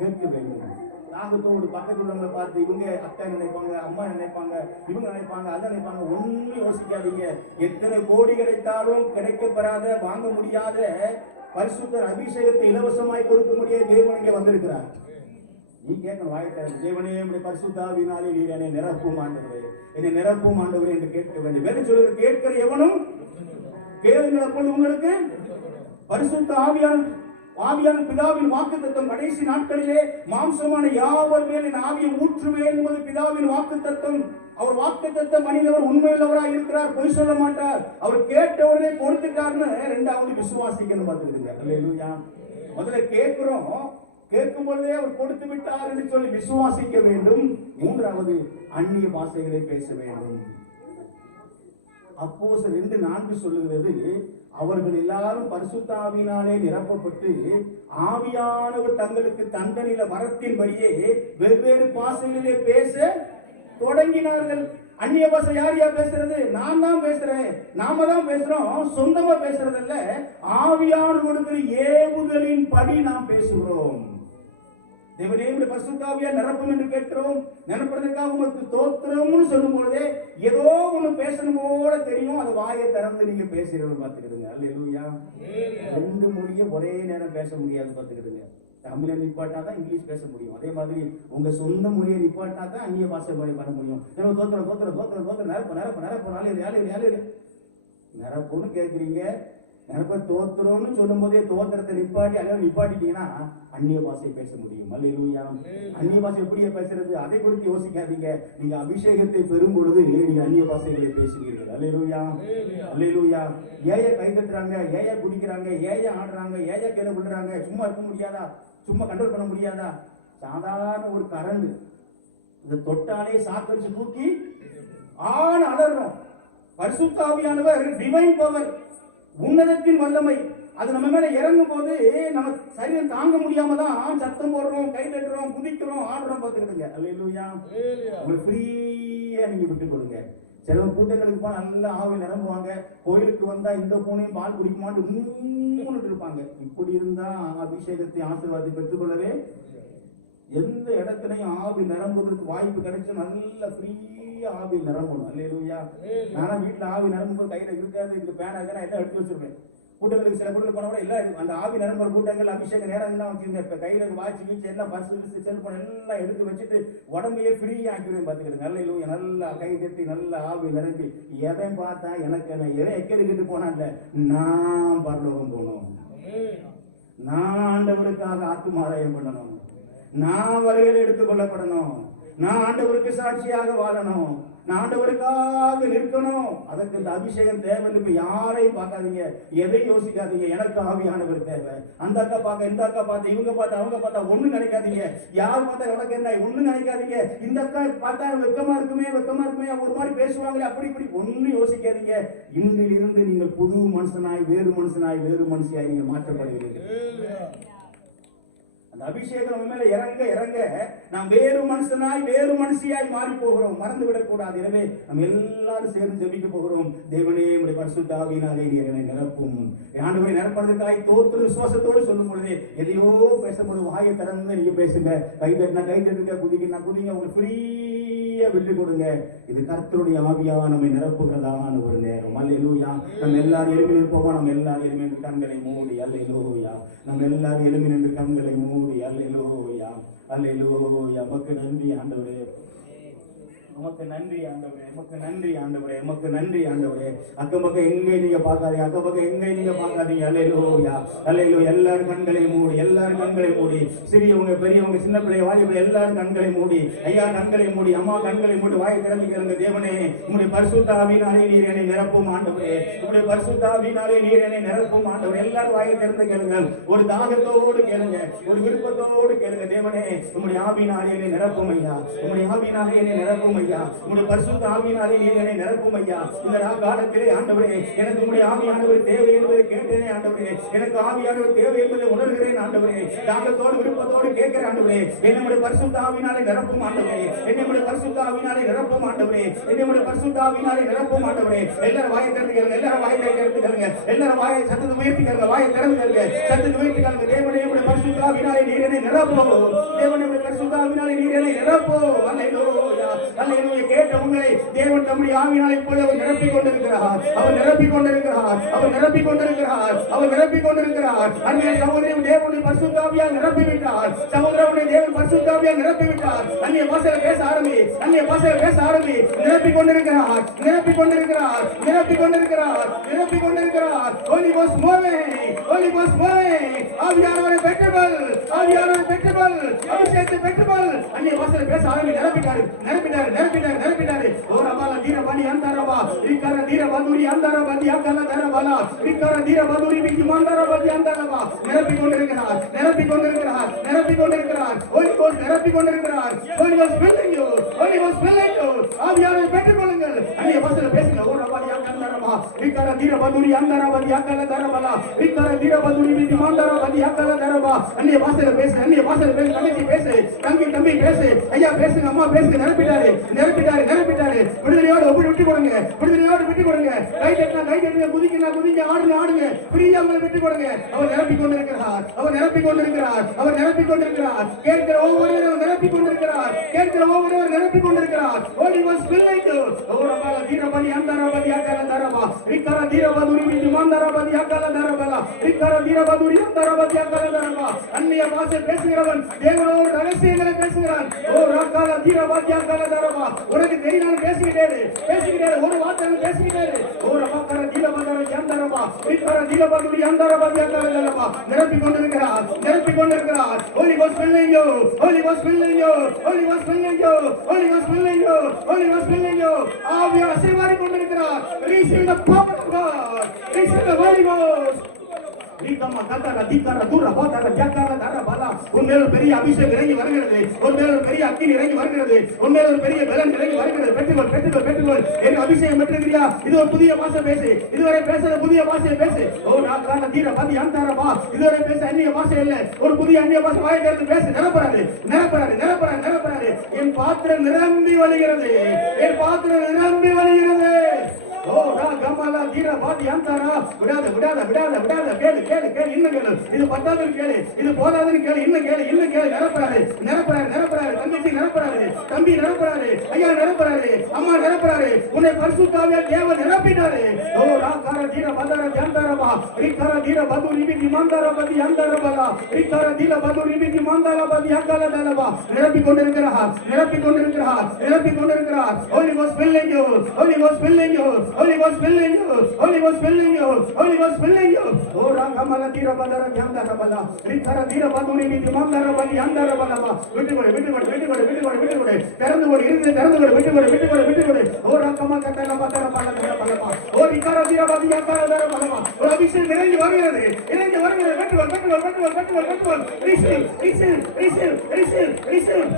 கேட்க வேண்டும். நாகத்தோடு பக்கத்தில் உள்ளவங்களை பார்த்து இவங்க அக்கா நினைப்பாங்க, அம்மா நினைப்பாங்க, இவங்க நினைப்பாங்க, அதை நினைப்பாங்க. ஒன்னும் யோசிக்காதீங்க. எத்தனை கோடி கிடைத்தாலும் கிடைக்கப்பெறாத, வாங்க முடியாத பரிசுத்தர் அபிஷேகத்தை இலவசமாய் கொடுக்க முடியாத தேவன் இங்கே வந்திருக்கிறார். நீ கேட்கணும், வாய்த்த தேவனே நம்முடைய பரிசுத்த ஆவியினாலே நீர் என்னை நிரப்பும் ஆண்டவரே, என்னை நிரப்பும் ஆண்டவரே என்று கேட்க வேண்டும். வேறு சொல்லுங்க, கேட்கிற எவனும் கேளுங்கள் அப்பொழுது உங்களுக்கு பரிசுத்த ஆவியான பிதாவின் வாக்குத்தத்தம் கடைசி நாட்களிலே மாம்சமான யாவர் மேல் என் ஆவியை ஊற்றுவேன் என்பது பிதாவின் வாக்குத்தத்தம். அவர் வாக்குத்தத்தம் மனிதவர் உண்மையுள்ளவராக இருக்கிறார், பொய் சொல்ல மாட்டார். அவர் கேட்டவரே கொடுத்துட்டார்னு ரெண்டாவது விசுவாசிக்கணும். பார்த்துக்கிடுங்க. அல்லேலூயா. முதல்ல கேட்கிறோம், கேட்கும் பொழுதே அவர் கொடுத்து விட்டார் என்று சொல்லி விசுவாசிக்க வேண்டும். மூன்றாவது அந்நிய பாஷைகளை பேச வேண்டும். அப்போஸ்தலர் 2:4 சொல்லுகிறது, அவர்கள் எல்லாரும் பரிசுத்த ஆவியினாலே நிரப்பப்பட்டு ஆவியானவர் தங்களுக்கு தந்தனில வரத்தின்படியே வெவ்வேறு பாஷைகளிலே பேச தொடங்கினார்கள். அந்நிய பாஷை யார் பேசுறது? நான் தான் பேசுறேன், நாம தான் பேசுறோம். சொந்தமா பேசுறதல்ல, ஆவியானவர் கொடுக்கிற ஏவுதலின் படி நாம் பேசுகிறோம். தேவனே பரிசுத்த ஆவியால் நிரப்பும் என்று கேட்கிறோம். நிரப்புறதுக்காக உங்களுக்கு தோத்திரம்னு சொல்லும் பொழுதே ஏதோ ஒண்ணு பேசணும் போல தெரியும். அது வாயை திறந்து நீங்க பேசுறீங்க. பார்த்துக்கிடுங்க. அல்லேலூயா. ரெண்டு மொழியை ஒரே நேரம் பேச முடியாது. பார்த்துக்கிடுங்க. தமிழை நிப்பாட்டா தான் இங்கிலீஷ் பேச முடியும். அதே மாதிரி உங்க சொந்த மொழியை நிப்பாட்டா தான் அந்நிய பாஷை மொழி பண்ண முடியும். நிரப்புன்னு கேட்குறீங்க. நிரப்ப தோத்திரம்னு சொல்லும் போதே தோத்திரத்தை நிப்பாட்டிட்டீங்கன்னா அந்நிய பாஷை பேச முடியும். அல்லேலூயா. அந்நிய பாஷை எப்படியே பேசுறது? அதை குறித்து யோசிக்காதீங்க. நீங்க அபிஷேகத்தை பெறும் பொழுது நீங்க அந்நிய பாஷைகளை பேசுவீர்கள். அல்லேலூயா. அல்லேலூயா. ஏயா கை தட்டுறாங்க, ஏயா குடிக்கிறாங்க, ஏயா ஆடுறாங்க, ஏயா கீழே விழுறாங்க? சும்மா இருக்க முடியாதா? சும்மா கண்ட்ரோல் பண்ண முடியாதா? சாதாரண ஒரு கரண்ட் இந்த தொட்டாலே சாக்கடிச்சு தூக்கி அலறோம். பரிசுத்த ஆவியானவர் டிவைன் பவர், உன்னதத்தின் வல்லமை, அது நம்ம மேல இறங்கும் போது நம்ம சரீரம் தாங்க முடியாம தான் சத்தம் போடுறோம், கை தட்டுறோம், குதிக்கிறோம், ஆடுறோம். பார்த்துக்கிடுங்க. அல்லேலூயா. உங்களுக்கு ஃப்ரீயா நீங்க விட்டு கொடுங்க. சில கூட்டங்களுக்கு போனா நல்லா ஆவி நிரம்புவாங்க. கோயிலுக்கு வந்தா இந்த பூனையும் பால் குடிக்குமான்னு இருப்பாங்க. இப்படி இருந்தா அபிஷேகத்தை ஆசீர்வாதத்தை பெற்றுக்கொள்ளவே எந்த இடத்துலையும் ஆவி நிரம்புவதற்கு வாய்ப்பு கிடைச்சு நல்ல ஃப்ரீயா ஆவி நிரம்பணும். அல்லேலூயா. நானா வீட்டுல ஆவி நிரம்பும்போது கையில இருக்காது, இந்த பேனாக எல்லாம் எடுத்து வச்சிருப்பேன். கூட்டங்களுக்கு சில கூட்டங்கள் போன கூட எல்லாம் அந்த ஆவி நிரம்புற கூட்டங்கள் அபிஷேக நேரங்கள்லாம் வச்சிருந்தேன். இப்ப கையில வாட்சி வீச்சு எல்லாம் பர்ஸ் செல்போன் எல்லாம் எடுத்து வச்சுட்டு உடம்பையே ஃப்ரீயா ஆக்கிடுவேன். பார்த்துக்கிடுங்க. அல்லேலூயா. நல்லா கை தட்டி நல்லா ஆவி நிரம்பி எவன் பார்த்தா எனக்கு எவன் எக்கெடுக்கிட்டு போனான்ல, நான் பரலோகம் போகணும், நான் ஆண்டவருக்காக ஆத்துமாராயம் பண்ணணும், நான் வருகையில் எடுத்துக் கொள்ளப்படணும், நான் ஆண்டவருக்கு சாட்சியாக வாழணும், நான் ஆண்டவருக்காக நிற்கணும். அதற்கு இந்த அபிஷேகம் தேவை. இப்ப யாரையும் பார்க்காதீங்க, எதையும் யோசிக்காதீங்க. எனக்கு ஆவியானவர் தேவை. அந்த அக்கா பார்க்க, இந்த அக்கா பார்த்து, இவங்க பார்த்து, அவங்க பார்த்தா ஒண்ணு நினைக்காதீங்க. யார் பார்த்தா உனக்கு என்ன ஒண்ணு நினைக்காதீங்க. இந்த அக்கா பார்த்தா வெக்கமா இருக்குமே, ஒரு மாதிரி பேசுவாங்களே, அப்படி இப்படி ஒண்ணு யோசிக்காதீங்க. இன்றிலிருந்து நீங்கள் புது மனுஷனாய், வேறு மனுஷியாய் நீங்கள் மாற்றப்படுவீர்கள். அபிஷேகம் நம்ம மேல இறங்க இறங்க நாம் வேறு மனுஷியாய் மாறி போகிறோம். மறந்து விடக் கூடாது. எனவே நம்ம எல்லாரும் சேர்ந்து ஜெபிக்க போகிறோம். தேவனே உம்முடைய பரிசுத்த ஆவியினாலே நீர் என்னை நிரப்பும். ஆண்டவரை நிரப்புறதுக்காய் தோற்று விசுவாசத்தோடு சொல்லும் பொழுது எதையோ பேசும்போது வாயை திறந்து நீங்க பேசுங்க. கை தட்டுங்க, குதிங்கன்னா குதிங்க. உங்களுக்கு ஃப்ரீயா விட்டு கொடுங்க. இது கர்த்தருடைய ஆவியா நம்மை நிரப்புகிறதான ஒரு நேரம். அல்லேலூயா. நம்ம எல்லாரும் எழுப்பி நிற்போம். நம்ம எல்லாரும் எழுப்பி நின்று கண்களை மூடி. அல்லேலூயா. நம்ம எல்லாரும் எழுப்பி நின்று கண்களை மூடி. அல்லேலூயா. அல்லேலூயா. உமக்கு நன்றி ஆண்டவரே, உமக்கு நன்றி ஆண்டவரே, உமக்கு நன்றி ஆண்டவரே, உமக்கு நன்றி ஆண்டவரே. அக்கம் பக்கம் எங்கே நீங்க பார்க்காதீங்க, அக்கம் பக்கம் எங்கே நீங்க பார்க்காதீங்க. அல்லேலூயா. அல்லேலூயா. எல்லாரும் கண்களை மூடி, எல்லாரும் கண்களை மூடி. சிறியவங்க பெரியவங்க சின்ன பிள்ளை வாலிபர்கள் எல்லாரும் கண்களை மூடி. ஐயா கண்களை மூடி, அம்மா கண்களை மூடி, வாயை திறந்து கேளுங்க. தேவனே உம்முடைய பரிசுத்த ஆவியினாலே நீர் என்னை நிரப்பும் ஆண்டவரே, உம்முடைய பரிசுத்த ஆவியினாலே நீர் என்னை நிரப்பும் ஆண்டவரே. எல்லாரும் வாயை திறந்து கேளுங்க. ஒரு தாகத்தோடு கேளுங்க, ஒரு விருப்பத்தோடு கேளுங்க. தேவனே உம்முடைய ஆவியினாலே என்னை நிரப்பும் ஐயா, உம்முடைய ஆவியினாலே என்னை நிரப்பும் ஐயா. ஐயா. உங்களுடைய பரிசுத்த ஆவியினாலே நீர் என்னை நிரப்பும் ஐயா. இந்த காலத்திலே ஆண்டவரே எனக்கு உங்களுடைய ஆவியானவர் தேவை என்பதை கேட்டேனே ஆண்டவரே. எனக்கு ஆவியானவர் தேவை என்பதை உணர்கிறேன் ஆண்டவரே. தாகத்தோடு விருப்பத்தோடு கேட்கிறேன் ஆண்டவரே. என்னுடைய பரிசுத்த ஆவியினாலே நிரப்பும் ஆண்டவரே. என்னுடைய பரிசுத்த ஆவியினாலே நிரப்பும் ஆண்டவரே. என்னுடைய பரிசுத்த ஆவியினாலே நிரப்பும் ஆண்டவரே. எல்லாரும் வாயை திறந்துக்கங்க, எல்லாரும் வாயை திறந்துக்கங்க, எல்லாரும் வாயை சத்தத்தை உயர்த்திக்கங்க, வாயை திறந்துக்கங்க, சத்தத்தை உயர்த்திக்கங்க. தேவனே உம்முடைய பரிசுத்த ஆவியினாலே நீர் என்னை நிரப்பும். தேவனே உம்முடைய பரிசுத்த ஆவியினாலே நீர் என்னை நிரப்பும். அல்லேலூயா, அல்லேலூயா. கேட்ட உங்களை தேவன் தம்முடைய ஆவியினாலே இப்பொழுது அவர் நிரப்பிக் கொண்டிருக்கிறார். அவர் நிரப்பிக் கொண்டிருக்கிறார். அவர் நிரப்பிக் கொண்டிருக்கிறார். அவர் நிரப்பிக் கொண்டிருக்கிறார். அன்னைய சகோதரியும் தேவனுடைய பரிசுத்த ஆவியால் நிரப்பி விட்டார். சகோதரனுடைய தேவன் பரிசுத்த ஆவியால் நிரப்பி விட்டார். அன்னைய பாஷையில் பேச ஆரம்பி, அன்னைய பாஷையில் பேச ஆரம்பி. நிரப்பிக் கொண்டிருக்கிறார், நிரப்பிக் கொண்டிருக்கிறார், நிரப்பிக் கொண்டிருக்கிறார், நிரப்பிக் கொண்டிருக்கிறார். Holy Ghost moving, Holy Ghost moving. ஆவியானவரை பெற்றுக்கொள், ஆவியானவரை பெற்றுக்கொள், அபிஷேகத்தை பெற்றுக்கொள். அன்னைய பாஷையில் பேச ஆரம்பி. நிரப்பிட்டாரு, நிரப்பிட்டாரு, நிரப்பிட்டாரு, நிரப்பிட்டாரு. ஓ ரபால தீர படி அந்தரபா இக்கர தீர பதுரி அந்தரபதி அக்கல தரபலா இக்கர தீர பதுரி பிக்கி மந்தரபதி அந்தரபா. நிரப்பிக் கொண்டிருக்கிறார், நிரப்பிக் கொண்டிருக்கிறார், நிரப்பிக் கொண்டிருக்கிறார். Holy Ghost நிரப்பிக் கொண்டிருக்கிறார். Holy Ghost filling you, Holy Ghost filling you. ஆவியானவரை பெற்றுக்கொள்ளுங்கள். அன்னைய பாஷையில் பேசுங்க. ஓ ரபால அந்தரபா இக்கர தீர பதுரி அந்தரபதி அக்கல தரபலா இக்கர தீர பதுரி பிக்கி மந்தரபதி அக்கல தரபா. அன்னைய பாஷையில் பேசு, அன்னைய பாஷையில் பேசு, தங்கச்சி பேசு, தம்பி பேசு, ஐயா பேசுங்க, அம்மா பேசுங்க. நிரப்பிட்டாரு, நிரப்பிட்டாரு, நிரப்பிட்டாரு. விடுதலையோடு ஒப்படி விட்டு கொடுங்க, விடுதலையோடு விட்டு கொடுங்க. கை தட்டினா கை தட்டுங்க, குதிக்கினா குதிங்க, ஆடுங்க ஆடுங்க. ஃப்ரீயா உங்களை விட்டு கொடுங்க. அவர் நிரப்பிக் கொண்டிருக்கிறார், அவர் நிரப்பிக் கொண்டிருக்கிறார், அவர் நிரப்பிக் கொண்டிருக்கிறார். கேட்கிற ஒவ்வொருவரும் நிரப்பிக் கொண்டிருக்கிறார், கேட்கிற ஒவ்வொருவரும் நிரப்பிக் கொண்டிருக்கிறார். Holy Ghost filling you. ஓரபால தீரபதி அந்தரபதி அக்கல தரபா இக்கர தீரபதுரி பிதி மந்தரபதி அக்கல தரபலா இக்கர தீரபதுரி அந்தரபதி அக்கல தரபா. அன்னிய பாஷை பேசுகிறவன் தேவனோடு ரகசியங்களை பேசுகிறான். ஓ ரக்கால தீரபதி அக்கல தரபா. உனக்கு தெரியும் பேசிக்கிட்டே பேசிக்கிட்டே ஒரு வார்த்தை பேசிக்கிட்டே. ஓ ரக்கால தீரபதரி அந்தரபா இக்கர தீரபதுரி அந்தரபதி அக்கல தரபா. நிரப்பிக் கொண்டிருக்கிறார், நிரப்பிக் கொண்டிருக்கிறார். Holy Ghost filling you, Holy Ghost filling you, Holy Ghost filling you, Holy Ghost filling you, Holy Ghost filling you. ஆவியானவர் ஆசீர்வதித்துக் கொண்டிருக்கிறார். Receive the power of God, receive the Holy Ghost. உண்மையில் ஒரு பெரிய அபிஷேகம் இறங்கி வருகிறது, உண்மையில் ஒரு பெரிய அக்கினி இறங்கி வருகிறது, உண்மையில் ஒரு பெரிய பலன் இறங்கி வருகிறது. பெற்றுக்கொள், பெற்றுக்கொள், பெற்றுக்கொள். என்ன அபிஷேகம் பெற்றிருக்கிறியா? இது ஒரு புதிய பாஷை பேசு, இதுவரை பேசுற புதிய பாஷையை பேசு. ஓ நாக்கான தீர பாதி அந்தாரபா. இதுவரை பேச அந்நிய பாஷை இல்ல, ஒரு புதிய அந்நிய பாஷை வாயை திறந்து பேசு. நிரப்பறாரு, நிரப்பறாரு, நிரப்பறாரு, நிரப்பறாரு. என் பாத்திரம் நிரம்பி வழிகிறது, என் பாத்திரம் நிரம்பி வழிகிறது. ஓ கமலா தீர பாதி அந்தாரா. விடாத விடாத விடாத விடாத. கேளு கேளு கேளு, இன்னும் கேளு. இது பத்தாதுன்னு கேளு, இது போதாதுன்னு கேளு, இன்னும் கேளு, இன்னும் கேளு. நிரப்பறாரு, நிரப்பறாரு, நிரப்பறாரு. தங்கச்சி நிரப்பறாரு, தம்பி நிரப்பறாரு, ஐயா நிரப்பறாரு, அம்மா நிரப்பறாரு. உன்னை பரிசுத்த ஆவியால் தேவன் நிரப்பிட்டாரு. ஓ ராகார தீர பதர அந்தாரபா ரிகார தீர பதுரி பிதி மந்தரபதி அந்தரபலா ரிகார தீர பதுரி பிதி மந்தரபதி அக்கல தலபா. நிரப்பிக் கொண்டிருக்கிறார், நிரப்பிக் கொண்டிருக்கிறார், நிரப்பிக் கொண்டிருக்கிறார். Holy Ghost filling you, Holy Ghost filling you, Holy Ghost filling you, Holy Ghost filling you, Holy Ghost filling you. O ragamala dira badara dhyandara rikara dira baduri bithi mandara badi andara balaba. விட்டுக்கொடு, விட்டுக்கொடு, விட்டுக்கொடு, விட்டுக்கொடு, விட்டுக்கொடு. திறந்து கொடு, இருந்து திறந்து கொடு, விட்டுக்கொடு, விட்டுக்கொடு, விட்டுக்கொடு. ஓ ரகமா கட்டல பதர பலதர பலமா. ஓ ரிகார தீர பதி அக்கர தர பலமா. ஒரு அபிஷேகம் இறங்கி வருகிறது, இறங்கி வருகிறது. விட்டுக்கொடு, விட்டுக்கொடு, விட்டுக்கொடு, விட்டுக்கொடு, விட்டுக்கொடு. Receive, receive, receive, receive, receive.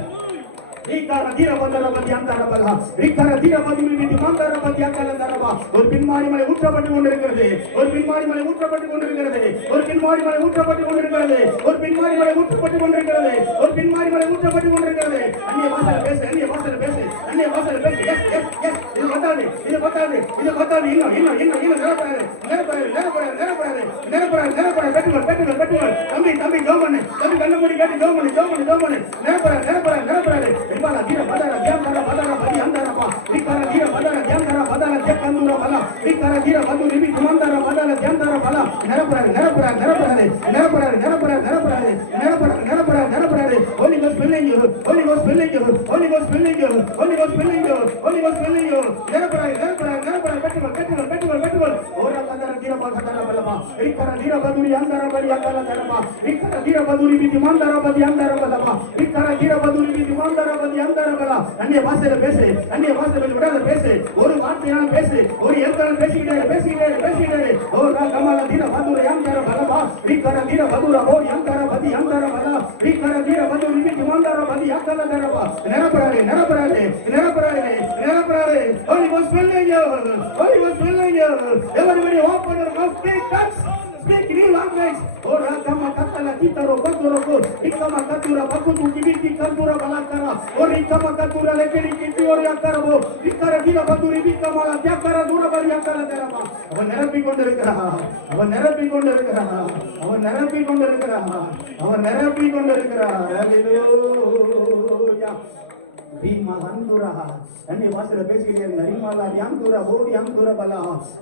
ரிகார தீர பதர பதி அந்தர பலா ரிகார தீர பதி பிதி மந்தர பதி அக்கல தரபா. ஒரு பின்மாரி மலை ஊற்றப்பட்டு கொண்டிருக்கிறது, ஒரு பின்மாரி மலை ஊற்றப்பட்டு கொண்டிருக்கிறது, ஒரு பின்மாரி மலை ஊற்றப்பட்டு கொண்டிருக்கிறது, ஒரு பின்மாரி மலை ஊற்றப்பட்டு கொண்டிருக்கிறது, ஒரு பின்மாரி மலை ஊற்றப்பட்டு கொண்டிருக்கிறது. அந்நிய பாஷையில் பேசு, அந்நிய பாஷையில் பேசு, அந்நிய பாஷையில் பேசு. Yes yes yes. இது பத்தாது, இது பத்தாது, இது பத்தாது. இன்னும் இன்னும் இன்னும் இன்னும் நிரப்பறாரு, நிரப்பறாரு, நிரப்பறாரு, நிரப்பறாரு, நிரப்பறாரு, நிரப்பறாரு. பெற்றுக்கொள், பெற்றுக்கொள், பெற்றுக்கொள். தம்பி தம்பி ஜெபம் பண்ணு, தம்பி கண்ண மூடி கேட்டு ஜெபம் பண்ணு, ஜெபம் பண்ணு, ஜெபம் பண்ணு. நிரப்பறாரு, நிரப்பறாரு, நிரப்பறாரு. ரிபால தீர பதர தியாந்தர பதர பதி அந்தரபா ரிகார தீர பதர தியாந்தர பதர ஜக்கந்துர பல ரிகார தீர பதுரி பிதி மந்தர பதர தியாந்தர பல. நிரப்பறாரு, நிரப்பறாரு, நிரப்பறாரு, நிரப்பறாரு, நிரப்பறாரு, நிரப்பறாரு, நிரப்பறாரு, நிரப்பறாரு, நிரப்பறாரு. Holy Ghost filling you, Holy Ghost filling you, Holy Ghost filling you, Holy Ghost filling you, Holy Ghost filling you. நிரப்பறாரு, நிரப்பறாரு, நிரப்பறாரு. பெற்றுக்கொள், பெற்றுக்கொள், பெற்றுக்கொள், பெற்றுக்கொள். ஓரா பதர தீர பதர பலமா ரிகார தீர பதுரி அந்தர பதி அக்கல தரபா ரிகார தீர பதுரி பிதி மந்தர பதி அந்தர பலமா ரிகார தீர பதுரி பிதி மந்தர பதி அந்தர பல. அந்நிய பாஷையில பேசு, அந்நிய பாஷையில விடாத பேசு. ஒரு வார்த்தையான பேசு, ஒரு எழுத்தான பேசிக்கிட்டே பேசிக்கிட்டே பேசிக்கிட்டே. ஓ கமல தீர பதுரி அந்தர பலமா ரிகார தீர பதுர ஓ அந்தர பதி அந்தர பல ரிகார தீர பதுரி பிதி மந்தர பதி அக்கல தரபா. நிரப்பறாரு, நிரப்பறாரு, நிரப்பறாரு. Everybody open your mouth, speak tongues, speak new language. Oh, rakama katala kitaro kotoro, ikama katura bakutu kibiti kantura balakara. Oh, ikama katura lekeri kiti oriyakarabo. Ikara kila baduri bikama la yakara dura bariyakara derama. அவன் நிரப்பிக் கொண்டிருக்கிறான், அவன் நிரப்பிக் கொண்டிருக்கிறான், அவன் நிரப்பிக் கொண்டிருக்கிறான், அவன் நிரப்பிக் கொண்டிருக்கிறான். ஹalleluya. Rima handura अन्य भाषा பேசிக்கிட்டே இருங்க. ரிமாலா யாந்தூரா ஓடி யாந்தூரா பலா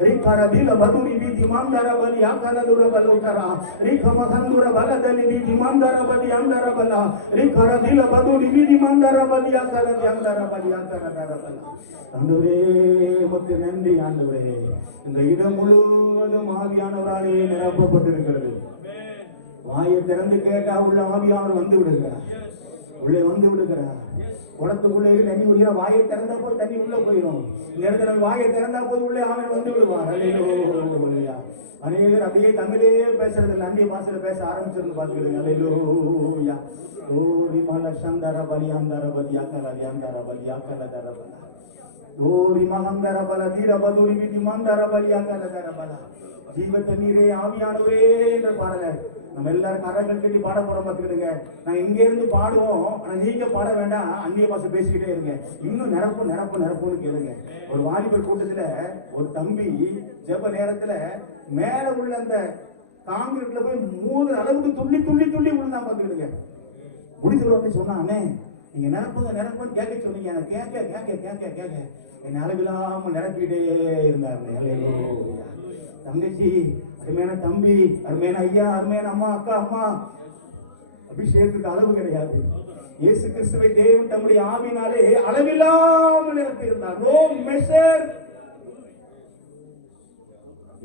ரிகார தில பதுரி பீதி மாந்தர பலி ஆகல துர பலோகரா ரிகம ஹந்துர பலதலி பீதி மாந்தர பலி ஆந்தர பலா ரிகார தில பதுரி பீதி மாந்தர பலி ஆகல யாந்தர பலி ஆந்தர பலா. ஆண்டவரே உமக்கு நன்றி ஆண்டவரே. இந்த இடம் முழுவதும் ஆவியானவராலே நிரப்பப்பட்டிருக்கிறது. வாயை திறந்து கேட்டா உள்ள ஆவியானவர் வந்து விடுகிறார், உள்ளே வந்து விடுகிறார். குளத்துக்குள்ளே தண்ணி குடிக்கிற வாயை திறந்தா போது தண்ணி உள்ள போயிடும். நேரத்துல வாயை திறந்தா போது உள்ளே ஆவியானவர் வந்து விடுவார். அல்லேலூயா. அநேகர் அப்படியே தமிழே பேசுறது இல்லை, அந்நிய பாஷையில பேச ஆரம்பிச்சிருந்து பாத்துக்கிறீங்க. அல்லேலூயா. ஓ ரிமல சந்தர பலியாந்தர பலியாக்கல லியாந்தர பலியாக்கல தரபல ஓ ரிமஹந்தர பல தீர பதுரி விதி மந்தர பலியாக்கல தரபல. ஜீவ தண்ணீரே ஆவியானவரே என்ற பாடலை நம்ம எல்லாரும் கரங்கள் கட்டி பாட போறோம் பார்த்துக்கிடுங்க. நான் இங்க இருந்து பாடுவோம், ஆனா நீங்க பாட வேண்டாம், அந்நிய பாஷை பேசிக்கிட்டே இருங்க. இன்னும் நிரப்பு நிரப்பு நிரப்புன்னு கேளுங்க. ஒரு வாலிபர் கூட்டத்துல ஒரு தம்பி ஜெப நேரத்துல மேல உள்ள அந்த காங்கிரீட்ல போய் 3 அளவுக்கு துள்ளி துள்ளி துள்ளி விழுந்தான் பார்த்துக்கிடுங்க. முடிச்சு வந்து சொன்னானே, நீங்க நிரப்புங்க நிரப்புன்னு கேட்க சொன்னீங்க. எனக்கு கேட்க கேட்க கேட்க கேட்க என் அளவில்லாம நிரப்பிக்கிட்டே இருந்தாங்க. தங்கச்சி, அருமையான தம்பி, அருமையான ஐயா, அருமையான அம்மா, அக்கா, அம்மா, அபிஷேகத்துக்கு அளவு கிடையாது. இயேசு கிறிஸ்துவை தேவன் தம்முடைய ஆவியினாலே அளவில்லாமல் நிரப்பியிருந்தார். No measure.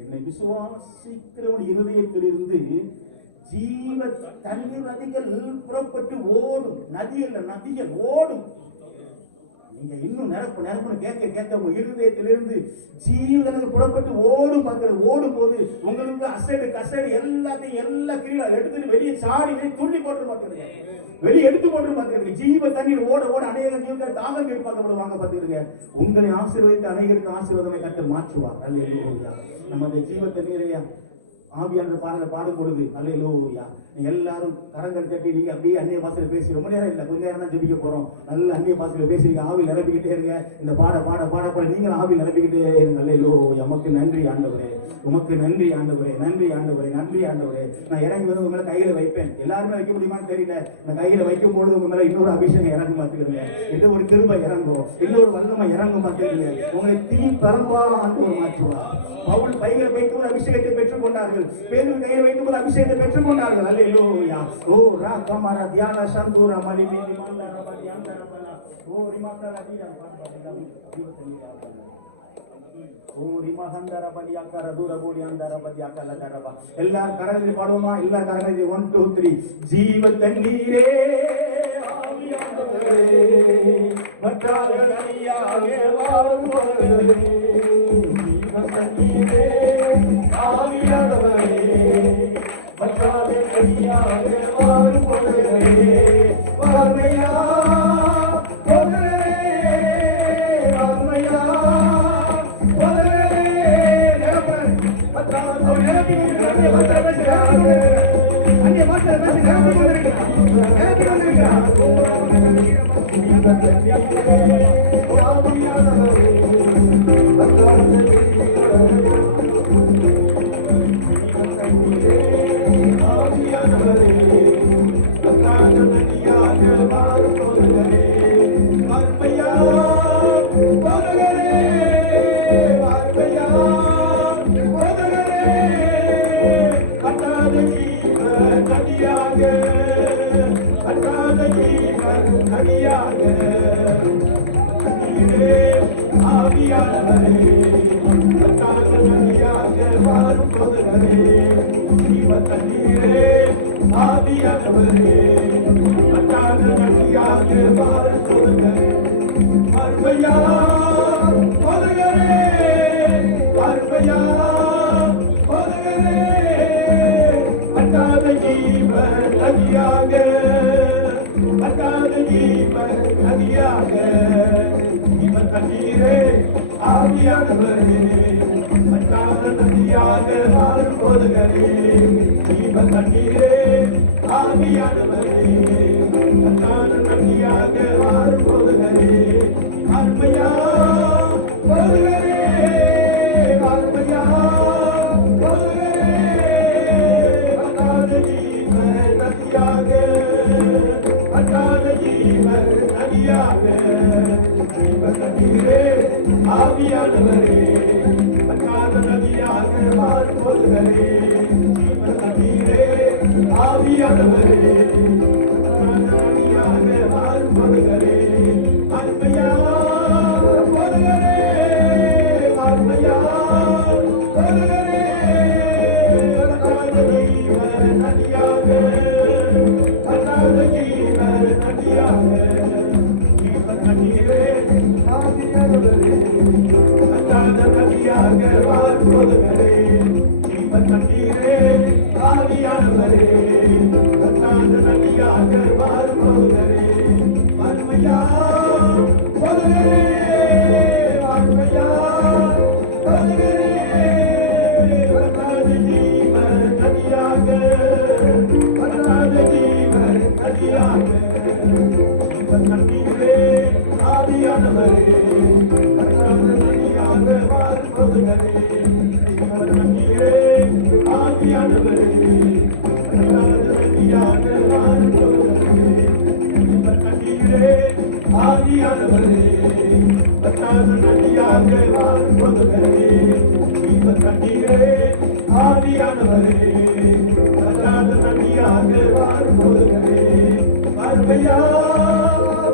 என்னை விசுவாசிக்கிறவன் இருதயத்திலிருந்து ஜீவ தண்ணீர் நதிகள் புறப்பட்டு ஓடும். நதிகள் ஓடும். நீங்க இன்னும் நிரப்பு நிரப்புன்னு கேட்க கேட்க உங்க இருதயத்திலிருந்து ஜீவன் புறப்பட்டு ஓடும். ஓடும் போது உங்களுக்கு அசடு கசடு எல்லாத்தையும் எல்லா கிரியா எடுத்துட்டு வெளியே சாடி துள்ளி போட்டு பார்த்துருங்க, வெளியே எடுத்து போட்டு பார்த்துருங்க. ஜீவ தண்ணீர் ஓட ஓட அநேக ஜீவர்கள் தாகம் கேட்பாக்கப்படுவாங்க பார்த்துருங்க. உங்களை ஆசீர்வதித்து அநேகருக்கு ஆசீர்வாதமை கற்று மாற்றுவார். அல்லேலூயா. நமது ஜீவ தண்ணீரையா ஆவியான பாடலை பாடும் பொழுது அல்லேலூயா எல்லாரும் கரங்கள் தட்டி நீங்க அப்படியே அந்நிய பாஷையில பேசி ரொம்ப நேரம் இல்லை, கொஞ்ச நேரம் தான் ஜெபிக்க போறோம். நல்ல அந்நிய பாஷையில பேசுறீங்க, ஆவி நிரப்பிக்கிட்டே இருங்க. இந்த பாட பாட பாட பாட நீங்களும் ஆவி நிரப்பிக்கிட்டே இருங்க. அல்லேலூயா. உமக்கு நன்றி ஆண்டவரே, உமக்கு நன்றி ஆண்டவரே, நன்றி ஆண்டவரே, நன்றி ஆண்டவரே. நான் இறங்கி வந்து உங்களை கையில வைப்பேன். எல்லாருமே வைக்க முடியுமான்னு தெரியல. நான் கையில வைக்கும் பொழுது உங்க மேல இன்னொரு அபிஷேகம் இறங்கும் பார்த்துக்கிறீங்க. இன்னும் ஒரு கிருபை இறங்கும், இன்னொரு வல்லமை இறங்கும் பார்த்துக்கிறீங்க. உங்களை தீ பரம்பா ஆண்டவர் மாற்றுவார். பவுல் கையில வைக்கும் அபிஷேகத்தை பெற்றுக் கொண்டார்கள், பேதுரு கையில வைக்கும் அபிஷேகத்தை பெற்றுக் கொண்டார்கள். அல்லேலூயா. ஓ ராகமர தியான சந்தூர மலிமி திமாந்தர பலியாந்தர பல ஓ ரிமாந்தர தியா பாடுங்க ஜீவத்தனியா ஓ ரிமஹந்தர பலியாக்கர தூர போடியாந்தர பலியாக்கல தரபா. எல்லா கரங்களை பாடுவோமா? எல்லா கரங்களை 1 2 3. ஜீவ தண்ணீரே ஆவியானவரே மற்றாகனியாவே வாருவரே. ஜீவ தண்ணீரே ஆவியானவரே மற்றாகனியாவே வாருவரே. வார்மையா ஆவியானவரே வற்றாத நதியாக மாறும் போதுகளே ஜீவ தண்ணீரே ஆவியானவரே வற்றாத நதியாக மாறும் போதுகளே அருமையா போதுகளே அருமையா போதுகளே வற்றாத ஜீவ நதியாக வற்றாத ஜீவ நதியாக ஜீவ தண்ணீரே ஆவியானவரே வற்றாத நதியாக மாறும் போதுகளே ஜீவ தண்ணீரே ஆவியானவரே வற்றாத நதியாக மாறும் போதுகளே அருமையா போதுகளே அருமையா போதுகளே வற்றாத ஜீவ நதியாக வற்றாத ஜீவ நதியாக ஜீவ தண்ணீரே ஆவியானவரே வற்றாத நதியாக மாறும் போதுகளே ஜீவ தண்ணீரே ஆவியானவரே வற்றாத நதியாக மாறும் போதுகளே அருமையா போதுகளே அருமையா போதுகளே வற்றாத ஜீவ நதியாக வற்றாத ஜீவ நதியாக ஜீவ தண்ணீரே ஆவியானவரே வற்றாத நதியாக மாறும் போதுகளே ஜீவ தண்ணீரே ஆவியானவரே வற்றாத நதியாக மாறும் போதுகளே ஜீவ தண்ணீரே ஆவியானவரே வற்றாத நதியாக மாறும் போதுகளே ஜீவ தண்ணீரே ஆவியானவரே வற்றாத நதியாக மாறும் போதுகளே அருமையா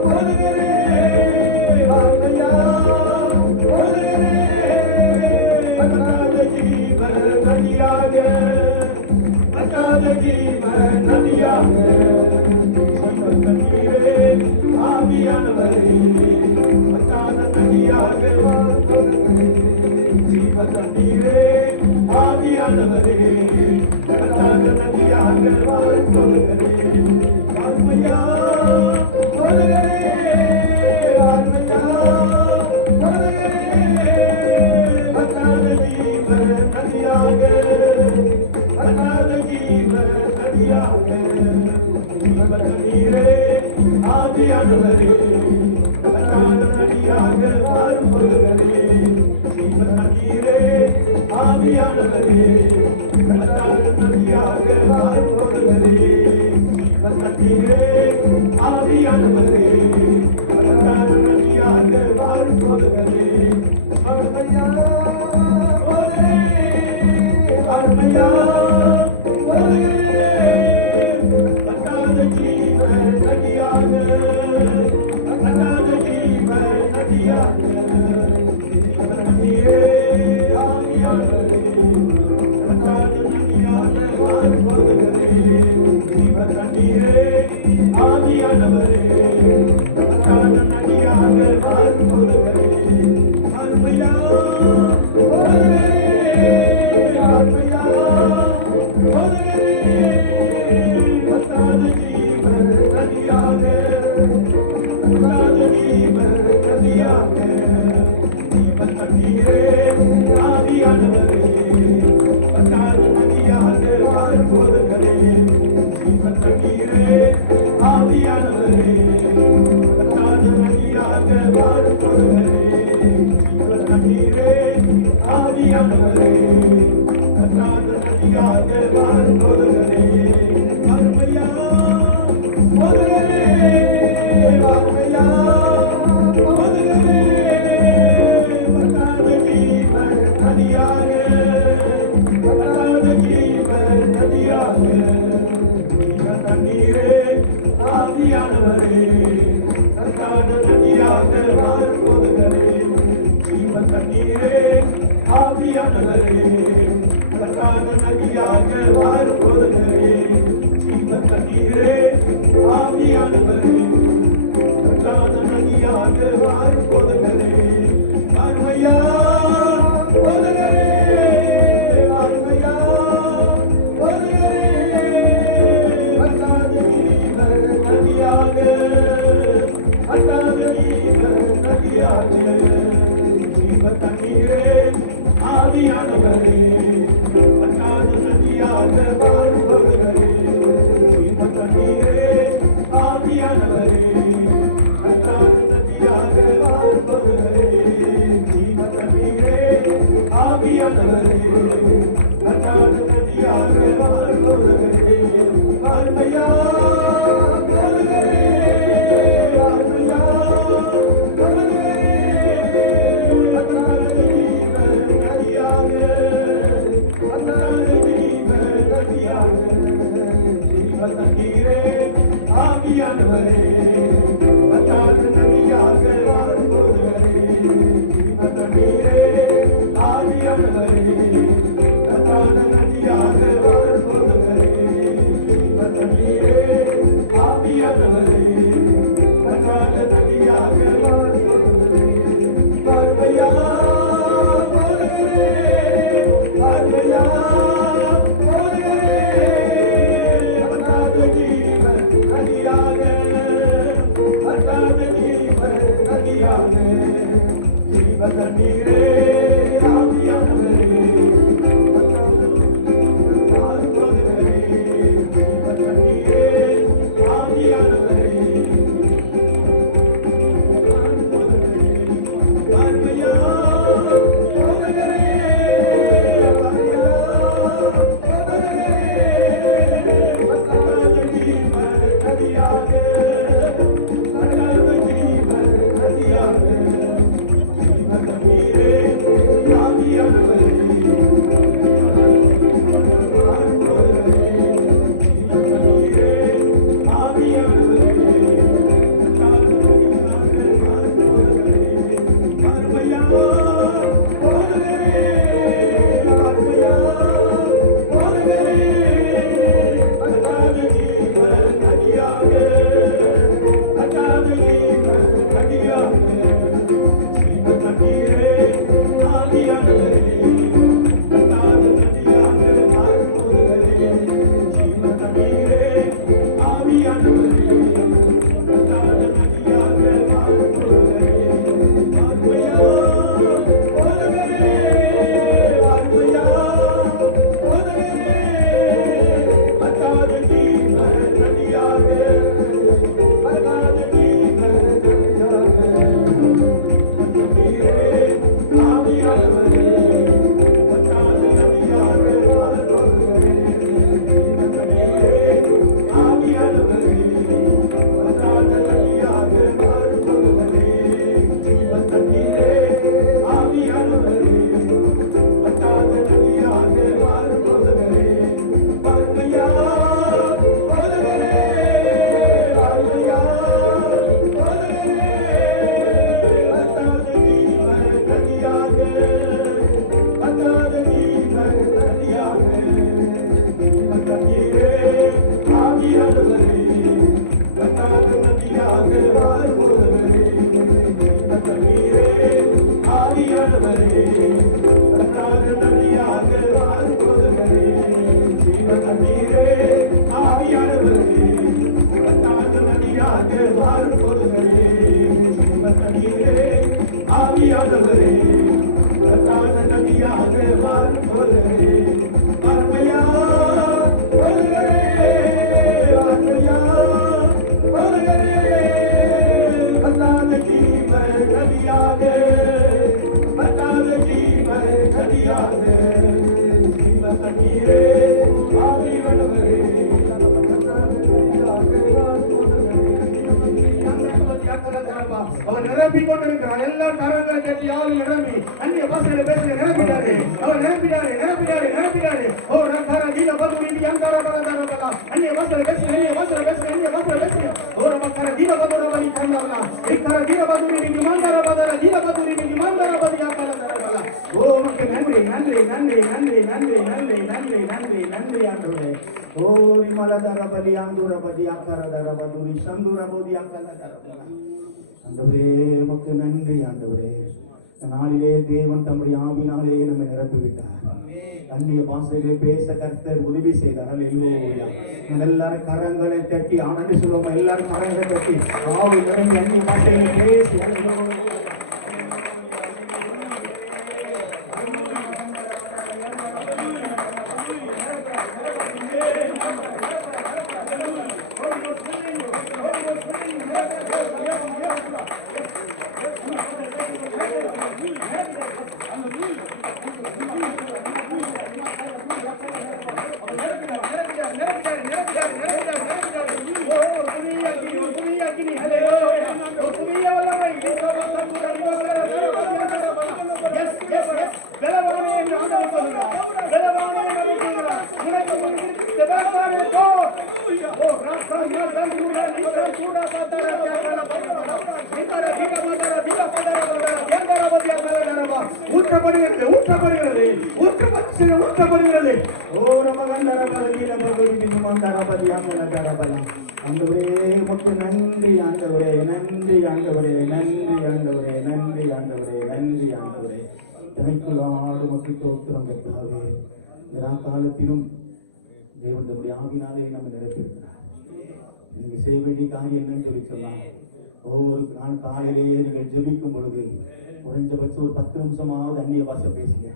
போதுகளே அருமையா போதுகளே வற்றாத ஜீவ நதியாக வற்றாத ஜீவ நதியாக ஜீவ தண்ணீரே ஆவியானவரே வற்றாத நதியாக மாறும் போதுகளே ஜீவ தண்ணீரே ஆவியானவரே வற்றாத நதியாக மாறும் போதுகளே அருமையா போதுகளே அருமையா போதுகளே வற்றாத ஜீவ நதியாக வற்றாத ஜீவ நதியாக ஜீவ தண்ணீரே ஆவியானவரே வற்றாத நதியாக மாறும் போதுகளே ஜீவ தண்ணீரே ஆவியானவரே வற்றாத நதியாக மாறும் போதுகளே ஜீவ தண்ணீரே ஆவியானவரே வற்றாத நதியாக மாறும் போதுகளே அருமையா போதுகளே அருமையா போதுகளே வற்றாத ஜீவ நதியாக வற்றாத ஜீவ நதியாக ஜீவ தண்ணீரே ஆவியானவரே வற்றாத நதியாக மாறும் போதுகளே ஜீவ தண்ணீரே ஆவியானவரே வற்றாத நதியாக மாறும் போதுகளே அருமையா போதுகளே அருமையா போதுகளே வற்றாத ஜீவ நதியாக வற்றாத ஜீவ நதியாக ஜீவ தண்ணீரே ஆவியானவரே வற்றாத நதியாக மாறும் போதுகளே ஜீவ தண்ணீரே ஆவியானவரே வற்றாத நதியாக மாறும் போதுகளே ஜீவ தண்ணீரே ஆவியானவரே வற்றாத நதியாக மாறும் போதுகளே அருமையா போதுகளே அருமையா போதுகளே வற்றாத ஜீவ நதியாக வற்றாத ஜீவ நதியாக ஜீவ தண்ணீரே ஆவியானவரே வற்றாத நதியாக மாறும் போதுகளே ஜீவ தண்ணீரே ஆவியானவரே வற்றாத நதியாக மாறும் போதுகளே ஜீவ தண்ணீரே ஆவியானவரே வற்றாத நதியாக மாறும் போதுகளே அருமையா போதுகளே அருமையா போதுகளே வற்றாத ஜீவ நதியாக வற்றாத ஜீவ நதியாக ஜீவ தண்ணீரே ஆவியானவரே அவர் நிரப்பி கொண்டிருக்கிறார். எல்லா கரங்களை கட்டி ஆளு நிரம்பி அந்நிய பாஷையில பேசுங்க. நிரப்பிட்டாரு, அவர் நிரப்பிட்டாரு, நிரப்பிட்டாரு, நிரப்பிட்டாரு. ஓ ரக்கர கீழ பதுரி அங்கர பரதரபல அந்நிய பாஷையில பேசுங்க, அந்நிய பாஷையில பேசுங்க, அந்நிய பாஷையில பேசுங்க. ஓ ரக்கர கீழ பதுரபலி கண்டவனா இக்கர கீழ பதுரி மந்தர பதர கீழ பதுரி மந்தர பதியா கலதரபல. ஓ உமக்கு நன்றி, நன்றி, நன்றி, நன்றி, நன்றி, நன்றி, நன்றி, நன்றி, நன்றி ஆண்டவரே. ஓ ரிமலதர பதி அந்துர பதி அக்கரதர பதுரி சந்துர பதி அக்கலதரபல. ஆண்டவரே உமக்கு நன்றி ஆண்டவரே. நாளிலே தேவன் தம்முடைய ஆவினாலே நம்மை நிரப்பிவிட்டார். அந்நிய பாஷையிலே பேச கர்த்தர் உதவி செய்தார். அல்லேலூயா. எல்லாரும் கரங்களை தட்டி ஆனந்தி சொல்லுவோம். எல்லாரும் கரங்களை தட்டி ஆவி நிரம்பி அந்நிய பாஷையிலே பேசி ஊற்றப்படுகிறது ஊற்றப்படுகிறது ஊற்றப்படுகிறது. ஓ ரமகண்டர பலகீன பகுதி மந்தர பதியாமல தரபலம். ஆண்டவரே உமக்கு நன்றி ஆண்டவரே, நன்றி ஆண்டவரே, நன்றி ஆண்டவரே, நன்றி ஆண்டவரே, நன்றி ஆண்டவரே. தனிக்குள்ளாடு உமக்கு தோத்திரம் கர்த்தாவே. எல்லா காலத்திலும் தேவன் தம்முடைய ஆவினாலே நம்ம நிரப்பியிருக்கிறார். நீங்க செய்ய வேண்டிய காரியம் என்னன்னு சொல்லி சொன்னாங்க. ஒவ்வொரு நாள் காலையிலேயே நீங்கள் ஜெபிக்கும் பொழுது குறைஞ்சபட்சம் ஒரு 10 நிமிஷமாவது அந்நிய பாஷை பேசுங்க.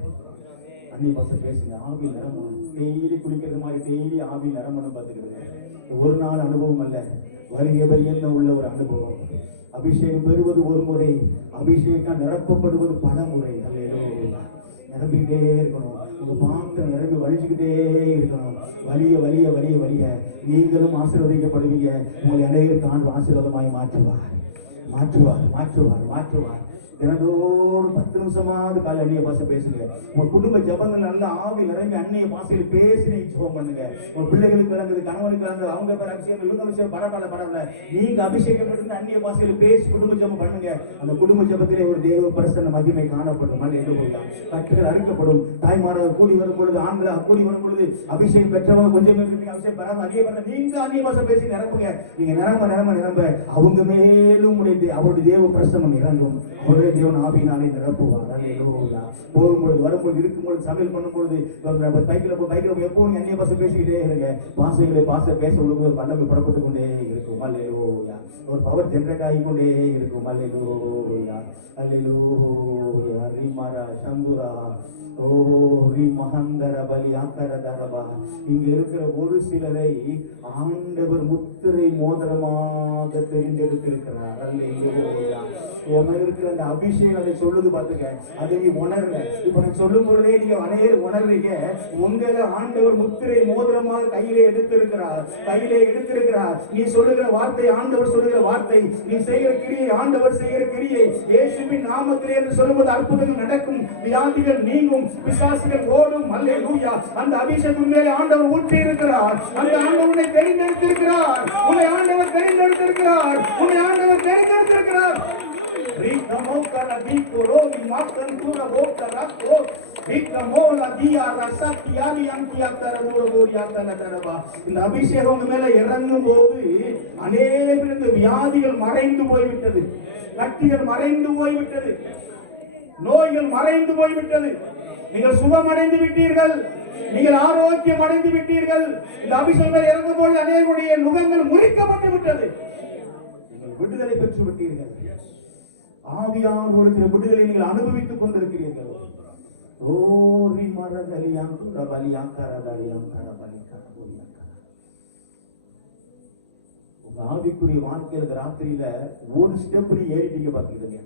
அந்நிய பாஷை பேசுங்க. ஆவி நிரம்பணும். டெய்லி குளிக்கிறது மாதிரி டெய்லி ஆவி நிரம்பணும் பார்த்துக்கிறது. ஒரு நாள் அனுபவம் அல்ல, வலிய வலியன்ன உள்ள ஒரு அனுபவம். அபிஷேகம் பெறுவது ஒரு முறை, அபிஷேகம் நிரப்பப்படுவது பல முறை. அல்லேலூயா. நிரம்பிக்கிட்டே இருக்கணும். உங்க பாத்திரம் நிரம்பி வலிச்சுக்கிட்டே இருக்கணும். வலிய வலிய வலிய வலிய நீங்களும் ஆசீர்வதிக்கப்படுவீங்க. உங்களை அநேகருக்கு ஆசீர்வாதமாய் மாற்றுவார் மாற்றுவார் மாற்றுவார் மாற்றுவார். தினந்தோறும் 10 நிமிஷமாவது காலை அந்நிய பாஷை பேசுங்க. உங்க குடும்ப ஜபங்கள் நல்ல ஆவி நிரம்பி அந்நிய பாஷையில் பேசி நீங்க ஜெபம் பண்ணுங்க. உங்க பிள்ளைகளுக்கு நடந்தது, கணவனுக்கு நடந்தது, அவங்க பேர் அபிஷேகம், இவங்க விஷயம் பரவாயில்ல. நீங்க அபிஷேகப்பட்டு அந்நிய பாஷையில் பேசி குடும்ப ஜபம் பண்ணுங்க. அந்த குடும்ப ஜபத்திலே ஒரு தேவ பிரசன்ன மகிமை காணப்படும். கட்டுகள் அறுக்கப்படும். தாய்மாராக கூடி வரும் பொழுது, ஆண்களாக கூடி வரும் பொழுது அபிஷேகம் பெற்றவங்க கொஞ்சம் அபிஷேகம் பெறாம அதிக பண்ண நீங்க அந்நிய பாஷை பேசி நிரப்புங்க. நீங்க நிரம்ப நிரம்ப நிரம்ப அவங்க மேலும் அவருடைய தேவ பிரசன்னம் இறங்கும். அவருடைய தேவன் ஆவியினாலே நிரப்புவார். அல்லேலூயா. போகும்பொழுது, வரும்பொழுது, இருக்கும்பொழுது, சமையல் பண்ணும்பொழுது, பைக்கில் எப்பவும் அந்நிய பாஷை பேசிக்கிட்டே இருங்க. பாஷை பேச உங்களுக்கு வல்லமை புறப்பட்டு கொண்டே இருக்கும். அல்லேலூயா. ஒரு பவர் ஜெனரேட் ஆகிக்கொண்டே இருக்கும். அல்லேலூயா. அல்லேலூயா. ரிமரா சந்துரா ஓ ரி மகந்தர பலி ஆக்கரதரபா. இங்க இருக்கிற ஒரு சிலரை ஆண்டவர் முத்திரை மோதிரமாக தெரிந்தெடுத்திருக்கிறார். அல்லேலூயா. இருக்கிற அந்த அபிஷேகம் அதை சொல்லுது பாத்துக்க. அதை நீ உணர்ல. இப்ப நான் சொல்லும் பொழுதே நீங்க அனைவரும் உணர்றீங்க. உங்களை ஆண்டவர் முத்திரை மோதிரமாக கையிலே எடுத்திருக்கிறார். நீ சொல்லுகிற வார்த்தை ஆண்டவர் சொல்லுகிற வார்த்தை. நீ செய்கிற கிரியை ஆண்டவர் செய்கிற கிரியை. இயேசுவின் நாமத்திலே என்று சொல்லும்போது அற்புதங்கள் நடக்கும், வியாதிகள் நீங்கும், பிசாசுகள் ஓடும். அல்லேலூயா. அந்த அபிஷேகம் மேலே ஆண்டவர் ஊற்றி இருக்கிறார். அந்த ஆண்டவர் உன்னை தெரிந்தெடுத்திருக்கிறார். உன்னை ஆண்டவர் தெரிந்தெடுத்திருக்கிறார். உன்னை ஆண்டவர் தெரிந்தெடுத்திருக்கிறார். Rikamoka diko rogi makan tura boka rakko rikamola dia rasati ali antiyaktara duraboriyakana taraba. இந்த அபிஷேகம் உங்க மேல இறங்கும் போது அநேக வியாதிகள் மறைந்து போய்விட்டது, கட்டிகள் மறைந்து போய்விட்டது, நோய்கள் மறைந்து போய்விட்டது. நீங்கள் சுகமடைந்து விட்டீர்கள், நீங்கள் ஆரோக்கியம் அடைந்து விட்டீர்கள். இந்த அபிஷேகம் இறங்கும் போது அநேகருடைய நுகங்கள் முறிக்கப்பட்டு விட்டது. நீங்கள் விடுதலை பெற்று விட்டீர்கள். ஆவியானவருடைய விடுதலை நீங்கள் அனுபவித்துக் கொண்டிருக்கிறீர்கள். ஓரி மரதலியாம் ரபலியாம் கரதலியாம் கரபலியாம் ஓரியாம். உங்க ஆவிக்குரிய வாழ்க்கையில ராத்திரியில ஒரு ஸ்டெப் நீ ஏறிட்டீங்க பாத்தீங்க.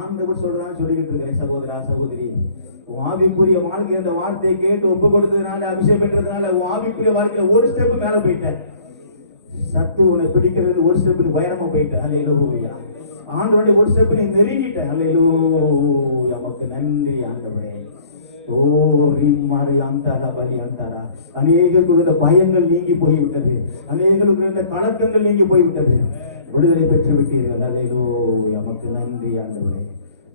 ஆண்டவர் சொல்றான்னு சொல்லிக்கிட்டு இருக்கிறேன் சகோதரா சகோதரி. உன் ஆவிக்குரிய வாழ்க்கை அந்த வார்த்தையை கேட்டு ஒப்பு கொடுத்ததுனால, அபிஷேகம் பெற்றதுனால உன் ஆவிக்குரிய வாழ்க்கையில ஒரு ஸ்டெப் மேல போயிட்ட. சத்து உன்னை பிடிக்கிறது ஒரு ஸ்டெப் உயரமா போயிட்ட. அல்லேலூயா. ஆண்டவருடைய ஒரு ஸ்டெப் நீ நெருங்கிட்ட. அல்லேலூயா. நமக்கு நன்றி ஆண்டவரே. ஓ ரிமாரி அந்தாரா பலி அந்தாரா. அநேகருக்கு இந்த பயங்கள் நீங்கி போய்விட்டது, அநேகருக்கு இந்த கலக்கங்கள் நீங்கி போய்விட்டது. விடுதலை பெற்று விட்டீர்கள். அல்லேலூயா. நமக்கு நன்றி ஆண்டவரே.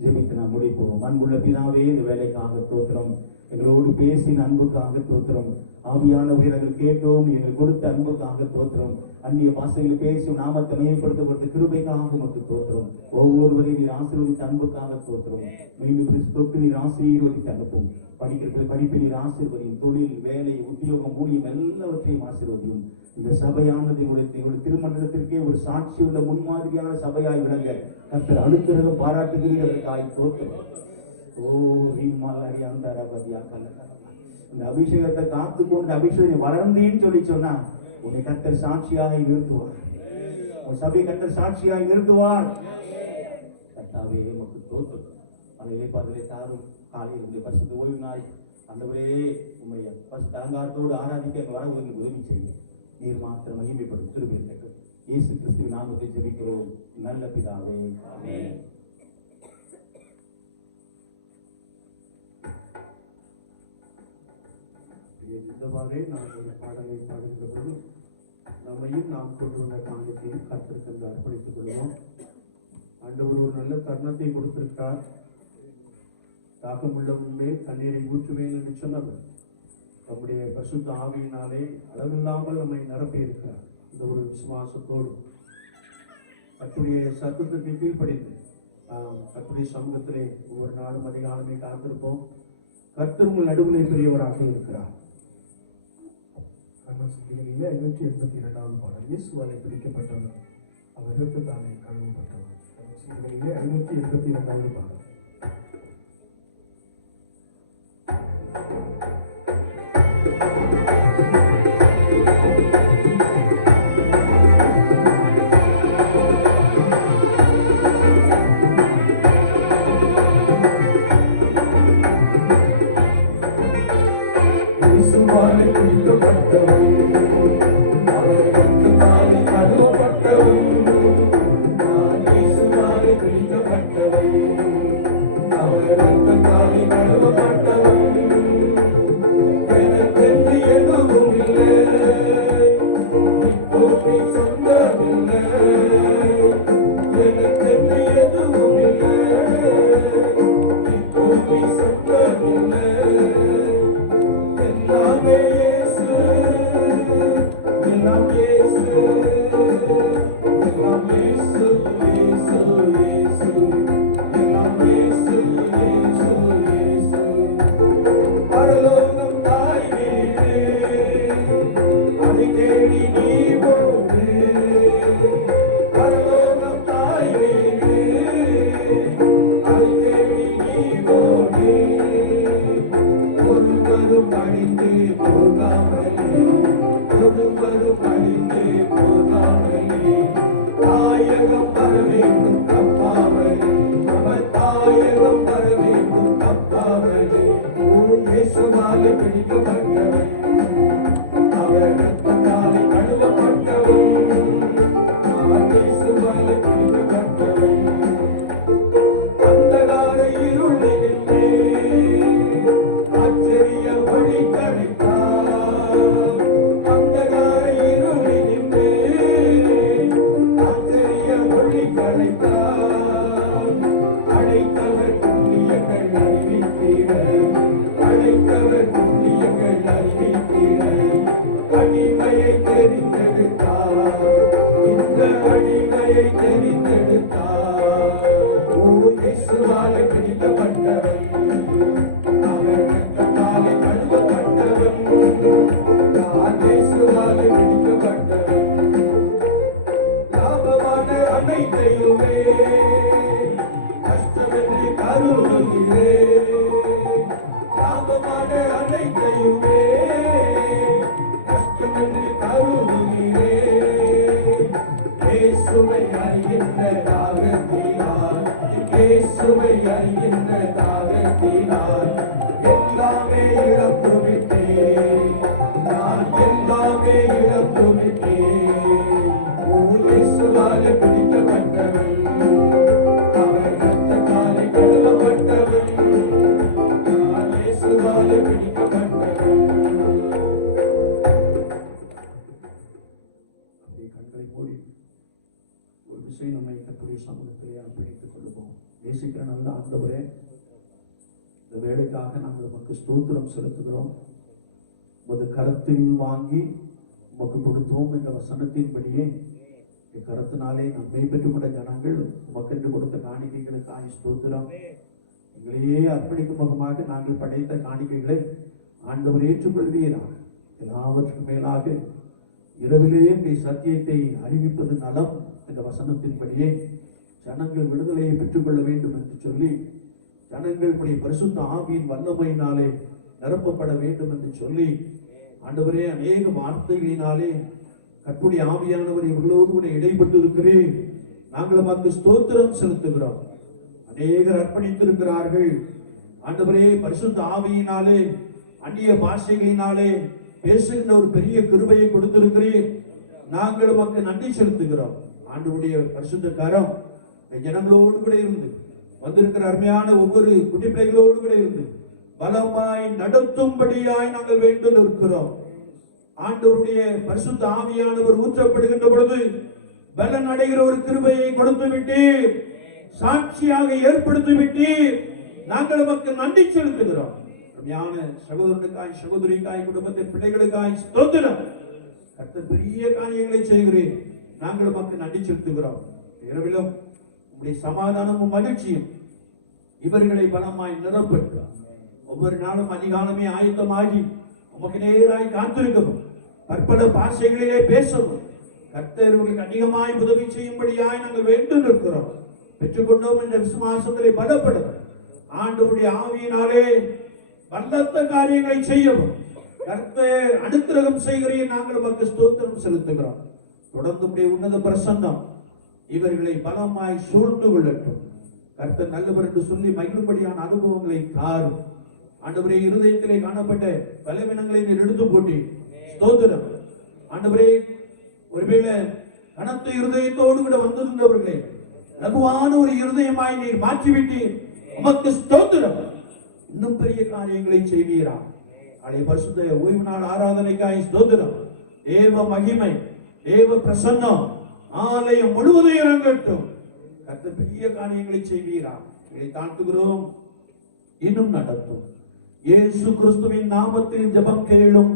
ஜெபித்து நாம் முடிப்போம். அன்புள்ள பிதாவே, இந்த வேலைக்காக தோத்திரம், எங்களோடு பேசின அன்புக்காக தோத்திரம். ஆவியானவரை நாங்கள் கேட்டோம், எங்கள் கொடுத்த அன்புக்காக தோத்திரம். அந்நிய பாஷையில் பேசி நாமத்தை மேம்படுத்தப்பட்ட கிருபைக்காக உமக்கு தோத்திரம். ஒவ்வொருவரையும் நீர் ஆசீர்வதித்த அன்புக்காக தோத்திரம். மீண்டும் தொட்டு நீர் ஆசீர்வதித்து அனுப்பும். படிக்கிற படிப்பு நீர் ஆசீர்வதியும். தொழில், வேலை, உத்தியோகம், ஊழியம் எல்லாவற்றையும் ஆசீர்வதியும். இந்த சபையானது எங்களுடைய திருமண்டலத்திற்கே ஒரு சாட்சி உள்ள முன்மாதிரியான சபையாய் விளங்க கர்த்தர் அனுக்கிரகம் பாராட்டுகிறதற்காய் தோத்திரம். ஓ ரிமாலரி அந்தரபதியா கலகலமா. இந்த அபிஷேகத்தை காத்து கொண்டு அபிஷேகம் வளர்ந்தேன்னு சொல்லி சொன்னா உன்னை கர்த்தர் சாட்சியாக நிறுத்துவார். உன் சபை கர்த்தர் சாட்சியாக நிறுத்துவார். கர்த்தாவே உமக்கு தோத்திரம். அலையிலே பதிலே தாரும். காலையில் பரிசுத்த ஓய்வு நாள் ஆண்டவரே உம்மை தலங்காரத்தோடு ஆராதிக்க எங்கள் வரவங்களுக்கு உதவி செய்ய நீர் மாத்திரம் மகிமைப்படும் திருப்பி இருக்கட்டும். இயேசு கிறிஸ்துவின் நாமத்தை ஜெபிக்கிறோம் நல்ல பிதாவே, ஆமென். இந்தவாறே நாம் ஒரு பாடலை பாடுகின்ற போது நம்மையும் நாம் கொண்டு வந்த காரியத்தையும் கர்த்தருக்கு அர்ப்பணித்துக் கொள்வோம். ஆண்டவர் ஒரு நல்ல தருணத்தை கொடுத்திருக்கார். தாகமுள்ள முன்பே தண்ணீரை ஊற்றுவேன் என்று சொன்னவர் நம்முடைய பரிசுத்த ஆவியினாலே அளவில்லாமல் நம்மை நிரப்பி இருக்கிறார். இந்த ஒரு விசுவாசத்தோடு கர்த்தருடைய சத்தத்திற்கு கீழ்ப்படிந்து கர்த்தருடைய சமூகத்திலே ஒவ்வொரு நாளும் அதிகாலமே காத்திருப்போம். கர்த்தர் உங்கள் நடுவிலே பெரியவராக இருக்கிறார். 582வது பாடல். இயேசுவாலே பிடிக்கப்பட்டவர், அவர் இரத்தத்தாலே கழுவப்பட்டவர். 582வது பாடல். ஸ்தோத்திரம் செலுத்துகிறோம். உமது கரத்தில் வாங்கி உமக்கு கொடுத்தோம் என்ற வசனத்தின்படியே கரத்தினாலே நம்மை பெற்றுக்கொண்ட ஜனங்கள் உமக்கென்று கொடுத்த காணிக்கைகளுக்காக ஸ்தோத்திரம். எங்களையே அர்ப்பணிக்கும் முகமாக நாங்கள் படைத்த காணிக்கைகளை ஆண்டவர் ஏற்றுக்கொள்வீராக. எல்லாவற்றுக்கும் மேலாக இரவிலேயே சத்தியத்தை அறிவிப்பது நலம் என்ற வசனத்தின்படியே ஜனங்கள் விடுதலையை பெற்றுக்கொள்ள வேண்டும் என்று சொல்லி ஜனங்கள் பரிசுத்த ஆவியின் வல்லமையினாலே நிரப்பப்பட வேண்டும் என்று சொல்லி ஆண்டவரே அநேக வார்த்தைகளினாலே கர்த்தருடைய ஆவியானவர் இவர்களோடு கூட இடைப்பட்டு இருக்கிறேன். நாங்கள் உமக்கு ஸ்தோத்திரம் செலுத்துகிறோம். அநேகர் அர்ப்பணித்திருக்கிறார்கள். ஆண்டவரே பரிசுத்த ஆவியினாலே அந்நிய பாஷைகளினாலே பேசுகின்ற ஒரு பெரிய கிருபையை கொடுத்திருக்கிறீர். நாங்கள் உமக்கு நன்றி செலுத்துகிறோம். ஆண்டவருடைய பரிசுத்த கரம் இந்த ஜனங்களோடு கூட இருந்து வந்திருக்கிற அருமையான ஒவ்வொரு குட்டி பிள்ளைகளோடு கூட இருந்து பலமாய் நடத்தும்படியாய் நாங்கள் வேண்டும் இருக்கிறோம். ஆண்டவருடைய பரிசுத்த ஆவியானவர் ஊற்றப்படுகின்ற பொழுது பலன் அடைகிற ஒரு கிருபையை கொடுத்து விட்டு சாட்சியாக ஏற்படுத்தி விட்டு நாங்கள் உமக்கு நன்றி செலுத்துகிறோம். அருமையான சகோதரனுக்காய் சகோதரிக்காய் குடும்பத்தின் பிள்ளைகளுக்காய் ஸ்தோத்திரம். கர்த்தர் பெரிய காரியங்களை செய்கிறேன். நாங்கள் உமக்கு நன்றி செலுத்துகிறோம். இரவிலும் உங்களுடைய சமாதானமும் மகிழ்ச்சியும் இவர்களை பலமாய் நிரப்பற்ற ஒவ்வொரு நாளும் அதிகாலமே ஆயத்தமாகி உமக்கு நேராய் காத்திருக்கவும் பற்பல பாஷைகளிலே பேசவும் கர்த்தர் உங்களுக்கு அதிகமாய் உதவி செய்யும்படியாய் நாங்கள் வேண்டும் இருக்கிறோம். பெற்றுக்கொண்டோம் என்ற விசுவாசத்திலே பலப்படுவோம். ஆண்டவருடைய ஆவியினாலே வல்லத்த காரியங்களை செய்யவும் கர்த்தர் அனுக்கிரகம் செய்கிறேன். நாங்கள் உமக்கு ஸ்தோத்திரம் செலுத்துகிறோம். தொடர்ந்து உடைய உன்னத பிரசன்னம் இவர்களை பலமாய் சூழ்ந்து கொள்ளட்டும். கர்த்தர் நல்லவர் என்று சொல்லி மகிழும்படியான அனுபவங்களை தாரும். ஆண்டவரே, இருதயத்திலே காணப்பட்ட பலவீனங்களை நீர் எடுத்து போட்டி ஸ்தோத்திரம். ஆண்டவரே, ஒருவேளை கனத்த இருதயத்தோடு கூட வந்திருந்தவர்களே லகுவான ஒரு இருதயமாய் நீர் மாற்றிவிட்டு உமக்கு ஸ்தோத்திரம். இன்னும் பெரிய காரியங்களை செய்வீரா. அடைய பரிசுத்த ஓய்வு நாள் ஆராதனைக்காய் ஸ்தோத்திரம். தேவ மகிமை, தேவ பிரசன்னம் ஆலயம் முழுவதும் இறங்கட்டும். கர்த்தர் பெரிய காரியங்களை செய்வீரா. இதை தாழ்த்துகிறோம். இன்னும் நடத்தும். இயேசு கிறிஸ்துவின் நாமத்தில் ஜெபம் கேளும்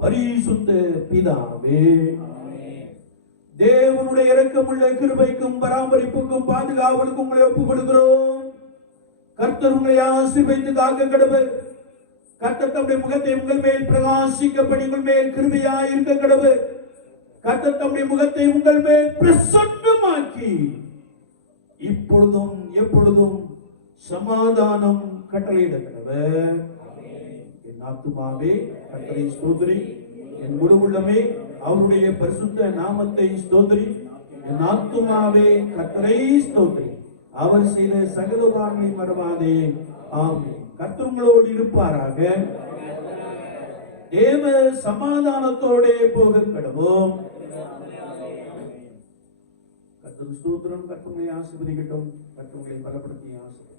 பரிசுத்த பிதாவே. தேவனுடைய இரக்கமுள்ள கிருபைக்கும் பராமரிப்புக்கும் பாதுகாவலுக்கும் உங்களை ஒப்புக் கொடுக்கிறோம். கர்த்தர் உங்களை ஆசீர்வதித்து காக்க கடவுள். கர்த்தர் தம்முடைய முகத்தை உங்கள் மேல் பிரகாசிக்கப்படி உங்கள் மேல் கிருபையாய் இருக்க கடவுள். கர்த்தர் தம்முடைய முகத்தை உங்கள் மேல் பிரசன்னமாக்கி இப்பொழுதும் எப்பொழுதும் சமாதானம் கட்டளையிட கடவுள். என் ஆத்துமாவே கர்த்தரை ஸ்தோத்திரி, என் முழு உள்ளமே அவருடைய பரிசுத்த நாமத்தை ஸ்தோத்திரி. என் ஆத்துமாவே கர்த்தரை ஸ்தோத்திரி, அவர் செய்த சகல உபகாரங்களை மறவாதே. ஆமென். கர்த்தர் உங்களோடு இருப்பாராக. தேவ சமாதானத்தோட போக கடவோம். கர்த்தர் ஸ்தோத்திரம். கர்த்தரை ஆசீர்வதிக்கட்டும். கர்த்தரை பலப்படுத்தி ஆசீர்வதிக்கட்டும்.